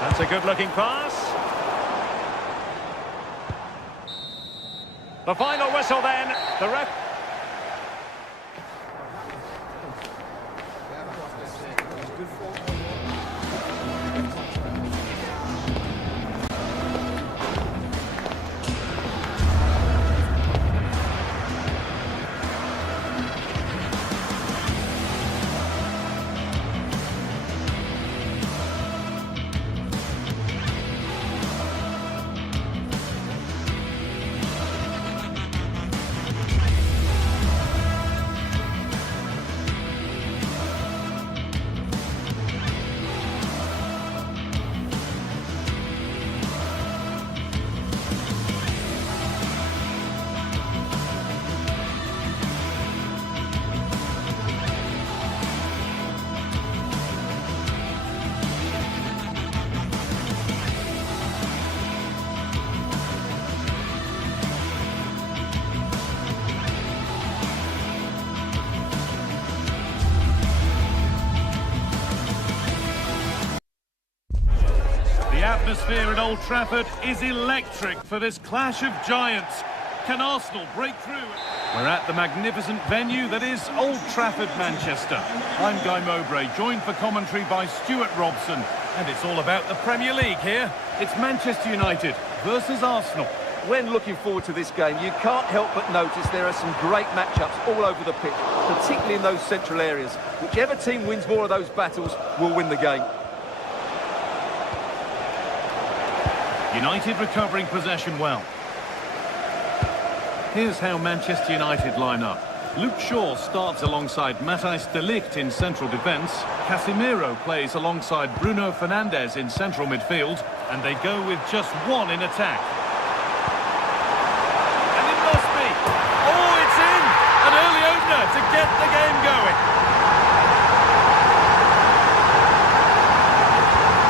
That's a good-looking pass. The final whistle then. The ref... The atmosphere at Old Trafford is electric for this clash of giants. Can Arsenal break through? We're at the magnificent venue that is Old Trafford, Manchester. I'm Guy Mowbray, joined for commentary by Stuart Robson. And it's all about the Premier League here. It's Manchester United versus Arsenal. When looking forward to this game, you can't help but notice there are some great matchups all over the pitch, particularly in those central areas. Whichever team wins more of those battles will win the game. United recovering possession well. Here's how Manchester United line up. Luke Shaw starts alongside Matthijs de Ligt in central defence. Casemiro plays alongside Bruno Fernandes in central midfield. And they go with just one in attack. And it must be. Oh, it's in! An early opener to get the game going.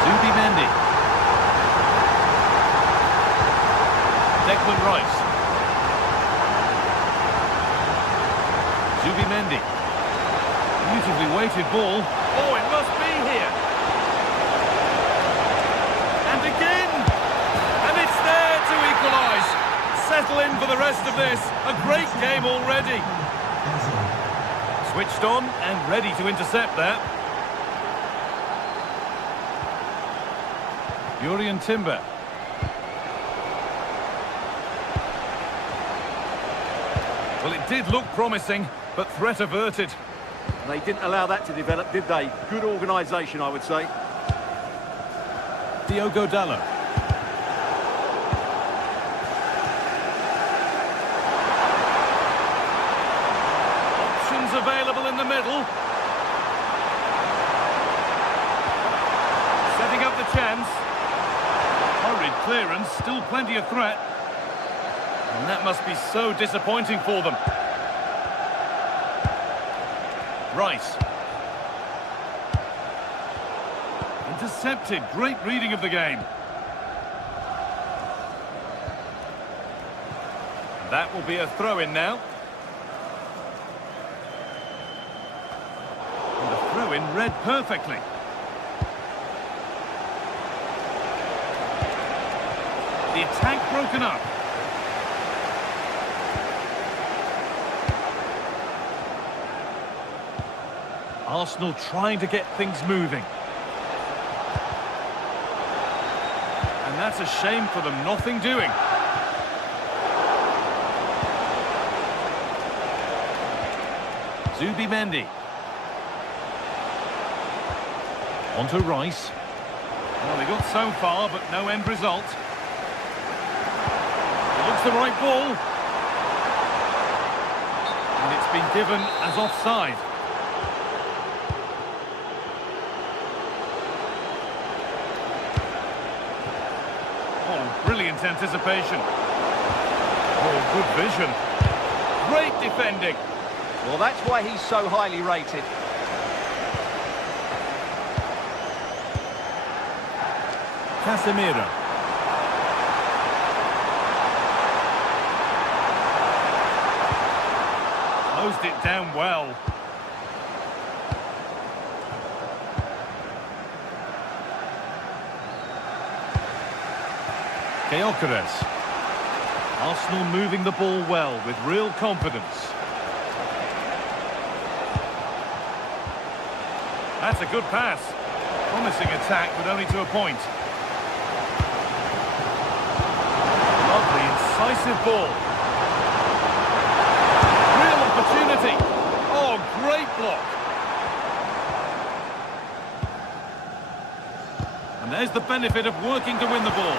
Zubi Mendy. Declan Rice. Zubi Mendy. Beautifully weighted ball. Oh, it must be here. And again. And it's there to equalise. Settle in for the rest of this. A great game already. Switched on and ready to intercept that. Jurrien Timber. Well, it did look promising, but threat averted. They didn't allow that to develop, did they? Good organisation, I would say. Diogo Dalot. Options available in the middle. Setting up the chance. Hurried clearance, still plenty of threat. And that must be so disappointing for them. Rice. Intercepted. Great reading of the game. That will be a throw-in now. And the throw-in read perfectly. The attack broken up. Arsenal trying to get things moving. And that's a shame for them, nothing doing. Zubi Mendy. On to Rice. Well, they got so far, but no end result. It looks the right ball. And it's been given as offside. Brilliant anticipation. Oh, good vision. Great defending. Well, that's why he's so highly rated. Casemiro. Closed it down well. Gyökeres. Arsenal moving the ball well with real confidence. That's a good pass. Promising attack, but only to a point. Lovely, incisive ball. Real opportunity. Oh, great block. And there's the benefit of working to win the ball.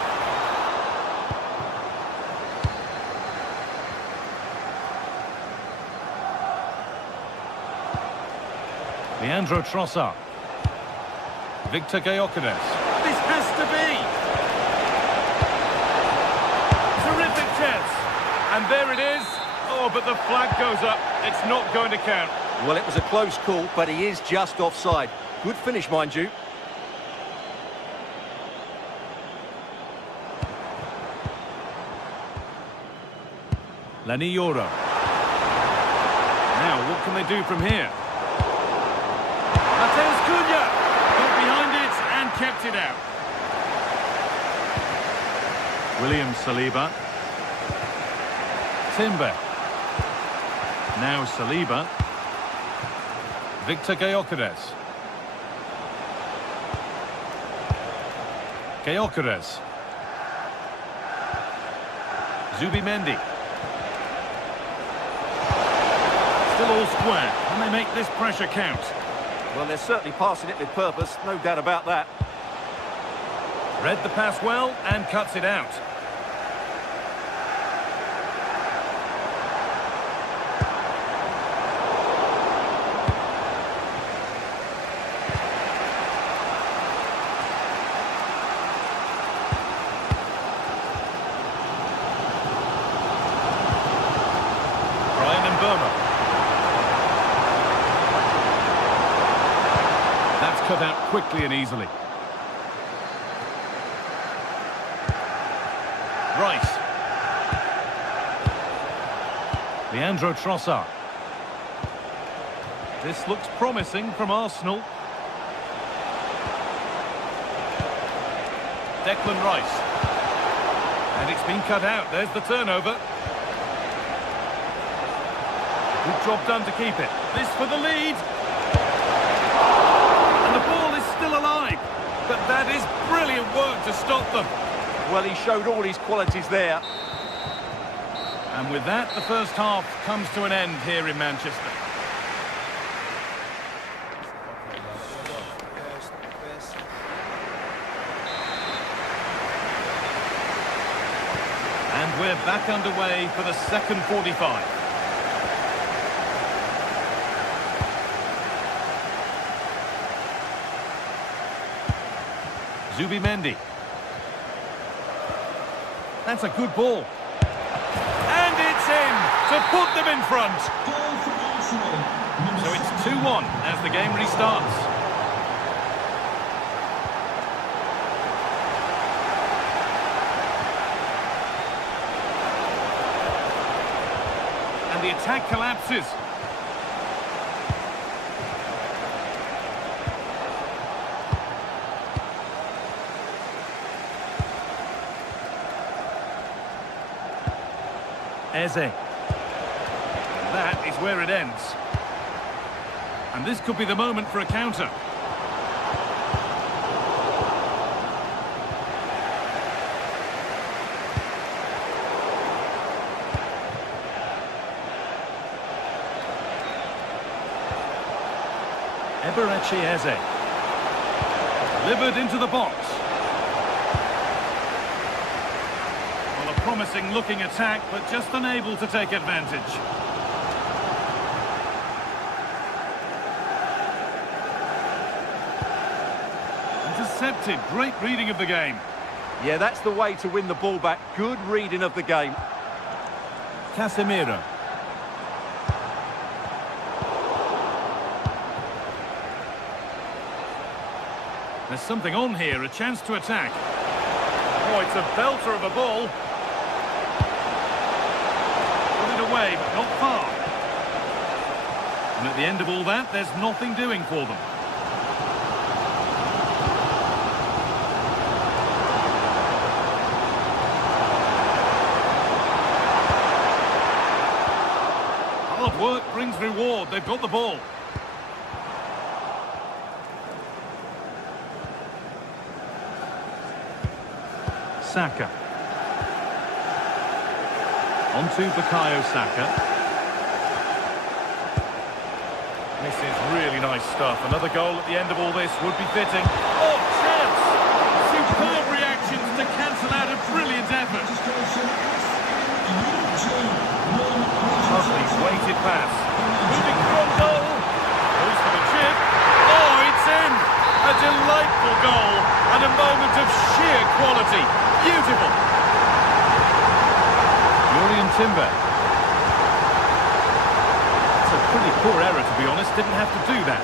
Leandro Trossard. Victor Gyökeres. This has to be! Terrific chance. And there it is. Oh, but the flag goes up. It's not going to count. Well, it was a close call, but he is just offside. Good finish, mind you. Leny Yoro. Now, what can they do from here? Got behind it and kept it out. William Saliba. Timber. Now Saliba. Victor Gyökeres. Gyökeres. Zubimendi. Still all square. Can they make this pressure count? Well, they're certainly passing it with purpose, no doubt about that. Read the pass well and cuts it out. That's cut out quickly and easily. Rice. Leandro Trossard. This looks promising from Arsenal. Declan Rice. And it's been cut out. There's the turnover. Good job done to keep it. This for the lead. And the ball is still alive. But that is brilliant work to stop them. Well, he showed all his qualities there. And with that, the first half comes to an end here in Manchester. And we're back underway for the second 45. Zubimendi. That's a good ball. And it's in to put them in front. So it's 2-1 as the game restarts. And the attack collapses. Eze. That is where it ends. And this could be the moment for a counter. Eberechi Eze. Delivered into the box. Promising looking attack, but just unable to take advantage. Intercepted, great reading of the game. Yeah, that's the way to win the ball back. Good reading of the game. Casemiro. There's something on here, a chance to attack. Oh, it's a belter of a ball. Away, but not far. And at the end of all that, there's nothing doing for them. Hard work brings reward. They've got the ball. Saka. On to Bukayo Saka. This is really nice stuff. Another goal at the end of all this would be fitting. Oh, chance! Superb reactions to cancel out a brilliant effort. Lovely weighted pass. Moving from goal. Goes for the chip. Oh, it's in! A delightful goal and a moment of sheer quality. Beautiful. Timber. It's a pretty poor error, to be honest. Didn't have to do that.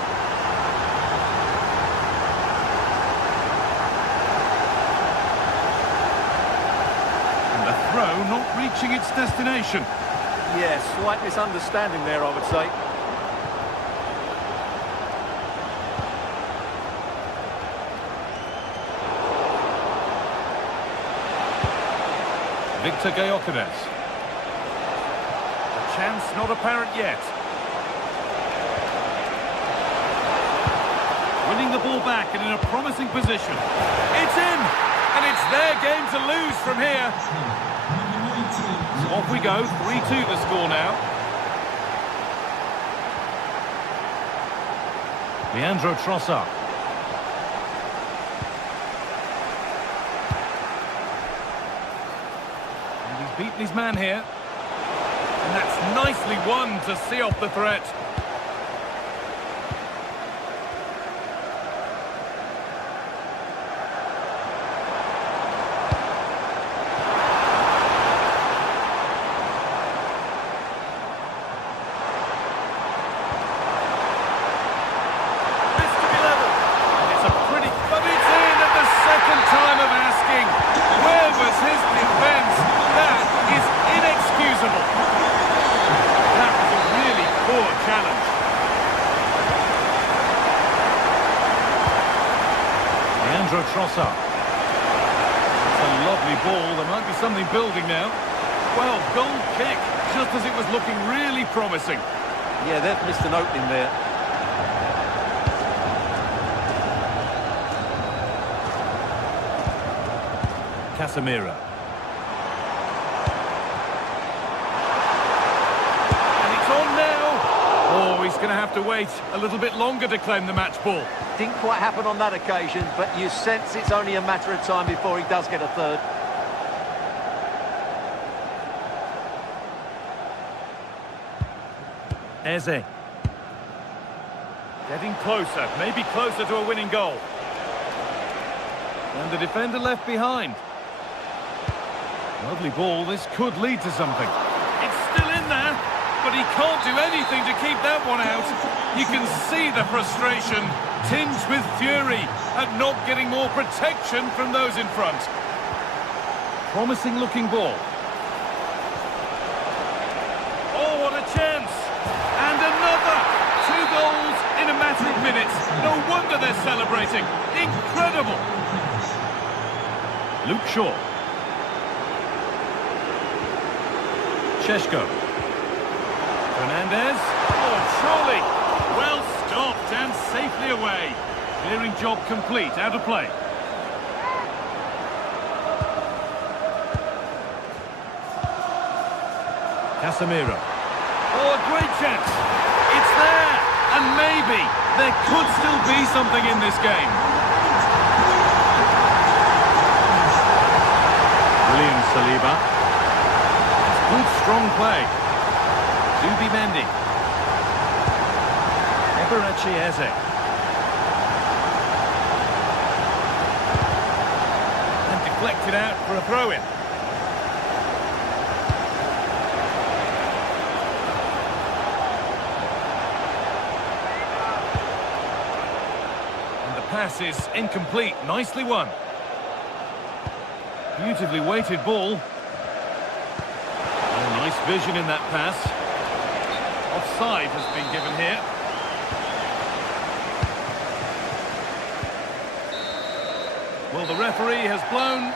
And the throw not reaching its destination. Yeah, slight misunderstanding there, I would say. Victor Gyökeres. A chance not apparent yet. Winning the ball back and in a promising position. It's in! And it's their game to lose from here. So off we go, 3-2 the score now. Leandro Trossard. And he's beaten his man here. And that's nicely won to see off the threat. Trossard. It's a lovely ball. There might be something building now. Well, goal kick, just as it was looking really promising. Yeah, they've missed an opening there. Casemiro. And it's on now. Oh, he's going to have to wait a little bit longer to claim the match ball. Didn't quite happen on that occasion, but you sense it's only a matter of time before he does get a third. Eze. Getting closer, maybe closer to a winning goal. And the defender left behind. Lovely ball, this could lead to something. It's still in there, but he can't do anything to keep that one out. You can see the frustration, tinged with fury, at not getting more protection from those in front. Promising looking ball. Oh, what a chance! And another! 2 goals in a matter of minutes. No wonder they're celebrating. Incredible! Luke Shaw. Šeško. Fernandez. Oh, surely. Well stopped and safely away. Clearing job complete. Out of play. Casemiro. Oh, a great chance. It's there. And maybe there could still be something in this game. William Saliba. Good, strong play. Zubimendi. Eberechi Eze. And deflected out for a throw-in. And the pass is incomplete. Nicely won. Beautifully weighted ball. Oh, nice vision in that pass. Offside has been given here. Well, the referee has blown.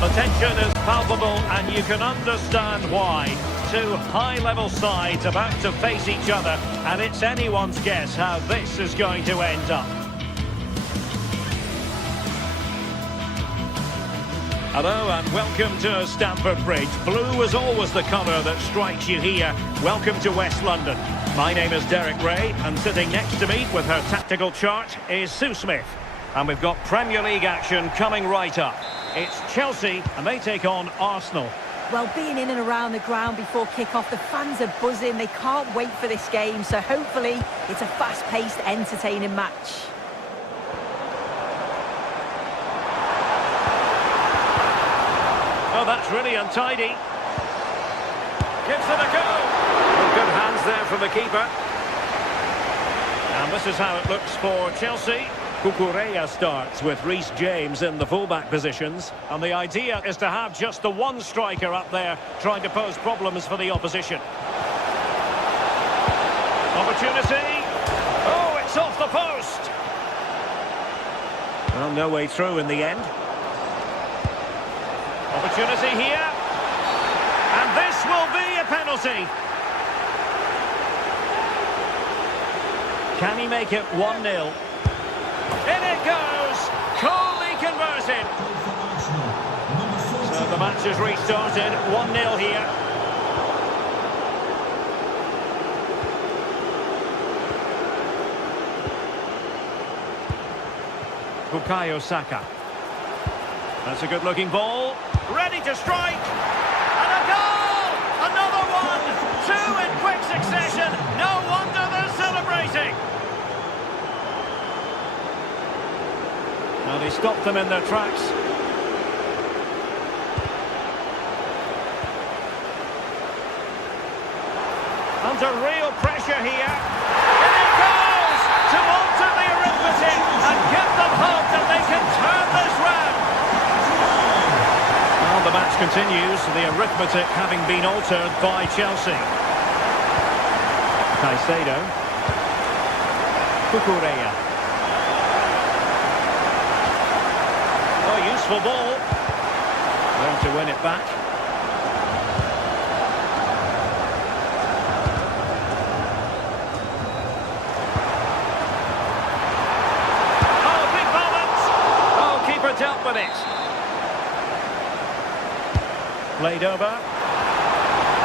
The tension is palpable and you can understand why. Two high-level sides about to face each other, and it's anyone's guess how this is going to end up. Hello and welcome to Stamford Bridge. Blue is always the colour that strikes you here. Welcome to West London. My name is Derek Ray, and sitting next to me with her tactical chart is Sue Smith. And we've got Premier League action coming right up. It's Chelsea, and they take on Arsenal. Well, being in and around the ground before kick-off, the fans are buzzing. They can't wait for this game, so hopefully it's a fast-paced, entertaining match. Oh, that's really untidy. Gives it a go. Well, good hands there from the keeper. And this is how it looks for Chelsea. Cucurella starts with Reece James in the fullback positions. And the idea is to have just the one striker up there trying to pose problems for the opposition. Opportunity. Oh, it's off the post. Well, no way through in the end. Opportunity here. And this will be a penalty. Can he make it 1-0? In it goes! Coolly converted. So the match has restarted. 1-0 here. Bukayo Saka. That's a good-looking ball. Ready to strike. And a goal! Another one! Two in quick succession. No wonder they're celebrating. And he stopped them in their tracks. Under real pressure here. In it goes! To alter the arithmetic and give them hope that they can turn this round. Well, the match continues, the arithmetic having been altered by Chelsea. Caicedo. Cucurella. Oh, useful ball. Learn to win it back. Oh, big moment! Oh, keeper dealt with it. Played over.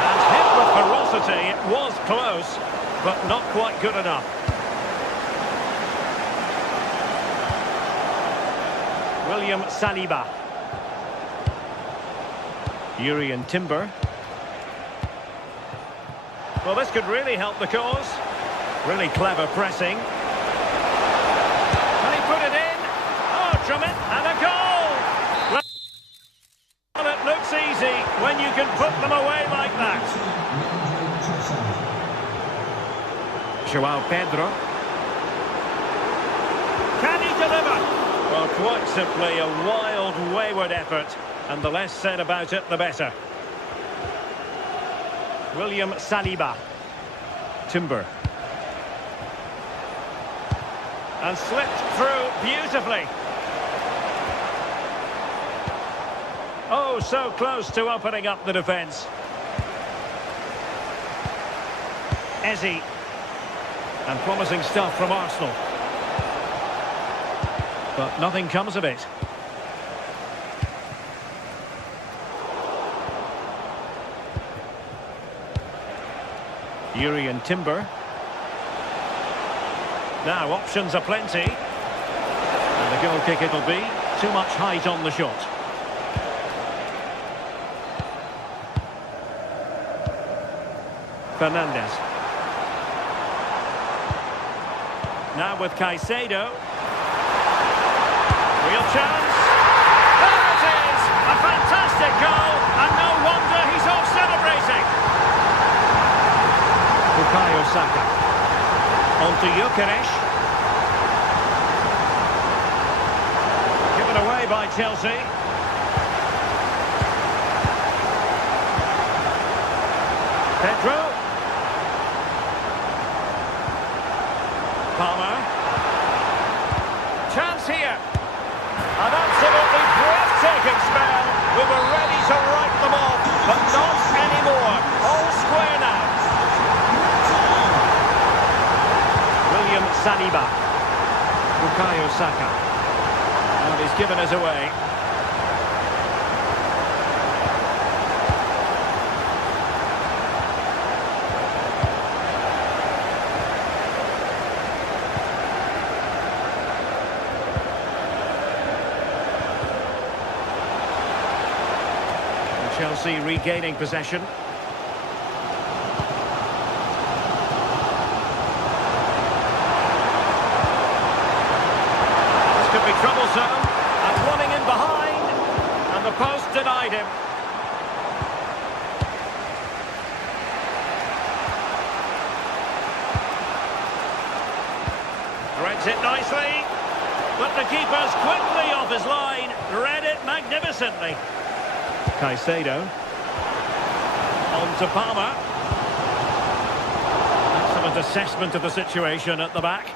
And hit with ferocity. It was close, but not quite good enough. William Saliba. Urian Timber. Well, this could really help the cause. Really clever pressing. Can he put it in? Oh, tremendous. And a goal! Well, it looks easy when you can put them away like that. João Pedro. Can he deliver? Well, quite simply a wild, wayward effort, and the less said about it, the better. William Saliba. Timber. And slipped through beautifully. Oh, so close to opening up the defence. Eze. And promising stuff from Arsenal. But nothing comes of it. Urian Timber. Now options are plenty. And the goal kick it'll be. Too much height on the shot. Fernandez. Now with Caicedo. Real chance. There it is! A fantastic goal, and no wonder he's off celebrating. Bukayo Saka. On to Gyökeres. Given away by Chelsea. Pedro. Palmer. Chance here. An absolutely breathtaking spell. We were ready to write them off, but not anymore. All square now. William Saliba. Bukayo Saka. And he's given us away. Chelsea regaining possession. This could be troublesome. And running in behind. And the post denied him. keeper's quickly off his line. Read it magnificently. Caicedo. On to Palmer. Excellent assessment of the situation at the back.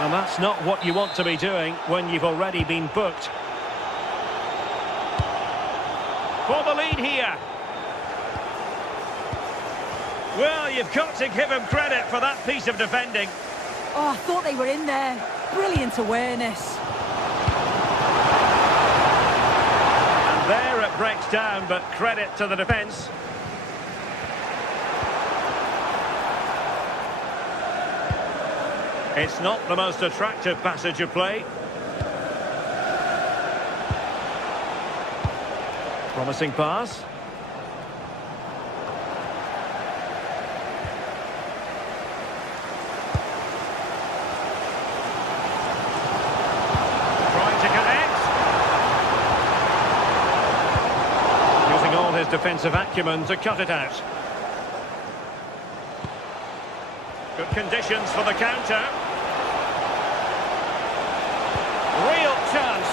And that's not what you want to be doing when you've already been booked. For the lead here. Well, you've got to give him credit for that piece of defending. Oh, I thought they were in there. Brilliant awareness. And there it breaks down, but credit to the defence. It's not the most attractive passage of play. Promising pass. Trying to connect. Using all his defensive acumen to cut it out. Good conditions for the counter. Real chance.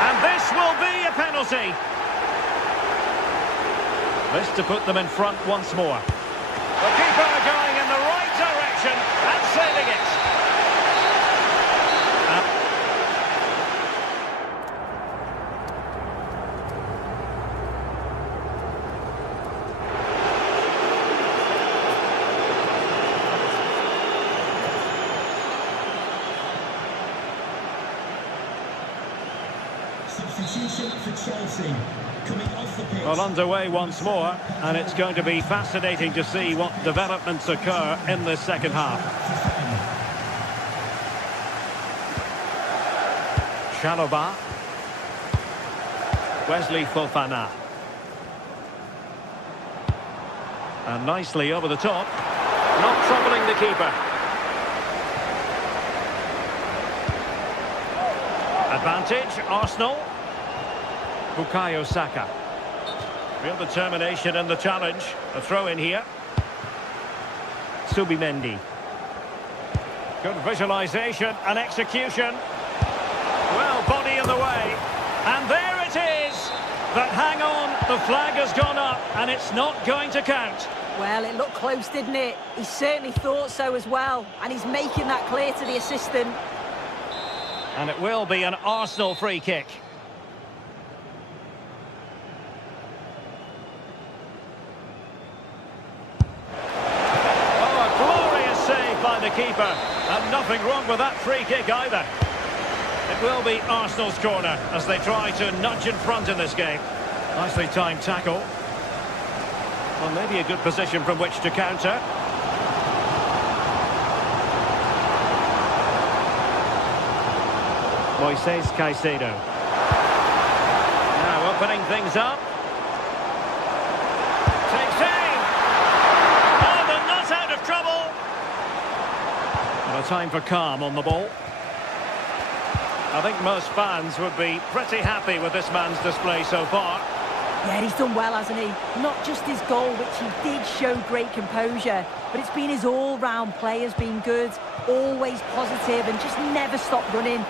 And this will be a penalty. This to put them in front once more. The keeper going in the right direction and saving it. Substitution for Chelsea. Coming off the pitch. Well, underway once more, and it's going to be fascinating to see what developments occur in this second half. Chalobah. Wesley Fofana. And nicely over the top. Not troubling the keeper. Advantage, Arsenal. Bukayo Saka. Real determination in the challenge. A throw in here. Subimendi. Good visualisation and execution. Well, body in the way. And there it is. But hang on, the flag has gone up and it's not going to count. Well, it looked close, didn't it? He certainly thought so as well. And he's making that clear to the assistant. And it will be an Arsenal free kick. Oh, a glorious save by the keeper. And nothing wrong with that free kick either. It will be Arsenal's corner as they try to nudge in front in this game. Nicely timed tackle. Well, maybe a good position from which to counter. Moises Caicedo. Now opening things up. Takes aim. Oh, they're not out of trouble. And a time for calm on the ball. I think most fans would be pretty happy with this man's display so far. Yeah, he's done well, hasn't he? Not just his goal, which he did show great composure, but it's been his all-round play has been good, always positive and just never stopped running.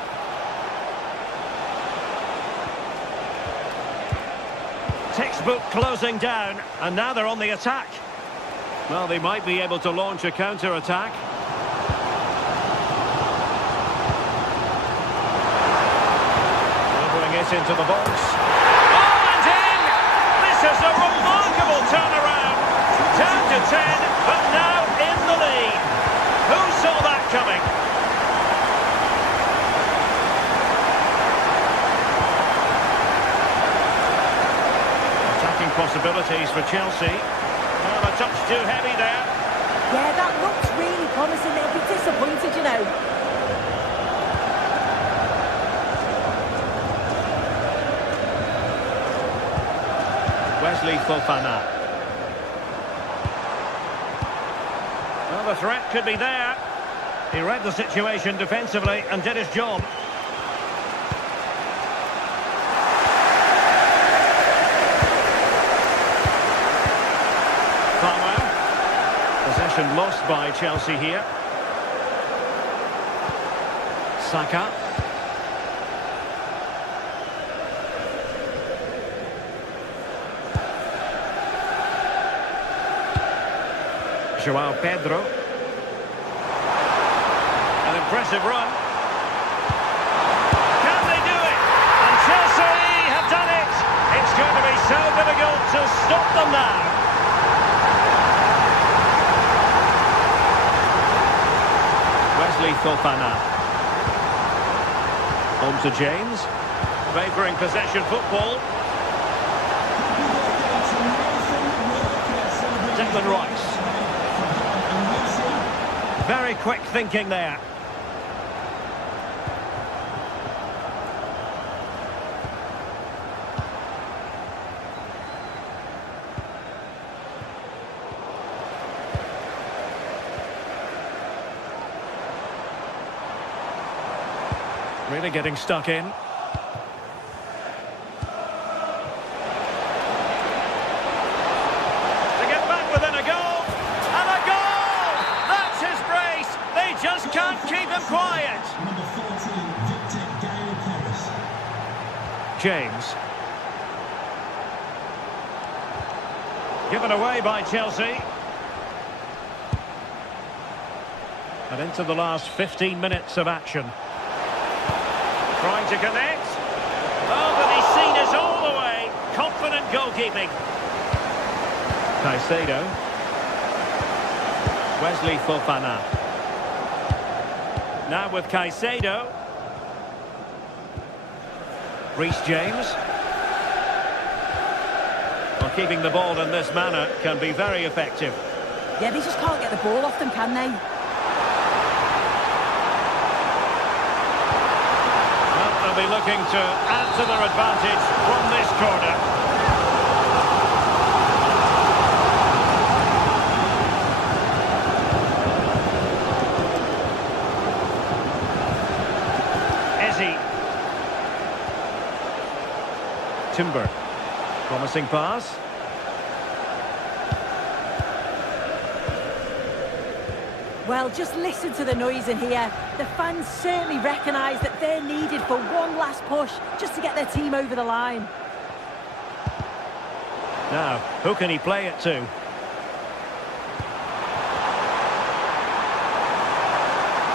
Textbook closing down, and now they're on the attack. Well, they might be able to launch a counter-attack. Delivering it into the box. Oh, and in! This is a remarkable turnaround. Down to 10, but now in the lead. Who saw that coming? Possibilities for Chelsea. Well, a touch too heavy there. Yeah, that looks really promising. They'll be disappointed, you know. Wesley Fofana. Well, the threat could be there. He read the situation defensively and did his job. Possession lost by Chelsea here. Saka. João Pedro. An impressive run. Can they do it? And Chelsea have done it. It's going to be so difficult to stop them now. Wesley Fofana. On to James. Favouring possession football. Declan Rice. Very quick thinking there. Really getting stuck in. To get back within a goal. And a goal! That's his brace. They just can't keep him quiet. Number 14, Victor Gale-Paris. James. Given away by Chelsea. And into the last 15 minutes of action. Trying to connect. Oh, but he's seen us all the way. Confident goalkeeping. Caicedo. Wesley Fofana. Now with Caicedo. Reece James. Well, keeping the ball in this manner can be very effective. Yeah, they just can't get the ball off them, can they? They'll be looking to add to their advantage from this corner. Eze. Timber. Promising pass. Well, just listen to the noise in here. The fans certainly recognise that they're needed for one last push just to get their team over the line. Now, who can he play it to?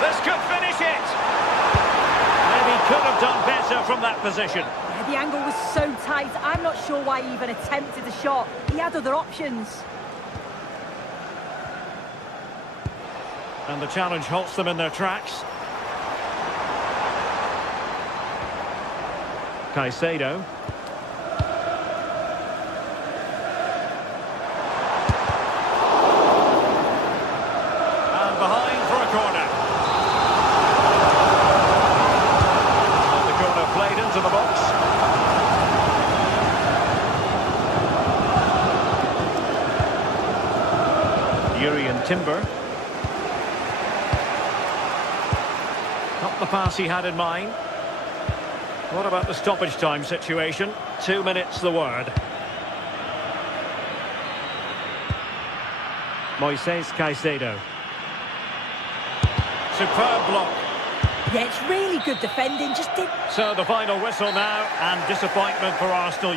This could finish it! Maybe could have done better from that position. Yeah, the angle was so tight, I'm not sure why he even attempted the shot. He had other options. And the challenge halts them in their tracks. Caicedo. And behind for a corner. And the corner played into the box. Jurrien Timber. Not the pass he had in mind. What about the stoppage time situation? 2 minutes the word. Moises Caicedo. Superb block. Yeah, it's really good defending, just did... So the final whistle now, and disappointment for Arsenal.